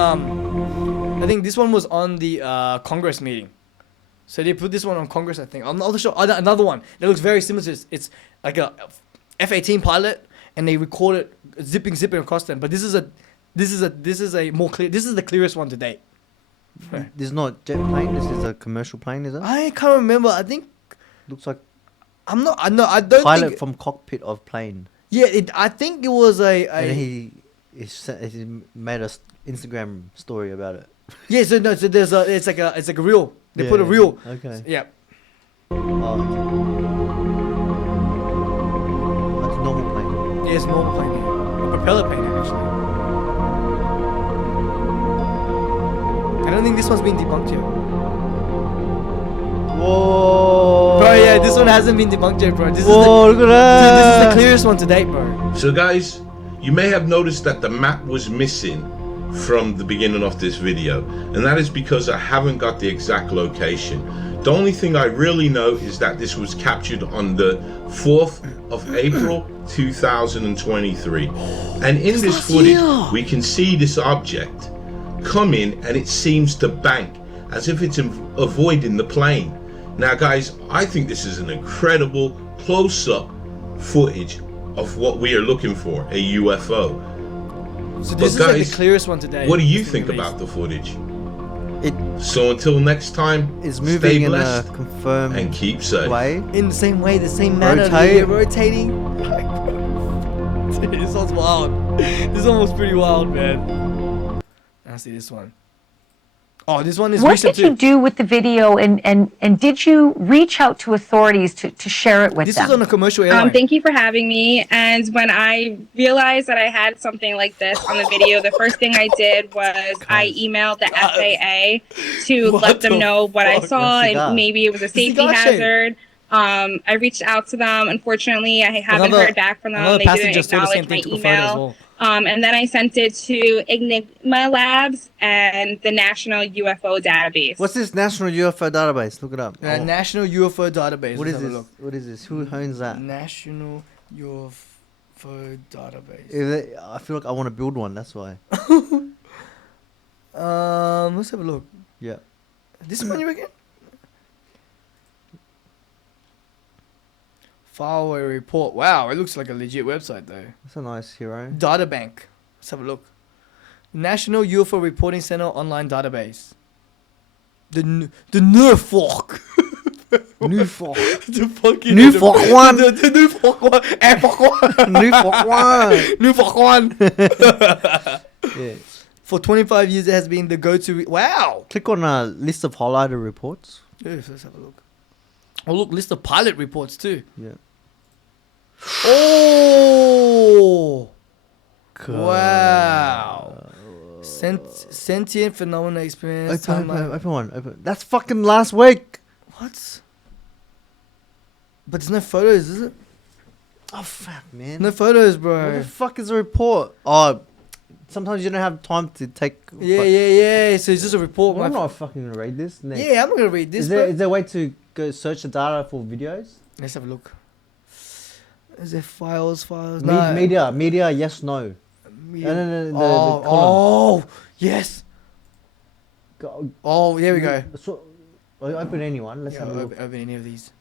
I think this one was on the Congress meeting. So they put this one on Congress, I think. I'm not sure. Another one that looks very similar to this. It's like a F-18 pilot, and they record it zipping across them. But this is a more clear. This is the clearest one to date. This is not jet plane. This is a commercial plane, is it? I can't remember. I think looks like. I don't. Pilot think, from cockpit of plane. Yeah, I think it was a. And he made a Instagram story about it. Yeah, so there's it's like a reel. They put a reel. Okay. Yeah. Oh. That's a normal plane. Yeah, it's a normal plane. A propeller plane, actually. I don't think this one's been debunked yet. Whoa. Bro, yeah, this one hasn't been debunked yet, bro. Look at that. Dude, this is the clearest one to date, bro. So, guys, you may have noticed that the map was missing from the beginning of this video, and that is because I haven't got the exact location. The only thing I really know is that this was captured on the 4th of April 2023, and in this footage we can see this object come in, and it seems to bank as if it's avoiding the plane. Now, guys, I think this is an incredible close-up footage of what we are looking for, a UFO. So this is like the clearest one today. What do you think about the footage? So until next time, it's moving stay in blessed a confirmed and keep safe. way. In the same way, the same manner. Rotating. Dude, this one's wild. This one was pretty wild, man. I see this one. Oh, this one is what recent did you do with the video, and did you reach out to authorities to share it with This them? is on a commercial airline. Thank you for having me. And when I realized that I had something like this on the video, the first thing I did was I emailed the FAA to let them know what I saw, and maybe it was a safety hazard. I reached out to them. Unfortunately, I haven't heard back from them. They didn't acknowledge my email. And then I sent it to Enigma Labs and the National UFO Database. What's this National UFO Database? Look it up. National UFO Database. What is this? What is this? Who owns that? National UFO Database. I feel like I want to build one. That's why. Let's have a look. Yeah. This one you reckon? Faraway report. Wow, it looks like a legit website though. That's a nice hero. Databank. Let's have a look. National UFO Reporting Center online database. The NUFOC. NUFOC. The fucking NUFOC 1. The NUFOC 1. NUFOC 1. NUFOC 1. Yeah. For 25 years, it has been the go-to. Wow. Click on a list of highlighted reports. Yes, let's have a look. Oh, look, list of pilot reports too. Yeah. Oh. God. Wow. Sentient phenomena experience. Open one. That's fucking last week. What? But there's no photos, is it? Oh, fuck, man. No photos, bro. What the fuck is a report? Oh, sometimes you don't have time to take... Yeah. So it's just a report. Well, I'm not fucking going to read this. Next. Yeah, I'm not going to read this, Is there a way to go search the data for videos? Let's have a look. Is there files? No. Media, yes, no. No, the column. Oh, yes. Go. Oh, there we go. So, open anyone. Let's have a look. Open any of these.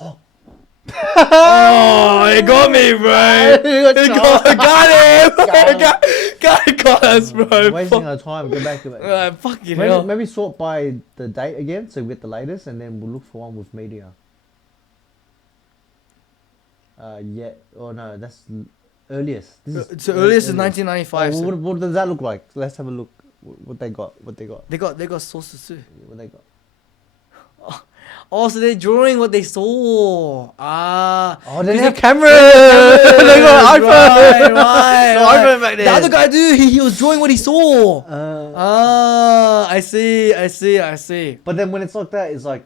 Oh, it got me, bro. Got us, bro. Wasting our time. Go back. Fucking hell. Maybe sort by the date again, so we get the latest, and then we'll look for one with media. Yeah. Oh no, that's earliest. So earliest is 1995. Oh, what does that look like? Let's have a look. What they got? They got sources too. What they got? Oh, so they're drawing what they saw. Oh, they have cameras. They got an iPhone. Right. iPhone back then. The other guy, dude, he was drawing what he saw. I see. But then when it's like that, it's like...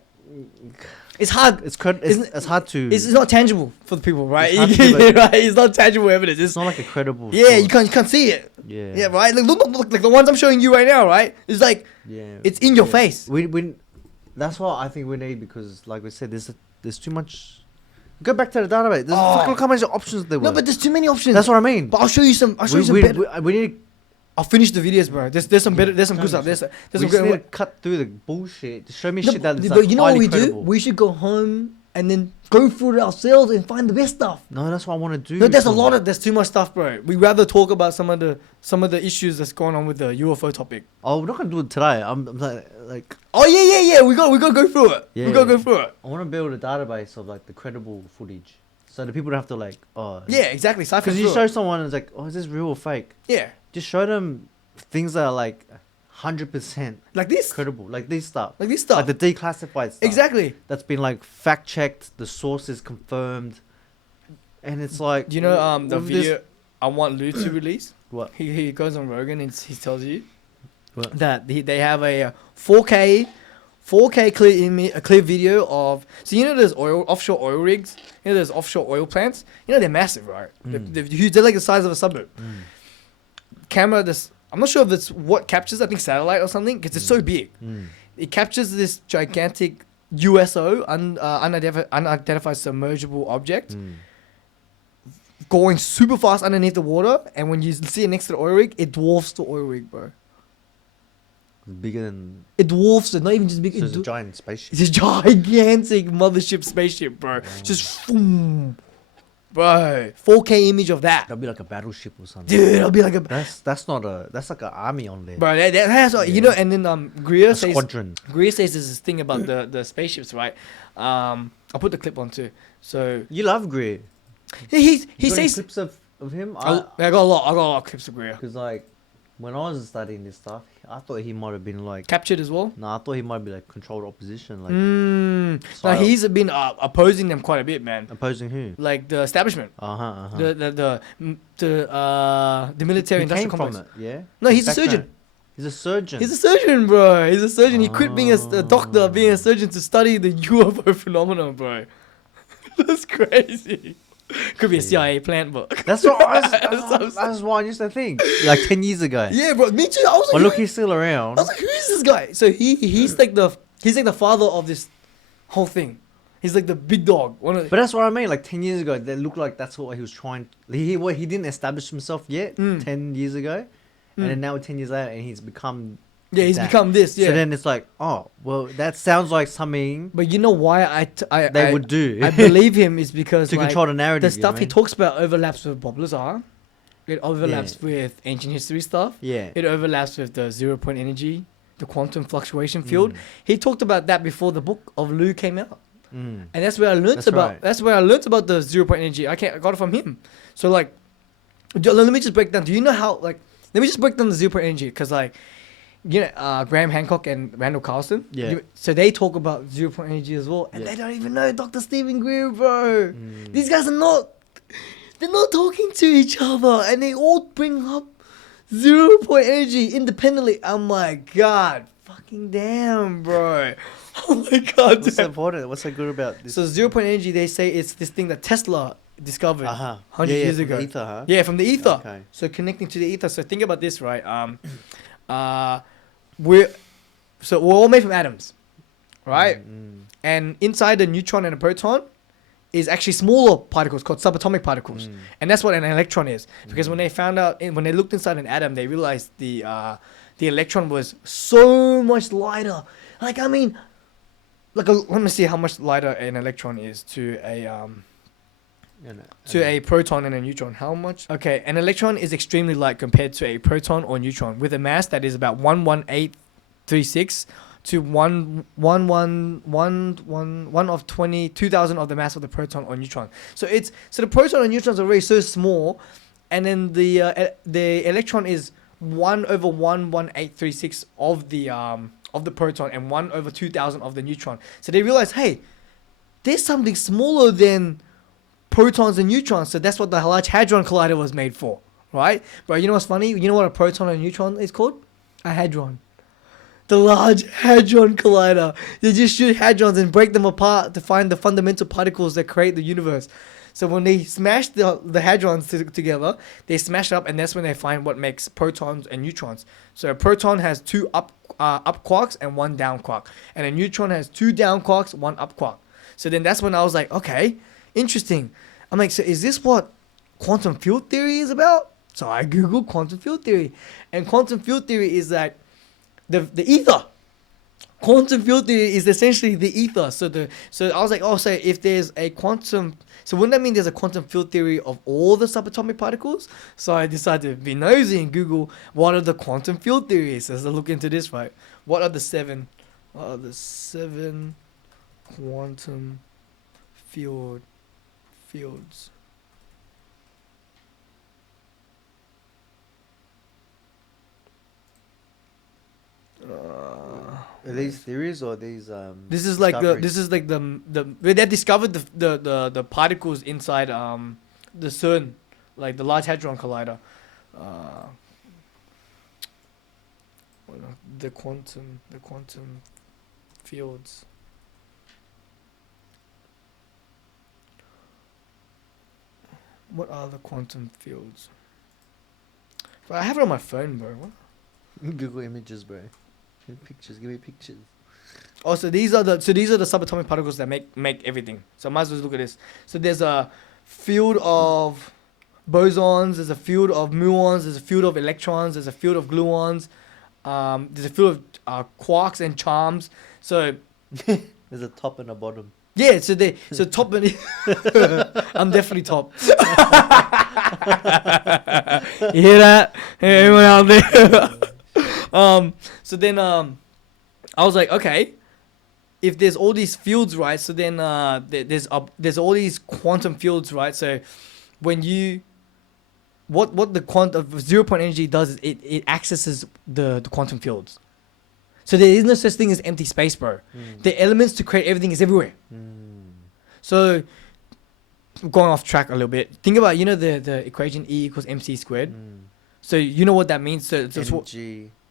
It's hard. It's hard to... It's not tangible for the people, right? It's Right? It's not tangible evidence. It's not like a credible... Yeah, you can't see it. Yeah, right? Look, like the ones I'm showing you right now, right? It's like... Yeah. It's in your face. That's what I think we need, because, like we said, there's too much. Go back to the database. There's fucking how many options there were. No, but there's too many options. That's what I mean. But I'll show you some. Better. We need. I'll finish the videos, bro. There's some better. There's some good stuff. There's some we good. Need to cut through the bullshit. Show me shit that's but you know what we credible. do? We should go home and then go through it ourselves and find the best stuff. No, that's what I want to do. No, there's too much stuff, bro. We rather talk about some of the issues that's going on with the UFO topic. Oh, we're not gonna do it today. I'm like. Oh yeah. We got to go through it. Yeah. We got to go through it. I want to build a database of like the credible footage, so the people don't have to like. Oh. Yeah, exactly. Because you show someone and it's like, oh, is this real or fake? Yeah. Just show them things that are like 100% like this credible, like this stuff, like the declassified stuff. Exactly. That's been like fact checked, the source is confirmed, and it's like. Do you know the video I want Lou to release? What? He goes on Rogan and he tells you what? That they have a 4K clear video of. So you know there's offshore oil rigs. You know there's offshore oil plants. You know they're massive, right? They're huge. They're like the size of a suburb. Camera this. I'm not sure if it's what captures. I think satellite or something, because it's so big. It captures this gigantic USO, unidentified submergible object, going super fast underneath the water. And when you see it next to the oil rig, it dwarfs the oil rig, bro. Bigger than... It dwarfs it, not even just big. So it's a giant spaceship. It's a gigantic mothership spaceship, bro. Just boom. Bro, 4K image of that. That'll be like a battleship or something. Dude, it'll be like a... That's not a... That's like an army on there. Bro, that has... You know, and then Greer says... Squadron. Greer says this thing about the spaceships, right? I'll put the clip on too. So... You love Greer. He got says... any clips of him? I got a lot of clips of Greer. Because like... When I was studying this stuff, I thought he might have been like... Captured as well? No, I thought he might be like controlled opposition. Like, now he's been opposing them quite a bit, man. Opposing who? Like the establishment. The military industrial complex. From it, yeah? No, he's a surgeon. He's a surgeon. He's a surgeon, bro. He's a surgeon. He quit being a doctor, being a surgeon to study the UFO phenomenon, bro. That's crazy. Could be a CIA plant, but that's what that's what I used to think. Like 10 years ago. Yeah, bro. Me too. I was like, but look, he's still around. I was like, who is this guy? So he's like the father of this whole thing. He's like the big dog. But that's what I mean. Like 10 years ago, they looked like that's what he was trying. He didn't establish himself yet 10 years ago, and then now 10 years later, and he's become Yeah, he's that. become this. Yeah. So then it's like, oh, well, that sounds like something. But you know why they would do. I believe him is because to control the narrative. The stuff he talks about overlaps with Bob Lazar. It overlaps with ancient history stuff. Yeah. It overlaps with the 0-point energy, the quantum fluctuation field. He talked about that before the book of Lu came out. And that's where I learned that's where I learned about the 0-point energy. I got it from him. So like, let me just break down. Do you know how let me just break down the 0-point energy, because like, you know, Graham Hancock and Randall Carlson. Yeah. So they talk about 0-point energy as well, and they don't even know Dr.Steven Greer, bro. These guys are not. They're not talking to each other, and they all bring up 0-point energy independently. I'm like, God, fucking damn, bro. Oh my God. What's so important? What's so good about this? So 0-point energy, they say it's this thing that Tesla discovered 100 years ago. From the ether, huh? Yeah, from the ether. Okay. So connecting to the ether. So think about this, right? We're all made from atoms, right? And inside a neutron and a proton is actually smaller particles called subatomic particles, and that's what an electron is. Because when they found out, when they looked inside an atom, they realized the electron was so much lighter. Like, I mean, let me see how much lighter an electron is to a proton and a neutron. How much? Okay, an electron is extremely light compared to a proton or neutron, with a mass that is about 11836 to 1 of 22,000 of the mass of the proton or neutron. So the proton and neutrons are already so small, and then the electron is 1/11836 of the proton and 1/2000 of the neutron. So they realized, hey, there's something smaller than protons and neutrons. So that's what the Large Hadron Collider was made for, right? But you know what's funny? You know what a proton and a neutron is called? A hadron. The Large Hadron Collider. They just shoot hadrons and break them apart to find the fundamental particles that create the universe. So when they smash the hadrons together, they smash it up, and that's when they find what makes protons and neutrons. So a proton has 2 up quarks and 1 down quark, and a neutron has 2 down quarks, 1 up quark. So then that's when I was like, okay, interesting. I'm like, so is this what quantum field theory is about? So I googled quantum field theory, and quantum field theory is that the ether. Quantum field theory is essentially the ether. So I was like, oh, so if there's a quantum, so wouldn't that mean there's a quantum field theory of all the subatomic particles? So I decided to be nosy and Google what are the quantum field theories. As I look into this, right? What are the 7 quantum fields? Are these theories or these This is like they discovered the particles inside the CERN, like the Large Hadron Collider. The quantum fields. What are the quantum fields? But I have it on my phone, bro. What? Google images, bro. Pictures. Give me pictures. Oh, so these are the subatomic particles that make everything. So I might as well look at this. So there's a field of bosons. There's a field of muons. There's a field of electrons. There's a field of gluons. There's a field of quarks and charms. So there's a top and a bottom. Yeah, so top and I'm definitely top. You hear that? Hey, everyone out there. So then I was like, okay, if there's all these fields, right? So then there's all these quantum fields, right? So when you what the quantum 0-point energy does is it accesses the quantum fields. So there is no such thing as empty space, bro. The elements to create everything is everywhere. So going off track a little bit, think about, the equation E equals mc squared. So you know what that means. So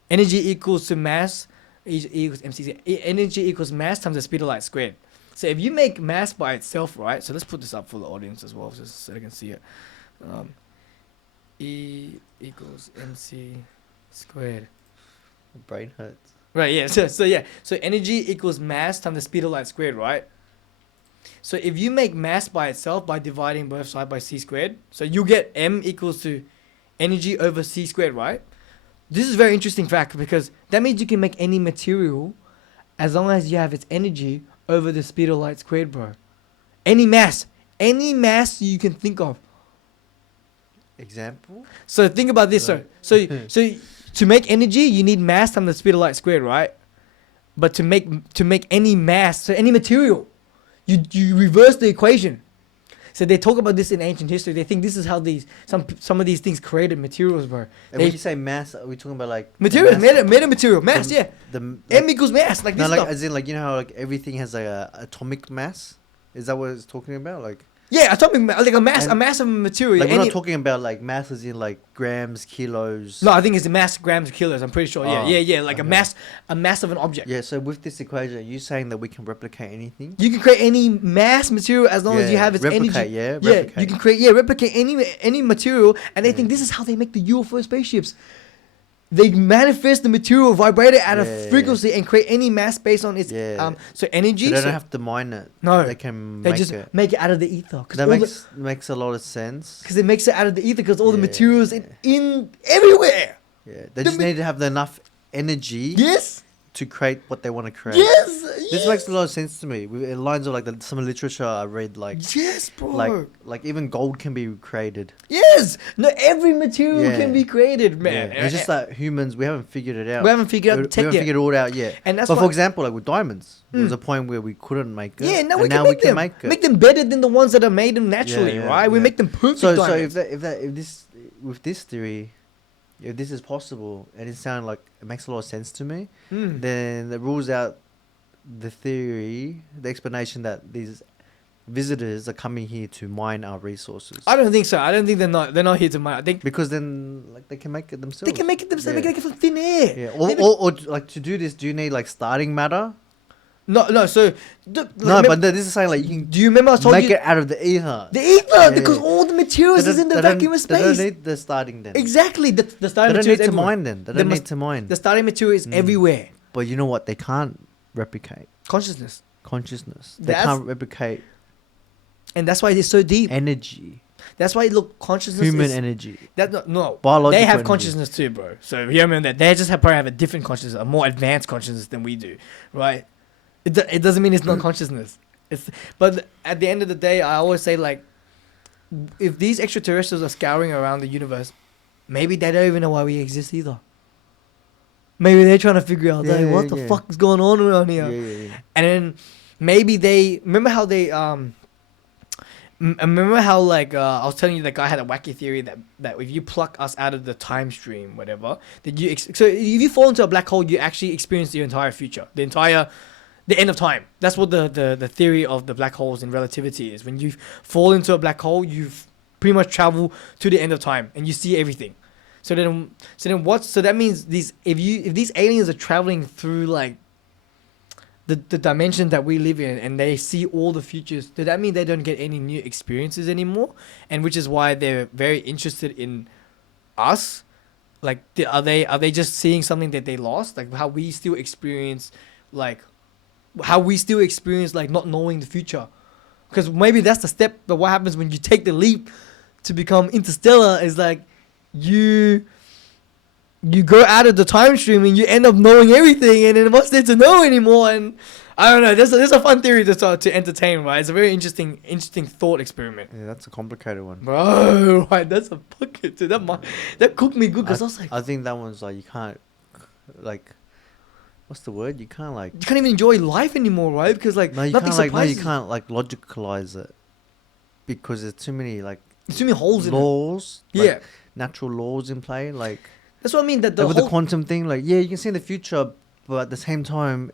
energy equals to mass. E equals mc. Energy equals mass times the speed of light squared. So if you make mass by itself, right? So let's put this up for the audience as well, just so they can see it. E equals mc squared. My brain hurts. Right, yeah. So energy equals mass times the speed of light squared, right? So if you make mass by itself by dividing both sides by c squared, so you get m equals to energy over c squared, right? this is a very interesting fact because that means you can make any material as long as you have its energy over the speed of light squared, bro. Any mass you can think of. Example? So think about this, sir. So to make energy, you need mass times the speed of light squared, right? But to make any mass, so any material, you reverse the equation. So they talk about this in ancient history. They think this is how some of these things created materials, bro. And when you say mass, are we talking about like materials, material, mass, yeah. M equals mass, like this stuff. As in like, you know how like everything has like a atomic mass? Is that what it's talking about? Like yeah, atomic like a mass of material. Like we're not talking about like masses in like grams, kilos. No, I think it's a mass, grams, kilos. I'm pretty sure. Yeah. Like okay. a mass of an object. Yeah. So with this equation, are you saying that we can replicate anything? You can create any mass material as long as you have its energy. Replicate. You can replicate any material, and they think this is how they make the UFO spaceships. They manifest the material, vibrate it at a frequency, and create any mass based on its so energy. So they don't have to mine it. No, they can. Make it out of the ether. That makes a lot of sense. Because it makes it out of the ether because all the materials in everywhere. Yeah, they just need to have enough energy. Yes. To create what they want to create. Yes. This makes a lot of sense to me. In lines of like some literature I read, like yes, bro. Like even gold can be created. Yes. No, every material can be created, man. Yeah. It's just that humans, we haven't figured it out. We haven't figured out the tech We haven't figured it all out yet. And that's but for example, like with diamonds, there was a point where we couldn't make it. Yeah, now we can can make it. Make them better than the ones that are made them naturally, right? We make them perfect diamonds. So with this theory, if this is possible and it makes a lot of sense to me, then it rules out the theory, the explanation that these visitors are coming here to mine our resources. I don't think so. I don't think they're not here to mine. I think because then like they can make it themselves. They can make it themselves. They can make it from thin air. Yeah. Or like to do this, do you need like starting matter? No. So but this is saying like you can. Do you remember I told make it out of the ether? The ether, because all the materials is in the vacuum of space. They don't need the starting then. Exactly, the starting material. They don't need to mine then. They don't need to mine. The starting material is everywhere. But you know what? They can't replicate consciousness. They can't replicate, and that's why it's so deep. Energy. That's why consciousness. Human energy. No. Biological they have energy. Consciousness too, bro. So you remember that they just probably have a different consciousness, a more advanced consciousness than we do, right? It doesn't mean it's not consciousness. But at the end of the day, I always say like, if these extraterrestrials are scouring around the universe, maybe they don't even know why we exist either. Maybe they're trying to figure out what the fuck is going on around here. And then maybe they remember how I was telling you that guy had a wacky theory that if you pluck us out of the time stream, whatever, that so if you fall into a black hole, you actually experience your entire future, the end of time. That's what the theory of the black holes in relativity is. When you fall into a black hole, you've pretty much traveled to the end of time and you see everything. So that means if these aliens are traveling through like the dimension that we live in and they see all the futures, does that mean they don't get any new experiences anymore? And which is why they're very interested in us. Like are they just seeing something that they lost? Like how we still experience not knowing the future. Because maybe that's the step, but what happens when you take the leap to become interstellar is like you go out of the time stream and you end up knowing everything, and then what's there to know anymore? And I don't know. There's a fun theory to entertain, right? It's a very interesting thought experiment. Yeah, that's a complicated one, bro. Right, that's a bucket. Dude, that cooked me good because I was like, I think that one's like you can't like. What's the word? You can't even enjoy life anymore, right? Because like you can't logicalize it because there's too many holes in it. Laws, natural laws in play. Like that's what I mean. That with the quantum thing, you can see in the future, but at the same time,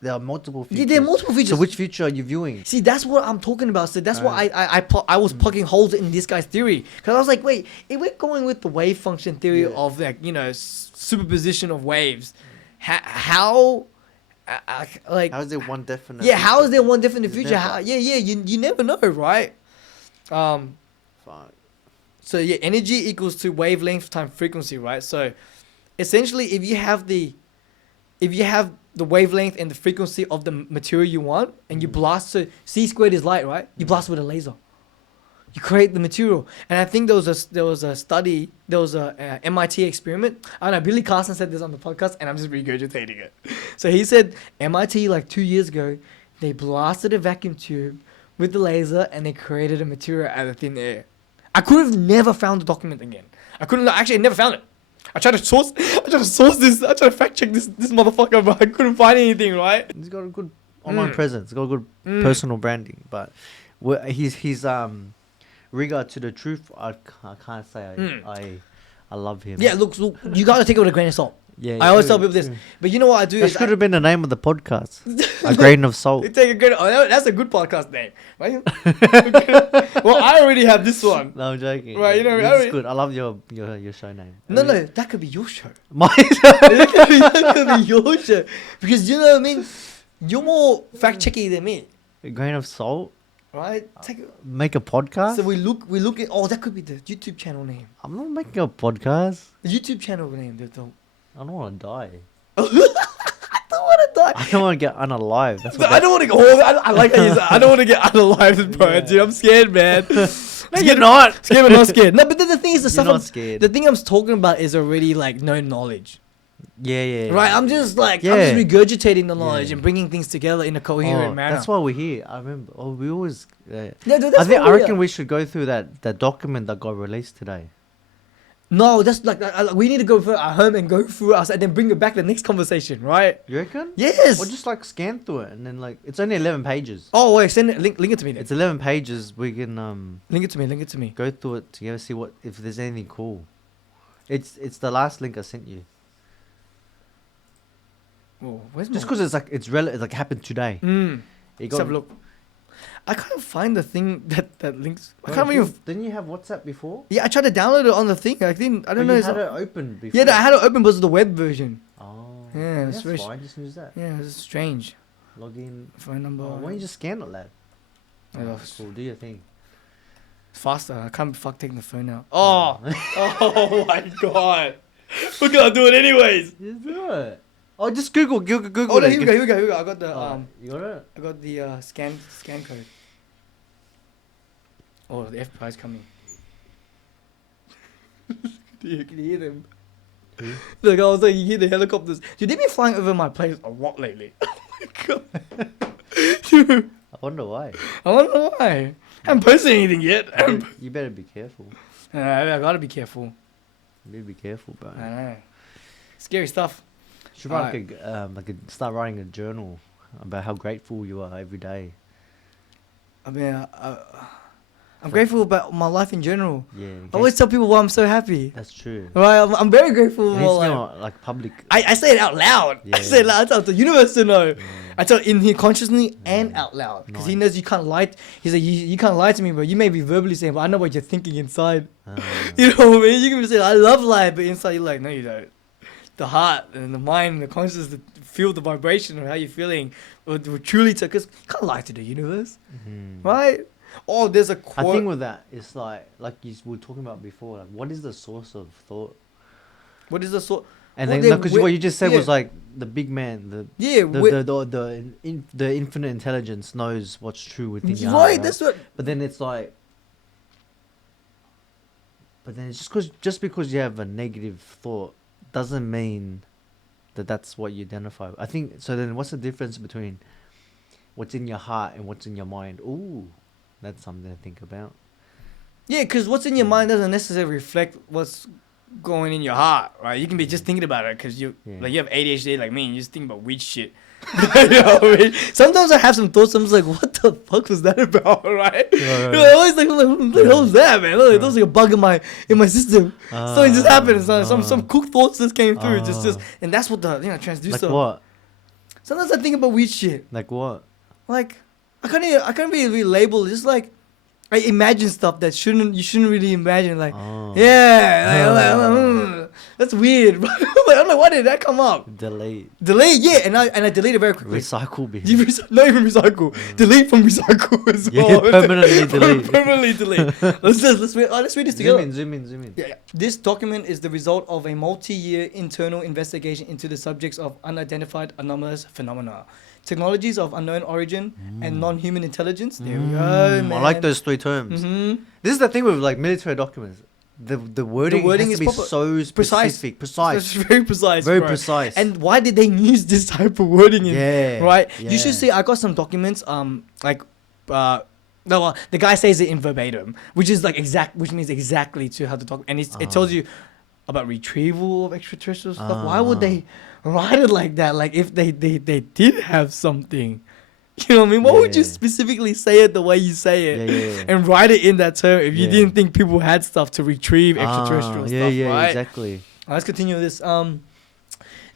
there are multiple futures. Yeah, there are multiple futures. So which future are you viewing? See, that's what I'm talking about. So that's why I was plugging holes in this guy's theory, because I was like, wait, if we're going with the wave function theory of superposition of waves. How is there one definite? Yeah, how is there one definite future? You never know, right? Fine. So energy equals to wavelength times frequency, right? So essentially, if you have the wavelength and the frequency of the material you want, and you blast, so c² is light, right? You blast with a laser. You create the material, and I think there was a study, there was a MIT experiment. I don't know. Billy Carson said this on the podcast, and I'm just regurgitating it. So he said MIT like 2 years ago, they blasted a vacuum tube with the laser, and they created a material out of thin air. I could have never found the document again. I never found it. I tried to source this. I tried to fact check this motherfucker, but I couldn't find anything. Right? He's got a good online presence. He's got a good personal branding, but he's regard to the truth, I can't say I love him. Yeah, look, you gotta take it with a grain of salt. Yeah, I always tell people this, but you know what I do? That should have been the name of the podcast. A grain of salt. Take a grain. Oh, that's a good podcast name, right? Well, I already have this one. No, I'm joking. Right, you know, it's good. I love your show name. No, that could be your show. My That could be your show, because you know what I mean. You're more fact checky than me. A grain of salt. Right? Make a podcast? So we look at, that could be the YouTube channel name. I'm not making a podcast. The YouTube channel name, I don't want to die. I don't want to die. I don't want to get unalive. That's what I don't want to go. I like how you said, I don't want to get unalive, bro. Dude, I'm scared, man. No, you're not. Scared, but not scared. No, but then the thing is, the stuff not scared. The thing I'm talking about is already like known knowledge. Yeah. Right, I'm just like, I'm just regurgitating the knowledge and bringing things together in a coherent manner. That's why we're here. I remember. We always. Yeah, dude, that's I reckon we should go through that document that got released today. No, that's like we need to go through our home and go through us and then bring it back to the next conversation, right? You reckon? Yes. Or just like scan through it and then like it's only 11 pages. Oh wait, send it. Link it to me. Then. It's 11 pages. We can link it to me. Go through it together. See if there's anything cool. It's the last link I sent you. Oh, where's just because it's like happened today. Let's have a look. I can't find the thing that links. I can't even. Didn't you have WhatsApp before? Yeah, I tried to download it on the thing. I don't know. You had it open before. Yeah, I had it open, but it was the web version. Oh. Yeah, that's fine. Just use that. Yeah, it's strange. Login. Phone number. Why don't you just scan it, lad? Oh, cool. Do your thing. It's faster. I can't be taking the phone out. Oh. Oh my god. We're gonna do it anyways. Just do it. Oh, just Google. Oh, no, here we go. I got the You got it? I got the scan code. Oh, the FBI is coming. Can you hear them? Look, I was like, you hear the helicopters. Dude, they've been flying over my place a lot lately. Oh my god. Dude. I wonder why. I haven't posted anything yet. You better be careful. I gotta be careful. You better be careful, bro. I know. Scary stuff. Should write start writing a journal about how grateful you are every day. I mean, I'm grateful about my life in general. Yeah. I always tell people why I'm so happy. That's true. Right, I'm very grateful. Like public. I say it out loud. Yeah. I say it loud. I tell the universe to know. Yeah. I tell it in here consciously and out loud because he knows you can't lie. He's like, you can't lie to me, bro. You may be verbally saying, but I know what you're thinking inside. You know what I mean? You can be saying, I love life, but inside you're like, no, you don't. The heart and the mind and the consciousness feel the vibration of how you're feeling will truly take us. You can't lie to the universe, right? Oh, there's a quote. I think with that, it's like you were talking about before. Like, what is the source of thought? What is the source? And then because what you just said was like the big man, the infinite intelligence knows what's true within your heart. Right, that's what. But then it's like. But then it's just because you have a negative thought doesn't mean that that's what you identify with. I think so. Then what's the difference between what's in your heart and what's in your mind? Ooh, that's something to think about. Yeah, because what's in your mind doesn't necessarily reflect what's going in your heart, right? You can be just thinking about it because you have ADHD like me and you just think about weird shit. You know what I mean? Sometimes I have some thoughts. I'm just like, what the fuck was that about, right? I always like, what the hell was that, man? Look, that was like a bug in my system. Something just happened. Some cool thoughts just came through. Just and that's what the transducer. Like what? Sometimes I think about weird shit. Like what? Like I can't really label. Just like I imagine stuff that you shouldn't really imagine. Like that's weird. I'm like, why did that come up? Delete, yeah, and I delete it very quickly. Recycle, not even recycle. Delete from recycle as well. Permanently delete. Let's read this together. Zoom in. Yeah. This document is the result of a multi-year internal investigation into the subjects of unidentified anomalous phenomena. technologies of unknown origin and non-human intelligence. There we go, man. I like those three terms. This is the thing with like military documents. The wording has is to be proper. so specific, precise. It's very precise. Very bro. precise. And why did they use this type of wording? Right. Yeah. You should see. I got some documents. No, the guy says it in verbatim, which is like which means exactly to how to talk, and it tells you about retrieval of extraterrestrial stuff. Why would they write it like that? Like if they did have something, you know what I mean? Why would you specifically say it the way you say it and write it in that term if you didn't think people had stuff to retrieve extraterrestrial stuff? Right? Exactly. Let's continue this.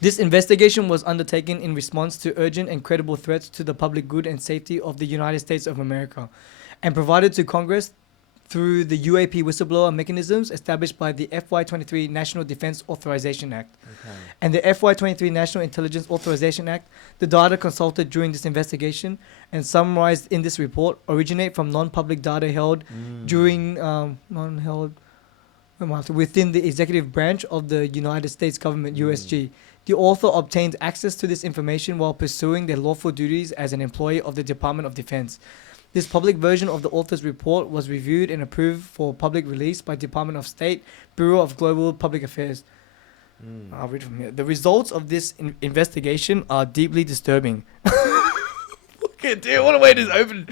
This investigation was undertaken in response to urgent and credible threats to the public good and safety of the United States of America, and provided to Congress through the UAP whistleblower mechanisms established by the FY23 National Defense Authorization Act and the FY23 National Intelligence Authorization Act. The data consulted during this investigation and summarized in this report originate from non-public data held during within the executive branch of the United States government, USG. The author obtained access to this information while pursuing their lawful duties as an employee of the Department of Defense. This public version of the author's report was reviewed and approved for public release by Department of State, Bureau of Global Public Affairs. I'll read from here. The results of this investigation are deeply disturbing. Okay, dude, what a way to open.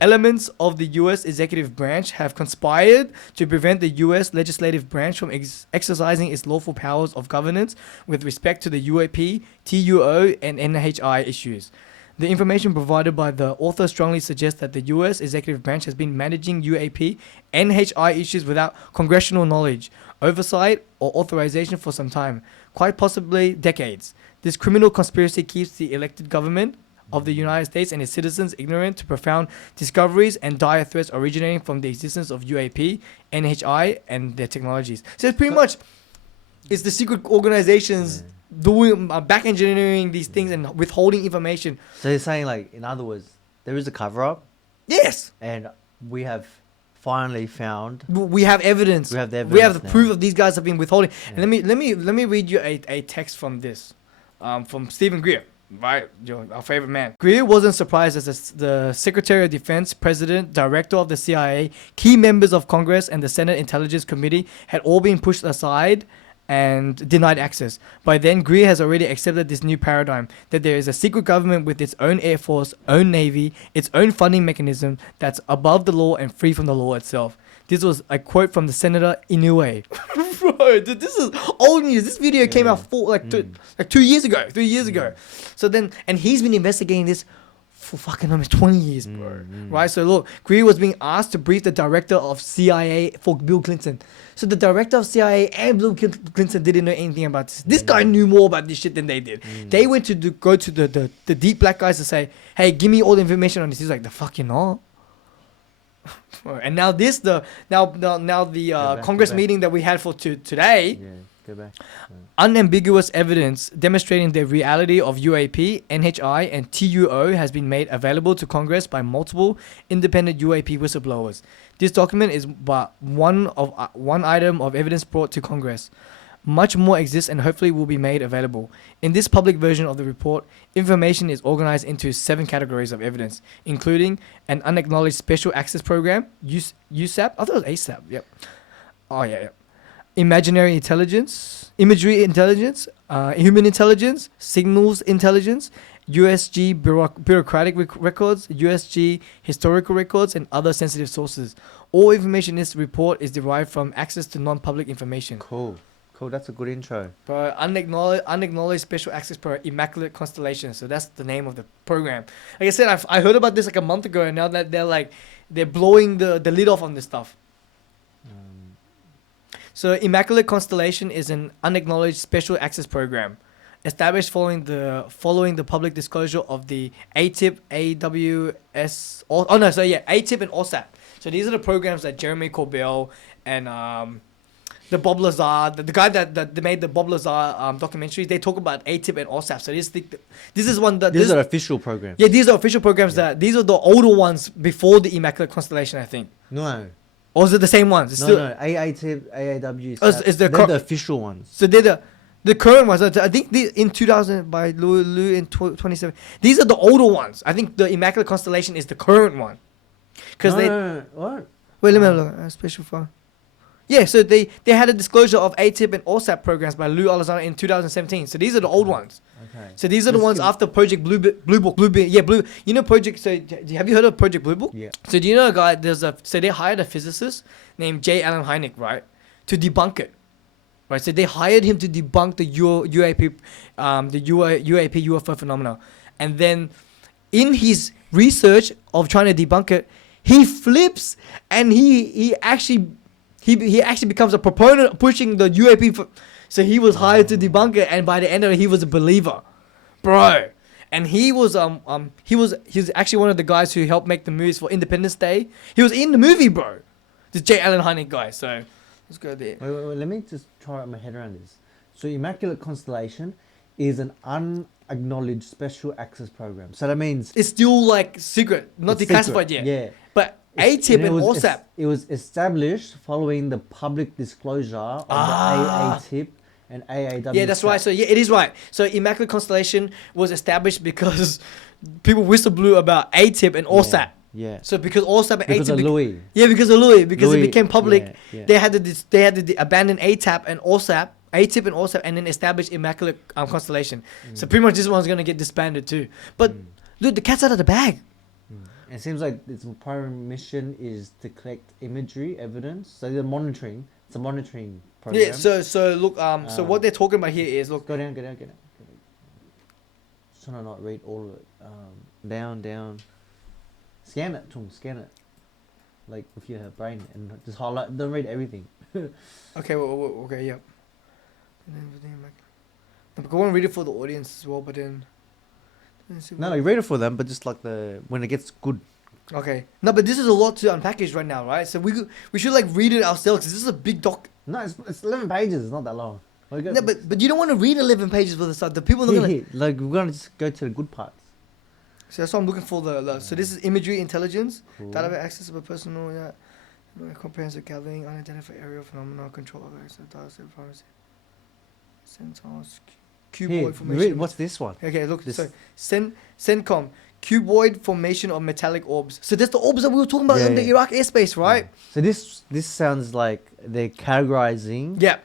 Elements of the U.S. executive branch have conspired to prevent the U.S. legislative branch from exercising its lawful powers of governance with respect to the UAP, TUO, and NHI issues. The information provided by the author strongly suggests that the U.S. executive branch has been managing UAP, NHI issues without congressional knowledge, oversight, or authorization for some time, quite possibly decades. This criminal conspiracy keeps the elected government of the United States and its citizens ignorant to profound discoveries and dire threats originating from the existence of UAP, NHI, and their technologies. So it's pretty much, it's the secret organizations doing back engineering these things and withholding information. So you're saying, like, in other words, there is a cover up. Yes. And we have finally found. We have evidence. We have the evidence. We have the proof of these guys have been withholding. And let me read you a text from this, from Stephen Greer. Right, our favorite man. Greer wasn't surprised as the Secretary of Defense, President, Director of the CIA, key members of Congress, and the Senate Intelligence Committee had all been pushed aside and denied access. By then, Greer has already accepted this new paradigm that there is a secret government with its own air force, own navy, its own funding mechanism that's above the law and free from the law itself. This was a quote from the Senator Inoue. Bro, dude, this is old news. This video came out 2 years ago, 3 years ago. So then, and he's been investigating this for fucking almost 20 years, bro. Right? So look, Greer was being asked to brief the director of CIA for Bill Clinton. So the director of CIA and Bill Clinton didn't know anything about this. This guy knew more about this shit than they did. They went to go to the deep black guys to say, hey, give me all the information on this. He's like, the fuck you know? And now the Congress meeting that we had for today, unambiguous evidence demonstrating the reality of UAP, NHI, and TUO has been made available to Congress by multiple independent UAP whistleblowers. This document is but one item of evidence brought to Congress. Much more exists and hopefully will be made available. In this public version of the report, information is organized into 7 categories of evidence, including an unacknowledged special access program, USAP. I thought it was ASAP. Yep. Oh yeah. Imagery intelligence, human intelligence, signals intelligence, USG bureaucratic records, USG historical records, and other sensitive sources. All information in this report is derived from access to non-public information. Cool, that's a good intro. But unacknowledged special access for Immaculate Constellation. So that's the name of the program. Like I said, I heard about this like a month ago, and now that they're blowing the lid off on this stuff. So Immaculate Constellation is an unacknowledged special access program established following the public disclosure of the ATIP, AWS, ATIP and OSAP. So these are the programs that Jeremy Corbell and the Bob Lazar, the guy that made the Bob Lazar documentaries, they talk about ATIP and OSAP. So this is one that... These are official programs. Yeah, these are official programs. These are the older ones before the Immaculate Constellation, I think. No. Or is it the same ones? No. AATIP, AAW, they're the official ones. So they're The current ones, I think in 2000 by Lou in 27. These are the older ones. I think the Immaculate Constellation is the current one. Because what? Wait, let me have a look. Special file. Yeah, so they had a disclosure of ATIP and OSAP programs by Lou Alessandro in 2017. So these are the old ones. Okay. So these are the ones after Project Blue Book. You know Project. So have you heard of Project Blue Book? Yeah. So do you know a guy? So they hired a physicist named J. Allen Hynek, right, to debunk it. Right. So they hired him to debunk the UAP, UAP UFO phenomena, and then in his research of trying to debunk it, he flips and he actually becomes a proponent pushing the UAP. So he was hired to debunk it, and by the end of it, he was a believer, bro. And he was actually one of the guys who helped make the movies for Independence Day. He was in the movie, bro. This J. Allen Hynek guy. So let's go there. Wait, let me just try to wrap my head around this. So Immaculate Constellation is an unacknowledged special access program. So that means it's still like secret, not declassified yet. Yeah. But ATIP and OSAP. It was established following the public disclosure of the AATIP and AAW. Yeah, that's right. So yeah, it is right. So Immaculate Constellation was established because people whistleblew about ATIP and OSAP. Yeah. So because OSAP and because ATIP of Louis. Yeah, because of Louis. Because Louis, it became public. yeah. They had to abandon ATIP and OSAP. ATIP and OSAP, and then establish Immaculate Constellation. So pretty much this one's gonna get disbanded too. But dude, the cat's out of the bag. It seems like its primary mission is to collect imagery, evidence. So they're monitoring. It's a monitoring program. Yeah. So look. So what they're talking about here is look. Go down. Just trying to not read all of it. Down. Scan it, Tung. Scan it. Like if you have brain and just highlight. Don't read everything. Okay. Okay. Yep. I want to read it for the audience as well, but then. No, like read it for them, but just like when it gets good. Okay. No, but this is a lot to unpackage right now, right? So we should like read it ourselves. 'Cause this is a big doc. No, it's 11 pages. It's not that long. No, but you don't want to read 11 pages for the stuff. The people are not gonna. Like we're gonna just go to the good parts. So that's what I'm looking for. So this is imagery intelligence, Cool. database access of a personal, comprehensive gathering, unidentified aerial phenomena, control of access, data set privacy, sensors, cuboid formation. What's this one? Okay, look. So CENTCOM, cuboid formation of metallic orbs. So that's the orbs that we were talking about in the Iraq airspace, right? So this sounds like they're categorizing. Yeah.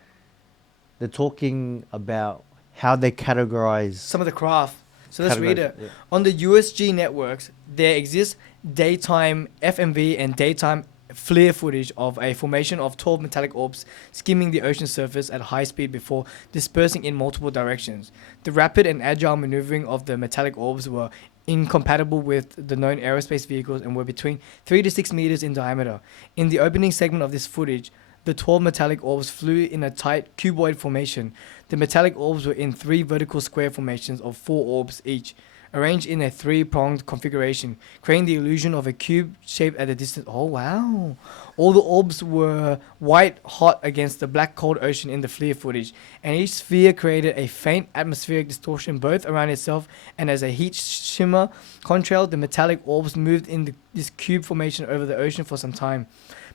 They're talking about how they categorize some of the craft. So let's read it. Yeah. On the USG networks, there exists daytime FMV and daytime FLIR footage of a formation of 12 metallic orbs skimming the ocean surface at high speed before dispersing in multiple directions. The rapid and agile maneuvering of the metallic orbs were incompatible with the known aerospace vehicles and were between 3 to 6 meters in diameter. In the opening segment of this footage, the 12 metallic orbs flew in a tight cuboid formation. The metallic orbs were in 3 vertical square formations of 4 orbs each, arranged in a 3-pronged configuration, creating the illusion of a cube shaped at a distance. Oh, wow. All the orbs were white hot against the black cold ocean in the FLIR footage, and each sphere created a faint atmospheric distortion both around itself and as a heat shimmer contrailed. The metallic orbs moved in this cube formation over the ocean for some time.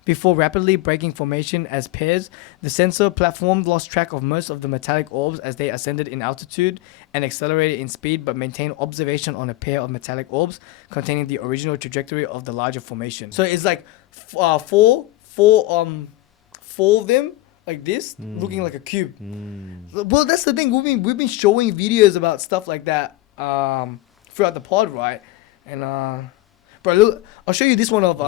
Before rapidly breaking formation as pairs, the sensor platform lost track of most of the metallic orbs as they ascended in altitude and accelerated in speed, but maintained observation on a pair of metallic orbs containing the original trajectory of the larger formation. So it's like four of them like this, looking like a cube. Well, that's the thing. We've been showing videos about stuff like that throughout the pod, right? And bro, look, I'll show you this one of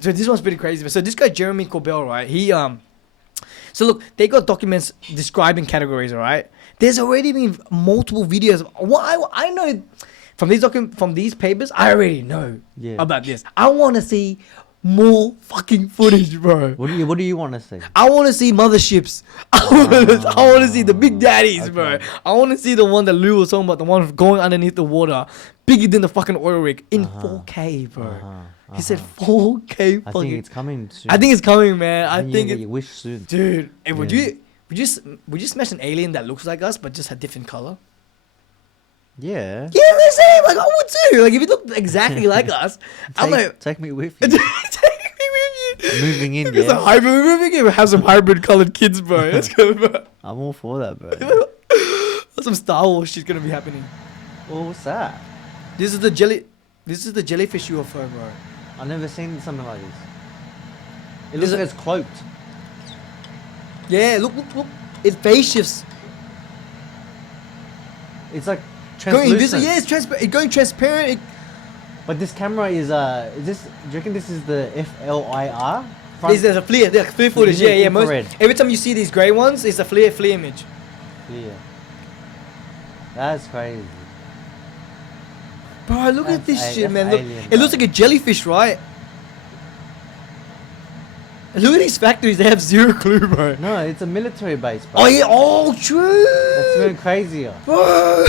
so this one's pretty crazy. So this guy Jeremy Corbell, right? He so look, they got documents describing categories, all right? There's already been multiple videos. What I know from these papers, I already know about this. I want to see more fucking footage, bro. What do you want to see? I want to see motherships. I want to see the big daddies, bro. I want to see the one that Lou was talking about, the one going underneath the water, bigger than the fucking oil rig, in 4K, bro. He said 4K. I think it's coming soon. I think it's coming, man. I think you wish soon, dude. Hey, would you smash an alien that looks like us but just a different color? Yeah. Yeah, I'm saying, like, I would too. Like, if you look exactly like us, I'm like, take me with you. Moving in, it's a hybrid moving in. We have some hybrid colored kids, bro. Let's go, bro. I'm all for that, bro. some Star Wars shit's gonna be happening. Well, what's that? This is the jellyfish UFO, bro. I've never seen something like this. It looks like it's cloaked. Yeah, look. It phase shifts. It's like Going translucent. invisible. Yeah, it's transparent. Going transparent. But this camera is this? Do you reckon this is the FLIR? There's a FLIR. There's FLIR footage. This is Yeah. infrared. Every time you see these grey ones, it's a FLIR image. Yeah. That's crazy. Bro, look at this shit, man. Look, alien, it looks like a jellyfish, right? And look at these factories. They have zero clue, bro. No, it's a military base, bro. Oh yeah. Oh, true. That's even crazier. Bro.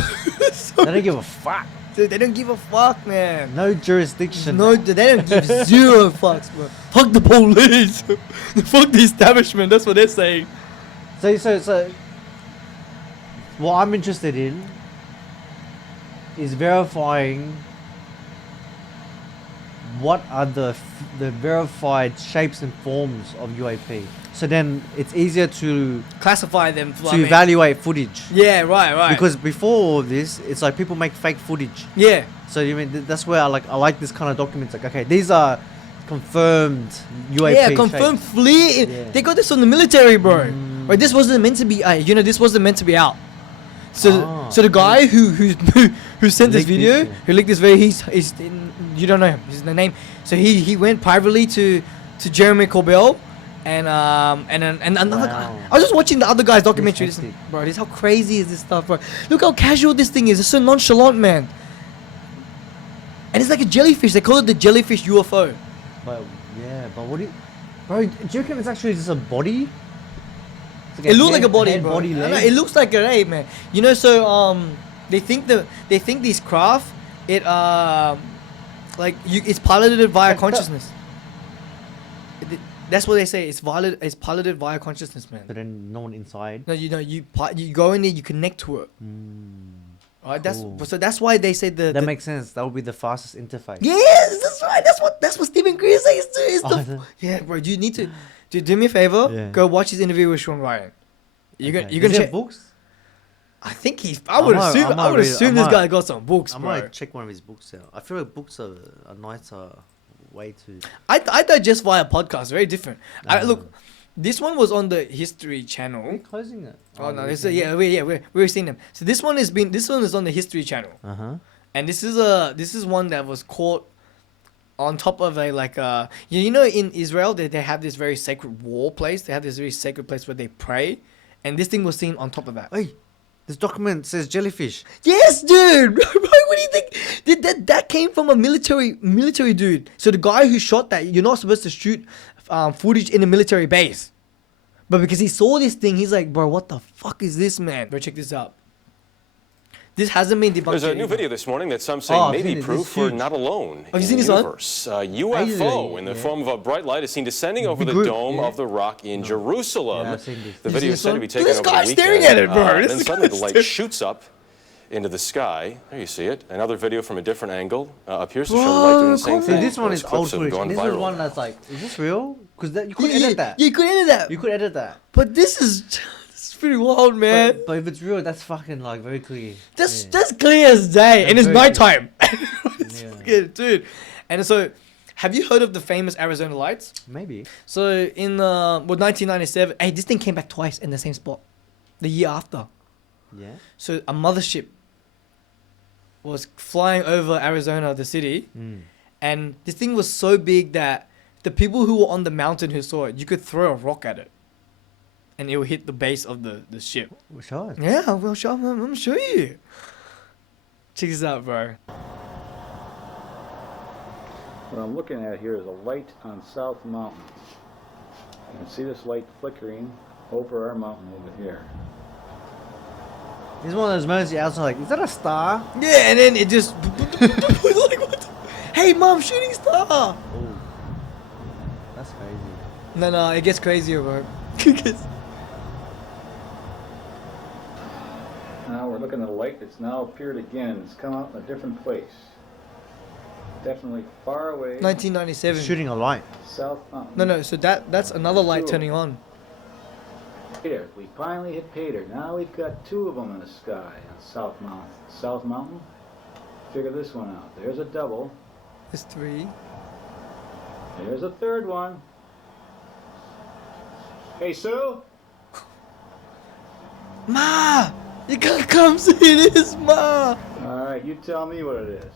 They don't give a fuck. Dude, they don't give a fuck, man. No jurisdiction. No, they don't give zero fucks, bro. Fuck the police. Fuck the establishment. That's what they're saying. So, what I'm interested in is verifying what are the verified shapes and forms of UAP. So then it's easier to classify them, to evaluate footage. Yeah, right. Because before all this, it's like people make fake footage. Yeah. So you mean that's where I like this kind of documents. Like, okay, these are confirmed UAP. Yeah, confirmed shapes. FLIR. Yeah. They got this from the military, bro. Right, this wasn't meant to be. This wasn't meant to be out. So the guy who sent this video, who leaked this video, he's you don't know him. He's the name. So he went privately to Jeremy Corbell. And another guy. I was just watching the other guy's documentary. Bro, this how crazy is this stuff, bro? Look how casual this thing is. It's so nonchalant, man. And it's like a jellyfish. They call it the jellyfish UFO. But what do you, bro? Do you reckon it's actually just a body? Like It looks like a body, head, bro. body, No, leg? it looks like a leg, man. They think these craft it's piloted via consciousness. That's what they say. It's piloted via consciousness, man. But then no one inside. No, you go in there, you connect to it. Right. Cool. That's why they say that makes sense. That would be the fastest interface. Yes, that's right. That's what Stephen Greer says too. Yeah, bro. You need to do me a favor. Yeah. Go watch his interview with Shawn Ryan. You're Okay. gonna Does he check have books. I think I would assume this guy got some books, I bro. might check one of his books out. I feel like books are nicer. Way too. I digest via podcast. Very different. Look, this one was on the History Channel. Are you closing it? Oh no, we've seen them. So this one is on the History Channel. And this is one that was caught on top of in Israel they have this very sacred wall place. They have this very sacred place where they pray, and this thing was seen on top of that. Hey, this document says jellyfish. Yes, dude. What do you think? That came from a military dude. So the guy who shot that, you're not supposed to shoot footage in a military base. But because he saw this thing, he's like, bro, what the fuck is this, man? Bro, check this out. This hasn't been debunked. There's a new video this morning that some say may be proof we're not alone Have you in seen the this one? universe. A UFO in the form of a bright light is seen descending over the dome of the rock in Jerusalem. I've seen this. The video is said to be taken This over the guy's weekend. staring at it, bro. Then suddenly the light shoots up into the sky. There you see it. Another video from a different angle appears to show the light doing the same See, thing. this one Those is clips old have footage. gone This is viral. one that's like, is this real? Because you could edit that. Yeah, you could edit that. You could edit that. But this is pretty wild, man. But if it's real, that's fucking like very clear. That's clear as day, and it's very nighttime. Yeah. Dude. And so, have you heard of the famous Arizona lights? Maybe. So in 1997, hey, this thing came back twice in the same spot, the year after. Yeah. So a mothership was flying over Arizona, the city, and this thing was so big that the people who were on the mountain who saw it, you could throw a rock at it, and it would hit the base of the ship. We'll show it. Yeah, I'm gonna show you. Check this out, bro. What I'm looking at here is a light on South Mountain. You can see this light flickering over our mountain over here. It's one of those moments you're outside like, is that a star? Yeah, and then it just like, what the? Hey, mom, shooting star. Oh, that's crazy. No, it gets crazier, bro. Now we're looking at a light that's now appeared again. It's come out in a different place. Definitely far away. 1997. Shooting a light. South Mountain. No. So that's another light turning on. There, we finally hit pay dirt. Now we've got 2 of them in the sky on South Mountain. Figure this one out. There's a double. There's 3. There's a 3rd one. Hey, Sue? Ma! You gotta come see this, Ma! Alright, you tell me what it is.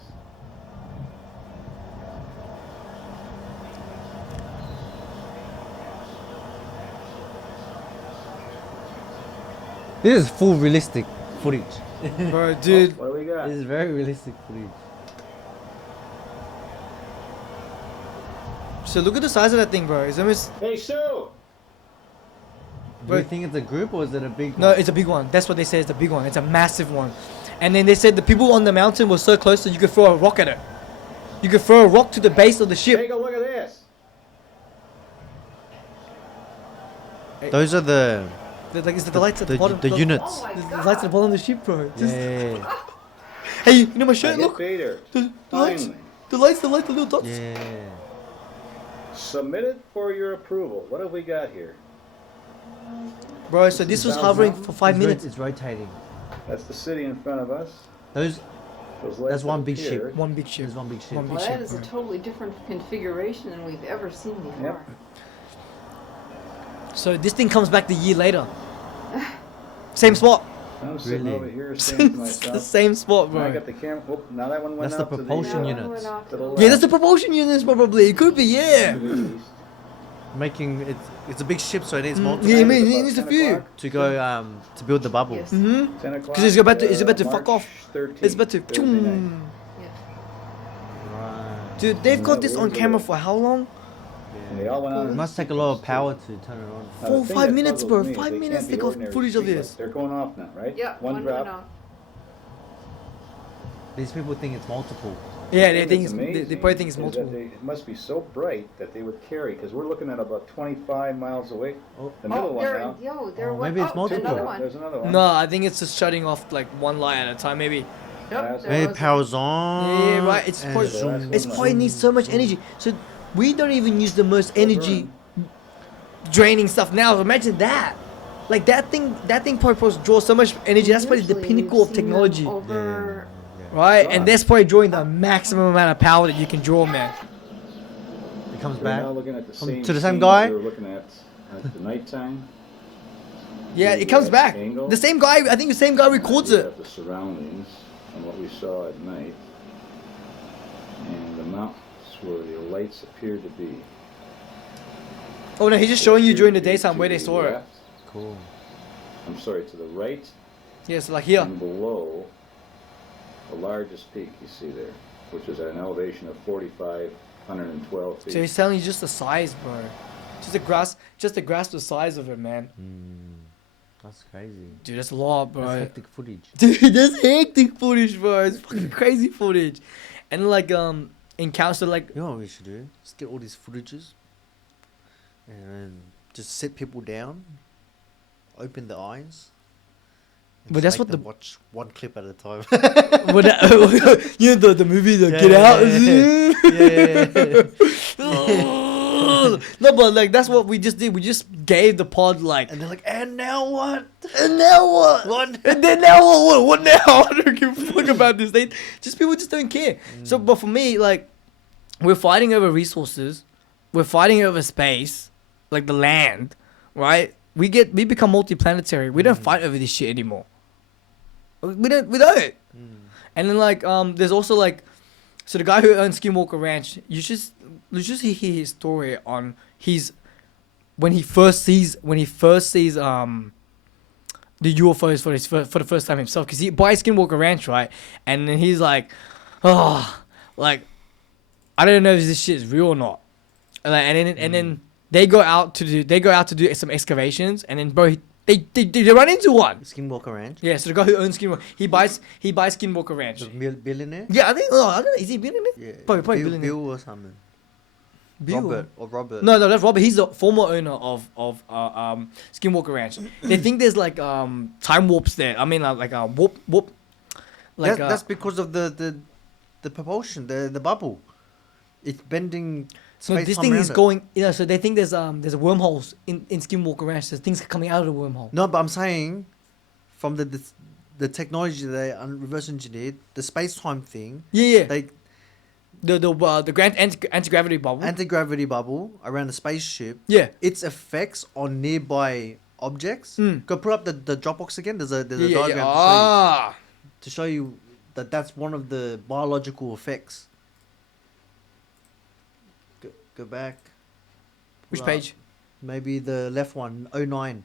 This is full realistic footage. Bro, dude. What do we got? This is very realistic footage. So look at the size of that thing, bro. It's almost... Hey, Sue! Do you think it's a group or is it a big one? No, it's a big one. That's what they say. It's a big one. It's a massive one. And then they said the people on the mountain were so close that you could throw a rock at it. You could throw a rock to the base of the ship. Take a look at this. Those are the is the lights at the bottom? The units. The lights at the bottom of the ship, bro. Yeah. Hey, you know my shirt? I Look. hit pay dirt. The lights. Finally. The lights, the little dots. Yeah. Submitted for your approval. What have we got here? Bro, so this was hovering for 5 minutes. It's rotating. That's the city in front of us. Those lights that's one big appear. ship. One big ship. There's one big ship. One big Well, ship, that is a bro. totally different configuration than we've ever seen before. So this thing comes back the year later. Same spot. I'm sitting over here saying to myself, the same spot, bro. I got the camera. Oh, now that one went That's the out to propulsion the, units. to the Yeah, that's the propulsion units probably. It could be, yeah. Making it's a big ship, so it needs multiple. Yeah, I mean, it needs a few. To go to build the bubble. Yes. Mm-hmm. 10 o'clock. Because it's about to March fuck off. 13th, It's about to. Thursday night. Dude, they've got this on camera for how long? And they all went out. It must take a lot of power to turn it on. 4 or 5 minutes, bro. 5 minutes they got footage of this. They're going off now, right? Yeah, One went drop. off. These people think it's multiple. Yeah, they The think thing it's, that's they probably think it's amazing is that multiple. it must be so bright that they would carry, because we're looking at about 25 miles away. The middle one now. maybe it's multiple. Another one. There's another one. No, I think it's just shutting off like one light at a time, maybe. Yep, Maybe it powers on. Yeah, right. It's and probably, zoom. it's probably needs so much energy. So we don't even use the most energy draining stuff now. Imagine that. Like that thing probably draws so much energy. That's probably the pinnacle of technology. Right? And that's probably drawing the maximum amount of power that you can draw, man. It comes We're back. now looking at the same To the same scene guy? we were looking at the nighttime. Yeah, it comes back. Angle. The same guy, I think the same guy records We it. have the surroundings and what we saw at night, and the mountains where the lights appeared to be. Oh no, he's just showing you during the daytime where they saw it. Cool. I'm sorry, to the right. Yeah, so like here. And below the largest peak you see there, which is at an elevation of 4,512 feet. So he's telling you just the size, bro. Just to grasp the size of it, man. That's crazy. Dude, that's a lot, bro. That's hectic footage. Dude, that's hectic footage, bro. It's fucking crazy footage. And like in council, like You know what we should do? Just get all these footages and just sit people down, open their eyes. and But just that's make what them the- watch one clip at a time. But that, you know the movie the Get Out. No, but like that's what we just did. We just gave the pod like. And they're like, and now what? And now what? And then now what? What now? I don't give a fuck about this. People just don't care. So, but for me, like, we're fighting over resources, we're fighting over space, like the land, right? We become multiplanetary. We don't fight over this shit anymore. We don't. And then like there's also like, so the guy who owns Skinwalker Ranch, you just hear his story on when he first sees the UFOs for the first time himself, because he buys Skinwalker Ranch, right? And then he's like, oh, like I don't know if this shit is real or not. Like, and then they go out to do some excavations, and then bro, they run into one. Skinwalker Ranch? Yeah, so the guy who owns Skinwalker, he buys Skinwalker Ranch. The billionaire? Yeah, I think. Oh, I don't know. Is he a billionaire? Yeah. Probably Bill, billionaire. Bill or something. Bill? Robert. No, that's Robert. He's the former owner of Skinwalker Ranch. They think there's like time warps there. I mean like a warp. Like That's because of the propulsion, the bubble. It's bending So space this time thing around is it. going. So they think there's wormholes in Skinwalker Ranch. There's things coming out of the wormhole. No, but I'm saying, from the technology they reverse engineered, the space time thing. Yeah. They The grand anti-gravity bubble. Anti-gravity bubble around the spaceship. Yeah. Its effects on nearby objects. Go put up the Dropbox again. There's a diagram to show you that that's one of the biological effects. Go back. Which Pull page? up. Maybe the left one, 09.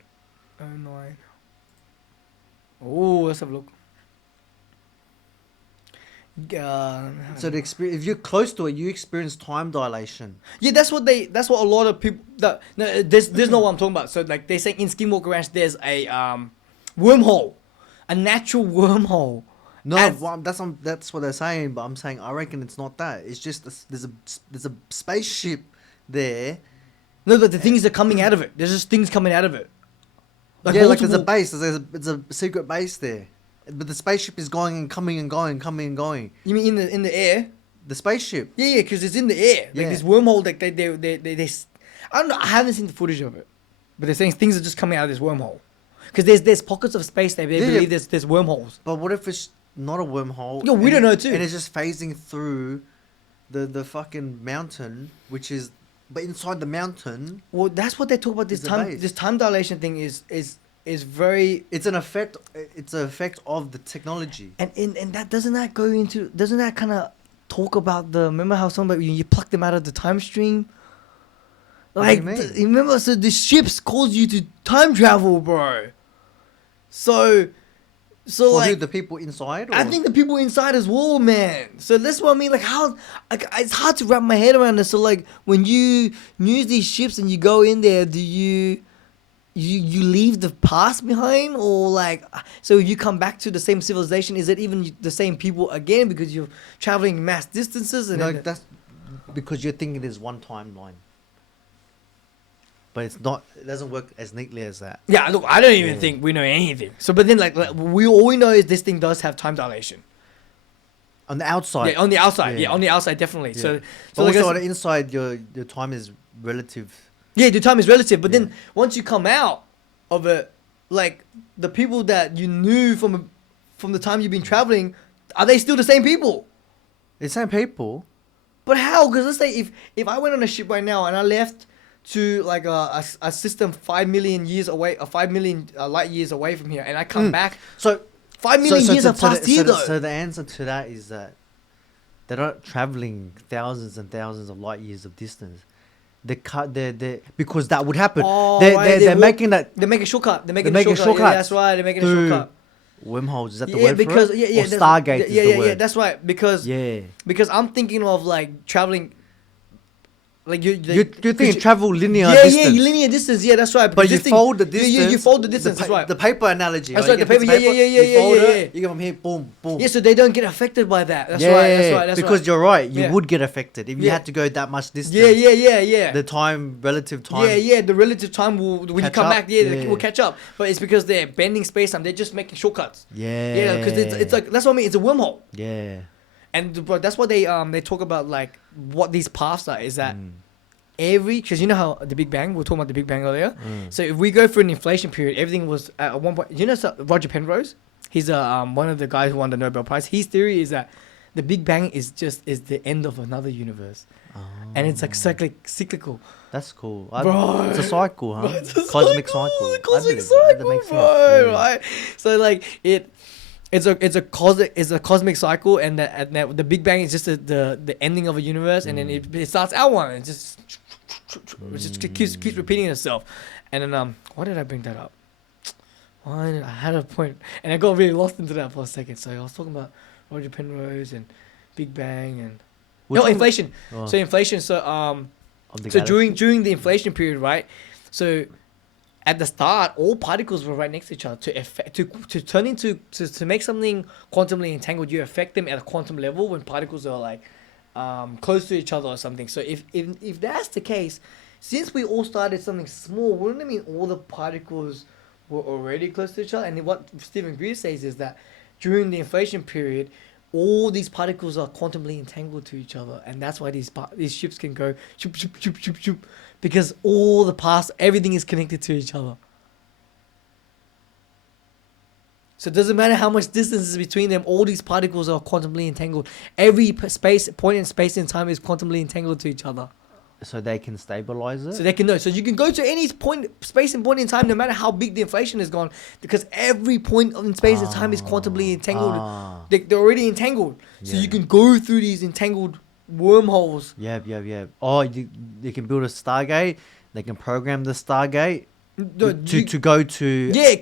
09. Oh, let's have a look. So if you're close to it, you experience time dilation. Yeah, that's what a lot of people. There's not what I'm talking about. So like they say in Skinwalker Ranch, there's a wormhole, a natural wormhole. No, that's what they're saying. But I'm saying I reckon it's not that. It's just there's a spaceship there. No, but the things are coming out of it. There's just things coming out of it. Like there's a base. There's a secret base there. But the spaceship is going and coming and going, coming and going. You mean in the air? The spaceship. Yeah, because it's in the air. Like this wormhole, like they I don't know. I haven't seen the footage of it, but they're saying things are just coming out of this wormhole. Because there's pockets of space there. They believe there's wormholes. But what if it's not a wormhole? Yeah, we don't know too. And it's just phasing through the fucking mountain, which is, but inside the mountain. Well, that's what they talk about. This time dilation thing is very. It's an effect. It's an effect of the technology. And that doesn't that kind of talk about remember how somebody you pluck them out of the time stream. Like remember, so the ships cause you to time travel, bro. So like who, the people inside. Or? I think the people inside as well, man. So that's what I mean. Like how, like it's hard to wrap my head around this. So like when you use these ships and you go in there, do you leave the past behind, or like so you come back to the same civilization? Is it even the same people again because you're traveling mass distances? And no, that's because you're thinking there's one timeline. But it's not. It doesn't work as neatly as that. Yeah, look, I don't even think we know anything. So, but then like all we know is this thing does have time dilation. On the outside. Yeah, on the outside. Yeah, on the outside definitely. Yeah. So but also on the inside, your time is relative. Yeah, the time is relative. But then once you come out of it, like the people that you knew from the time you've been traveling, are they still the same people? The same people. But how? Because let's say if I went on a ship right now and I left to like a system 5 million years away, 5 million light years away from here, and I come back. So 5 million years have passed here, though. So the answer to that is that they're not traveling thousands and thousands of light years of distance. They because that would happen. Oh, they're making that. They make a shortcut. They're making a shortcut. Yeah, that's right. They're making a shortcut. Wormholes, is that the word for it? Or Stargate is the word. Yeah, that's right. Because I'm thinking of like traveling. Like you're thinking travel linear distance. Yeah, linear distance. Yeah, that's right. But you fold the distance. You fold the distance. That's right. The paper analogy. That's right. The paper. Yeah. You go from here, boom, boom. Yeah, so they don't get affected by that. That's right. That's because you're right. You would get affected if you had to go that much distance. Yeah. The relative time. Yeah. The relative time will when you come back. Yeah, will catch up. But it's because they're bending space time. They're just making shortcuts. Yeah. Because it's like that's what I mean. It's a wormhole. Yeah. And that's what they talk about, like what these paths are. Is that because you know how the Big Bang, we were talking about the Big Bang earlier. So if we go through an inflation period, everything was at one point. You know Roger Penrose? He's one of the guys who won the Nobel Prize. His theory is that the Big Bang is the end of another universe, and it's like cyclical. That's cool. Bro. It's a cycle, huh? It's a cosmic cycle. The cosmic cycle, that makes sense. Bro, right? So like it's a cosmic cycle, and the Big Bang is just the ending of a universe, and then it starts out one, and it just keeps repeating itself. And then why did I bring that up? I had a point, and I got really lost into that for a second. So I was talking about Roger Penrose and Big Bang and inflation. Oh. So inflation. So during the inflation period, right? So at the start, all particles were right next to each other. To make something quantumly entangled, you affect them at a quantum level when particles are like close to each other or something. So if that's the case, since we all started something small, wouldn't it mean all the particles were already close to each other? And what Stephen Greer says is that during the inflation period, all these particles are quantumly entangled to each other, and that's why these ships can go shoop, shoop, shoop, shoop, shoop, because everything is connected to each other. So it doesn't matter how much distance is between them, all these particles are quantumly entangled. Every point in space and time is quantumly entangled to each other. So they can stabilize it? So they can know. So you can go to any space and point in time, no matter how big the inflation has gone, because every point in space and time is quantumly entangled. They're already entangled. So you can go through these entangled wormholes. Yeah. Oh, you can build a Stargate. They can program the Stargate to go to... Yeah,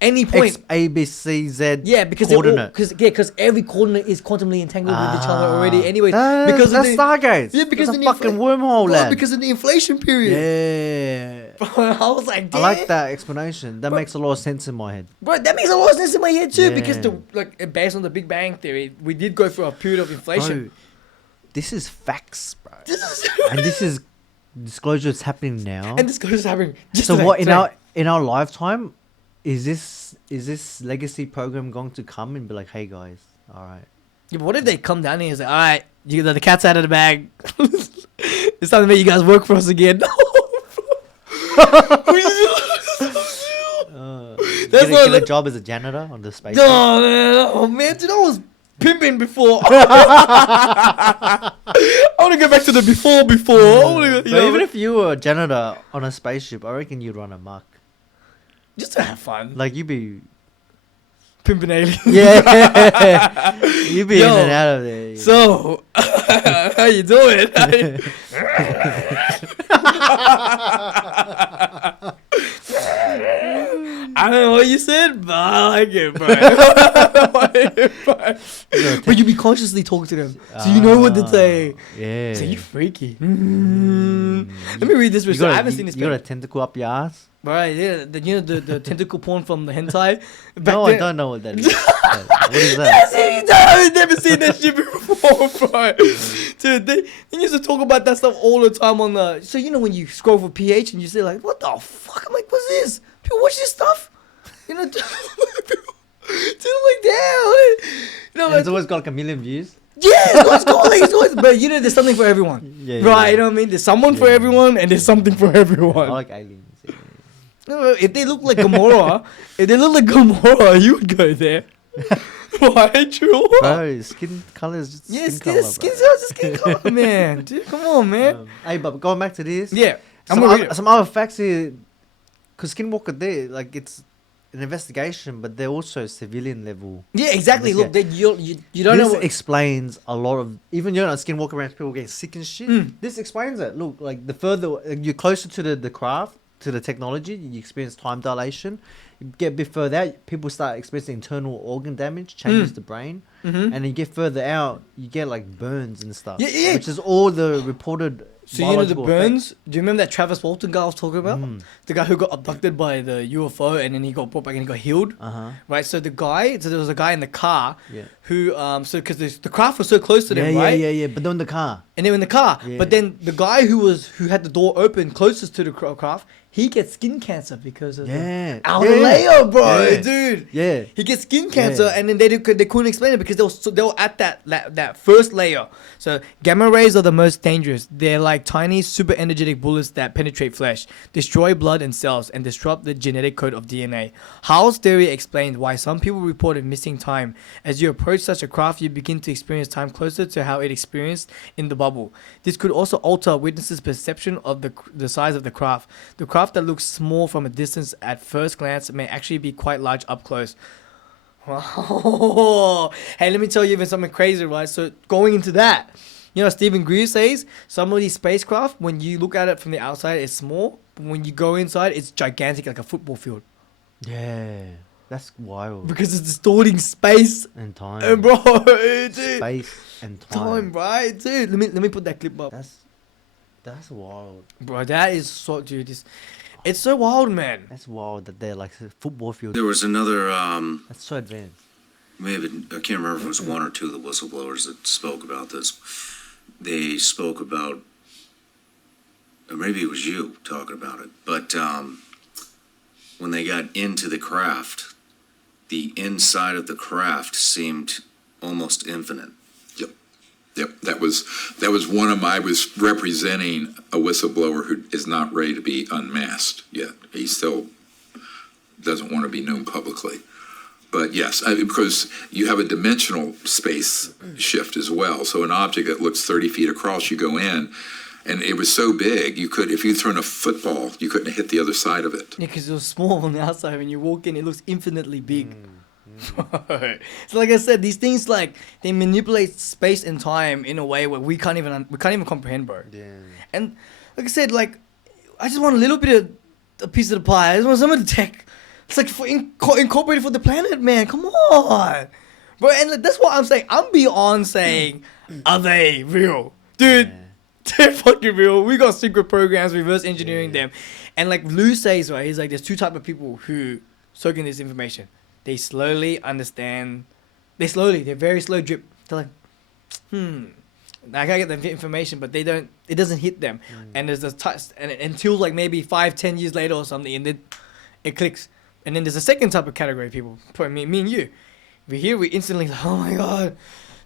any point. X, A, B, C, Z because coordinate. Because every coordinate is quantumly entangled with each other already anyway. That's Stargates. Yeah, because it's of a the fucking wormhole, lad. Because of the inflation period. Yeah. I was like, damn. I like that explanation. That makes a lot of sense in my head. Bro, that makes a lot of sense in my head too, because based on the Big Bang Theory, we did go through a period of inflation. Bro, this is facts, bro. And this is disclosure that's happening now. And disclosure is happening. So what in our lifetime? Is this legacy program going to come and be like, hey guys, all right? Yeah, but what if they come down here and say, all right, the cat's out of the bag. It's time to make you guys work for us again. That's not a job as a janitor on the space. No, man, dude, I was pimping before. I want to go back to the before. But even if you were a janitor on a spaceship, I reckon you'd run amok. Just to have fun. Like, you'd be... pimping aliens. Yeah. You'd be in and out of there. So, how you doing? I don't know what you said, but I like it, bro. But you be consciously talking to them, so you know what to say. Yeah. So you freaky. Let me read this. I haven't seen this. You got a tentacle up your ass? Right, yeah. The tentacle porn from the hentai. No, I don't know what that is. What is that? I've never seen that shit before, bro. Dude, they used to talk about that stuff all the time on the... So, you know when you scroll for PH and you say like, what the fuck? I'm like, what's this? People watch this stuff? You know, dude, I'm like, damn. You know, it's always got like a million views. Yeah, it's always, but you know, there's something for everyone. Yeah, right, you know what I mean? There's someone for everyone and there's something for everyone. I like aliens. No, if they look like Gamora, you would go there. Why, true? Bro, skin color is just skin color, man. Dude, come on, man. Hey, but going back to this. Yeah. Some other facts here. Because Skinwalker, it's an investigation, but they're also civilian level. Yeah, exactly. Look, you don't know. This explains a lot of... Even you're not Skinwalker around people getting sick and shit. This explains it. Look, like the further... you're closer to the craft, to the technology, you experience time dilation. You get a bit further out, people start experiencing internal organ damage, changes the brain. And then you get further out, you get like burns and stuff. Yeah. Which is all the reported... So you know the burns? Effect. Do you remember that Travis Walton guy I was talking about? The guy who got abducted by the UFO and then he got brought back and he got healed. Right. So there was a guy in the car who because the craft was so close to them, right? Yeah. But they're in the car. And they were in the car. Yeah. But then the guy who had the door open closest to the craft, he gets skin cancer because of the outer layer, bro, dude. Yeah. He gets skin cancer, and then they couldn't explain it because they were at that first layer. So gamma rays are the most dangerous. They're like tiny, super energetic bullets that penetrate flesh, destroy blood and cells, and disrupt the genetic code of DNA. Howell's theory explains why some people reported missing time. As you approach such a craft, you begin to experience time closer to how it experienced in the bubble. This could also alter witnesses' perception of the size of the craft. The craft that looks small from a distance at first glance may actually be quite large up close. Wow. Hey, let me tell you even something crazy, right? So going into that, you know, Stephen Greer says some of these spacecraft, when you look at it from the outside, it's small, but when you go inside, it's gigantic, like a football field. Yeah, that's wild. Because it's distorting space and time, and bro, dude. Space and time, right, dude? Let me put that clip up. That's wild, bro. That is so, dude. It's so wild, man. That's wild that they're like a football field. There was another. That's so advanced. Maybe I can't remember if it was one or two of the whistleblowers that spoke about this. They spoke about, or maybe it was you talking about it. But when they got into the craft, the inside of the craft seemed almost infinite. Yep, that was one of my. I was representing a whistleblower who is not ready to be unmasked yet. He still doesn't want to be known publicly. But yes, because you have a dimensional space shift as well. So an object that looks 30 feet across, you go in, and it was so big, you could, if you'd thrown a football, you couldn't hit the other side of it. Yeah, because it was small on the outside. When you walk in, it looks infinitely big. So like I said, these things like they manipulate space and time in a way where we can't even comprehend, bro. Yeah. And like I said, like I just want a little bit of a piece of the pie. I just want some of the tech. It's like incorporated for the planet, man. Come on, bro. And like, that's what I'm saying. I'm beyond saying, are they real, dude? Yeah. They're fucking real. We got secret programs, reverse engineering them, and like Lou says, right? He's like, there's two type of people who soak in this information. They slowly understand. They're very slow drip. They're like, I gotta get the information, but they don't. It doesn't hit them. And there's this touch, and until like maybe 5-10 years later or something, and then it clicks. And then there's a second type of category of people. Me and you. We instantly like, oh my god,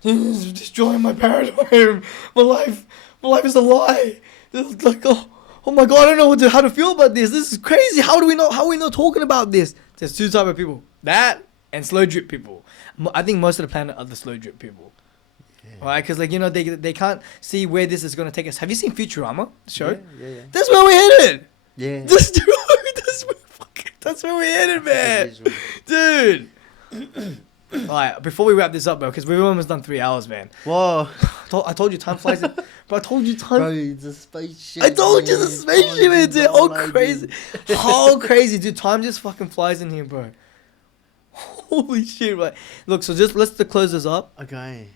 this is destroying my paradigm. My life is a lie. It's like, oh my god, I don't know how to feel about this. This is crazy. How are we not talking about this? There's two type of people. That and slow drip people. I think most of the planet are the slow drip people. Yeah. Right? Because like, you know, they can't see where this is going to take us. Have you seen Futurama, the show? Yeah. That's where we're headed. Yeah. That's where we're headed, man. Dude. Alright, before we wrap this up, bro, because we've almost done 3 hours, man. Whoa. I told you time flies. Bro, I told you time. Bro, it's a spaceship. I told you it's a spaceship, man, dude. How crazy. How crazy, dude. Time just fucking flies in here, bro. Holy shit, right? Look, so let's close this up. Okay.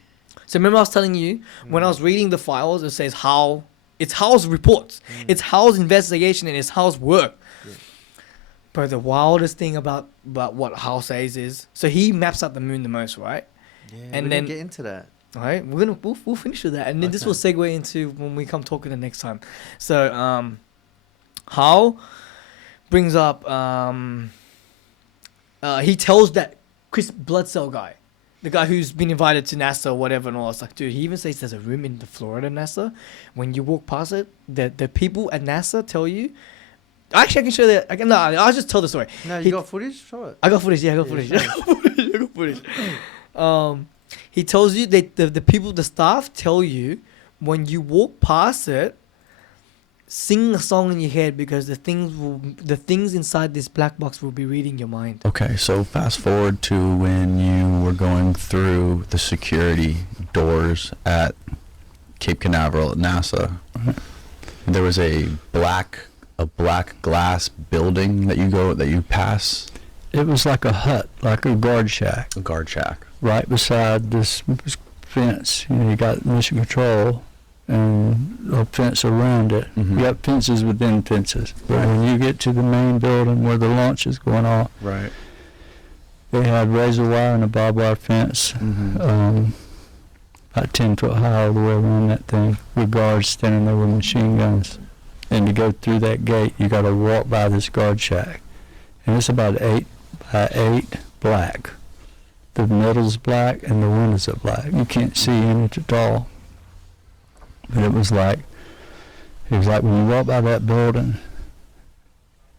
So remember I was telling you, when I was reading the files, it says how... It's Hal's reports. It's Hal's investigation and it's Hal's work. Yeah. But the wildest thing about what Hal says is... So he maps out the moon the most, right? Yeah, and then get into that. All right, we'll finish with that. And then this will segue into when we come talking the next time. So, Hal brings up... he tells that Chris Bledsoe guy, the guy who's been invited to NASA or whatever and all, it's like, dude, he even says there's a room in the Florida NASA. When you walk past it, the people at NASA tell you... Actually, I can show that. I'll just tell the story. No, you got footage? Show it. I got footage, I got footage. He tells you that the people, the staff tell you when you walk past it, sing a song in your head because the things inside this black box will be reading your mind. Okay, so fast forward to when you were going through the security doors at Cape Canaveral at NASA. There was a black glass building that you pass. It was like a hut, like a guard shack. A guard shack. Right beside this fence. You know, you got mission control and a fence around it. Mm-hmm. You got fences within fences. Right. When you get to the main building where the launch is going on, right, they had razor wire and a barbed wire fence, about 10 foot high all the way around that thing, with guards standing there with machine guns. And to go through that gate, you got to walk by this guard shack, and it's about 8 by 8 black. The middle's black and the windows are black. You can't see in it at all. But it was like when you walk by that building,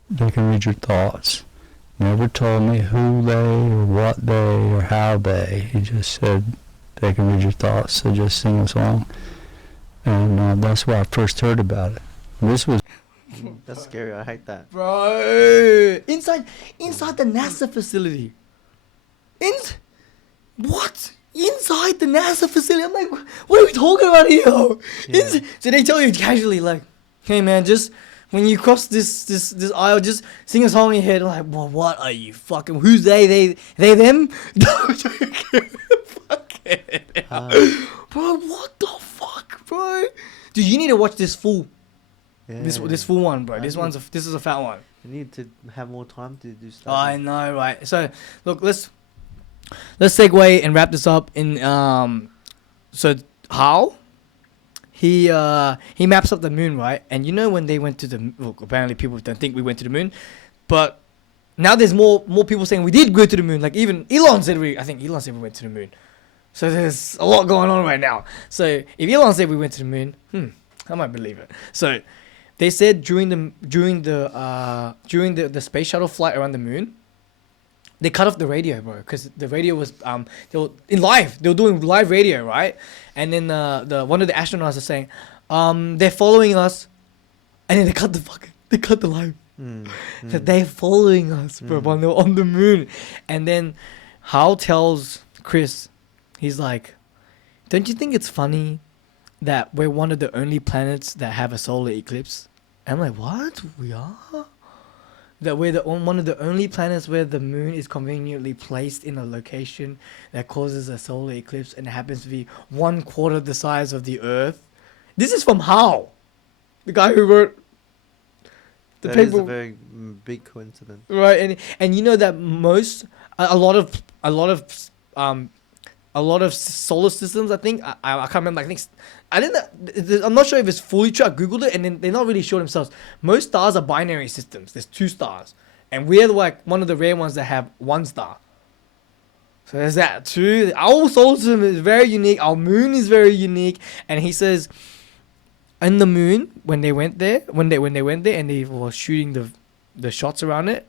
they can read your thoughts. Never told me who they or what they or how they. He just said they can read your thoughts, so just sing a song. And that's where I first heard about it. This was... That's scary. I hate that. Bro, inside the NASA facility. What? Inside the NASA facility? I'm like, what are we talking about here? Yeah. So they tell you casually, like, hey man, just when you cross this aisle, just sing a song in your head. I'm like, well, what are you fucking? Who's they, them? Fuck it. Bro, what the fuck, bro? Dude, you need to watch this full. Yeah. This full one, bro. This is a fat one. You need to have more time to do stuff. I know, right? So, look, let's segue and wrap this up. In so Hal, he maps up the moon, right? And you know when they went to the look, apparently people don't think we went to the moon, but now there's more people saying we did go to the moon. Like even Elon said I think Elon said we went to the moon. So there's a lot going on right now. So if Elon said we went to the moon, I might believe it. So they said during the space shuttle flight around the moon, they cut off the radio, bro, because the radio was they were doing live radio, right? And then the one of the astronauts is saying, they're following us, and then they cut the line. So they're following us, bro, on the moon. And then Hal tells Chris, he's like, don't you think it's funny that we're one of the only planets that have a solar eclipse? And I'm like, what? We are? That we're one of the only planets where the moon is conveniently placed in a location that causes a solar eclipse and it happens to be 1/4 the size of the Earth. This is from Hal, the guy who wrote the paper. That is a very big coincidence, right? And you know that a lot of solar systems, I think I can't remember. I'm not sure if it's fully true. I googled it, and then they're not really sure themselves. Most stars are binary systems. There's 2 stars, and we're like one of the rare ones that have 1 star. So there's that too. Our solar system is very unique. Our moon is very unique, and he says, in the moon when they went there, and they were shooting the shots around it,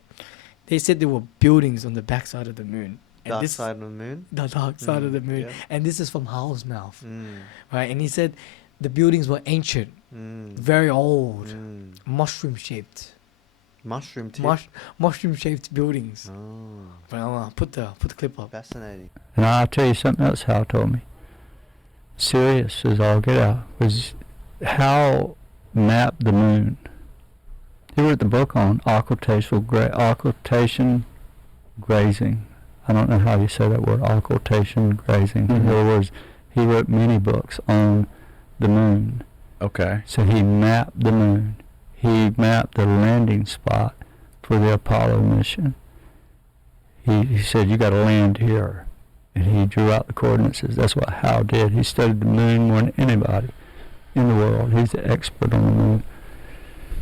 they said there were buildings on the backside of the moon. Dark side of the moon? The dark side of the moon. Yeah. And this is from Hal's mouth. Right? And he said the buildings were ancient, very old, mushroom-shaped. Mushroom-shaped buildings. Oh. But I'll put the clip up. Fascinating. And I'll tell you something else Hal told me. Serious as all get out. Was Hal mapped the moon. He wrote the book on occultation grazing. I don't know how you say that word, occultation grazing. In other words, he wrote many books on the moon. Okay. So he mapped the moon. He mapped the landing spot for the Apollo mission. He said, you got to land here. And he drew out the coordinates. That's what Hal did. He studied the moon more than anybody in the world. He's the expert on the moon.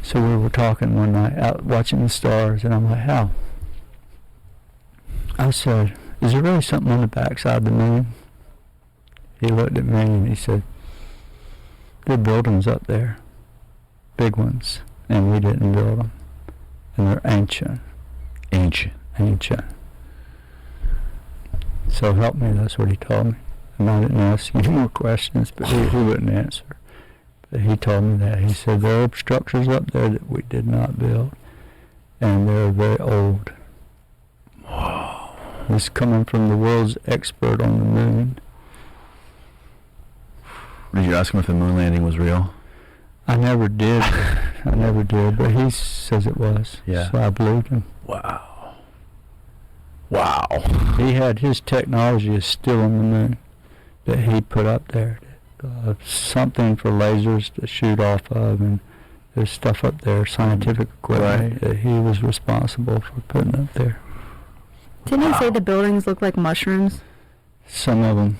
So we were talking one night, out watching the stars, and I'm like, Hal, I said, is there really something on the backside of the moon? He looked at me and he said, there are buildings up there, big ones, and we didn't build them. And they're ancient. Ancient. So help me, that's what he told me. And I didn't ask any more questions, but he wouldn't answer. But he told me that. He said, there are structures up there that we did not build, and they're very old. Wow. This coming from the world's expert on the moon. Did you ask him if the moon landing was real? I never did. But he says it was. Yeah. So I believed him. Wow. He had his technology is still on the moon that he put up there. Something for lasers to shoot off of, and there's stuff up there, scientific equipment that he was responsible for putting up there. Didn't he say the buildings look like mushrooms? Some of them.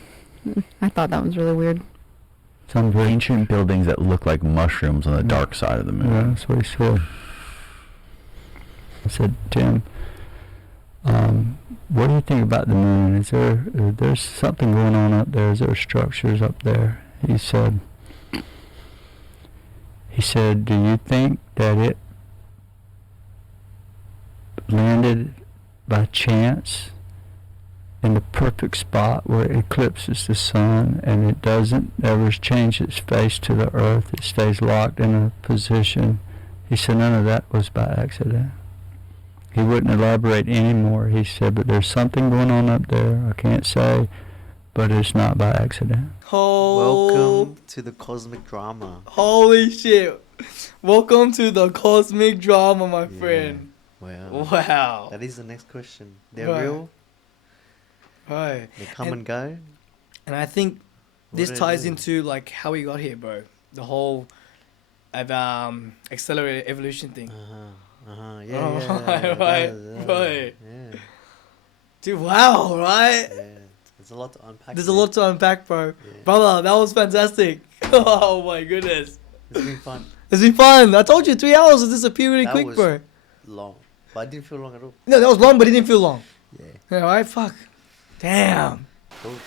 I thought that was really weird. Some ancient buildings that look like mushrooms on the dark side of the moon. Yeah, that's what he said. I said, Tim, what do you think about the moon? Is there's something going on up there? Is there structures up there? He said, do you think that it landed by chance in the perfect spot where it eclipses the sun and it doesn't ever change its face to the earth? It stays locked in a position. He said none of that was by accident. He wouldn't elaborate anymore. He said, but there's something going on up there. I can't say, but it's not by accident. Welcome to the cosmic drama. Holy shit. Welcome to the cosmic drama, my friend. Wow. That is the next question. They're real. Right. They come and go. And I think this ties into like how we got here, bro. The whole accelerated evolution thing. Yeah. Right. Yeah. Dude, wow, right? Yeah. There's a lot to unpack. There's a lot to unpack, bro. Yeah. Brother, that was fantastic. Oh my goodness. It's been fun. It's been fun. I told you 3 hours will disappear really quick, bro. Long. But it didn't feel long at all. No, that was long, but it didn't feel long. Yeah. Yeah, right? Fuck. Damn. Cool.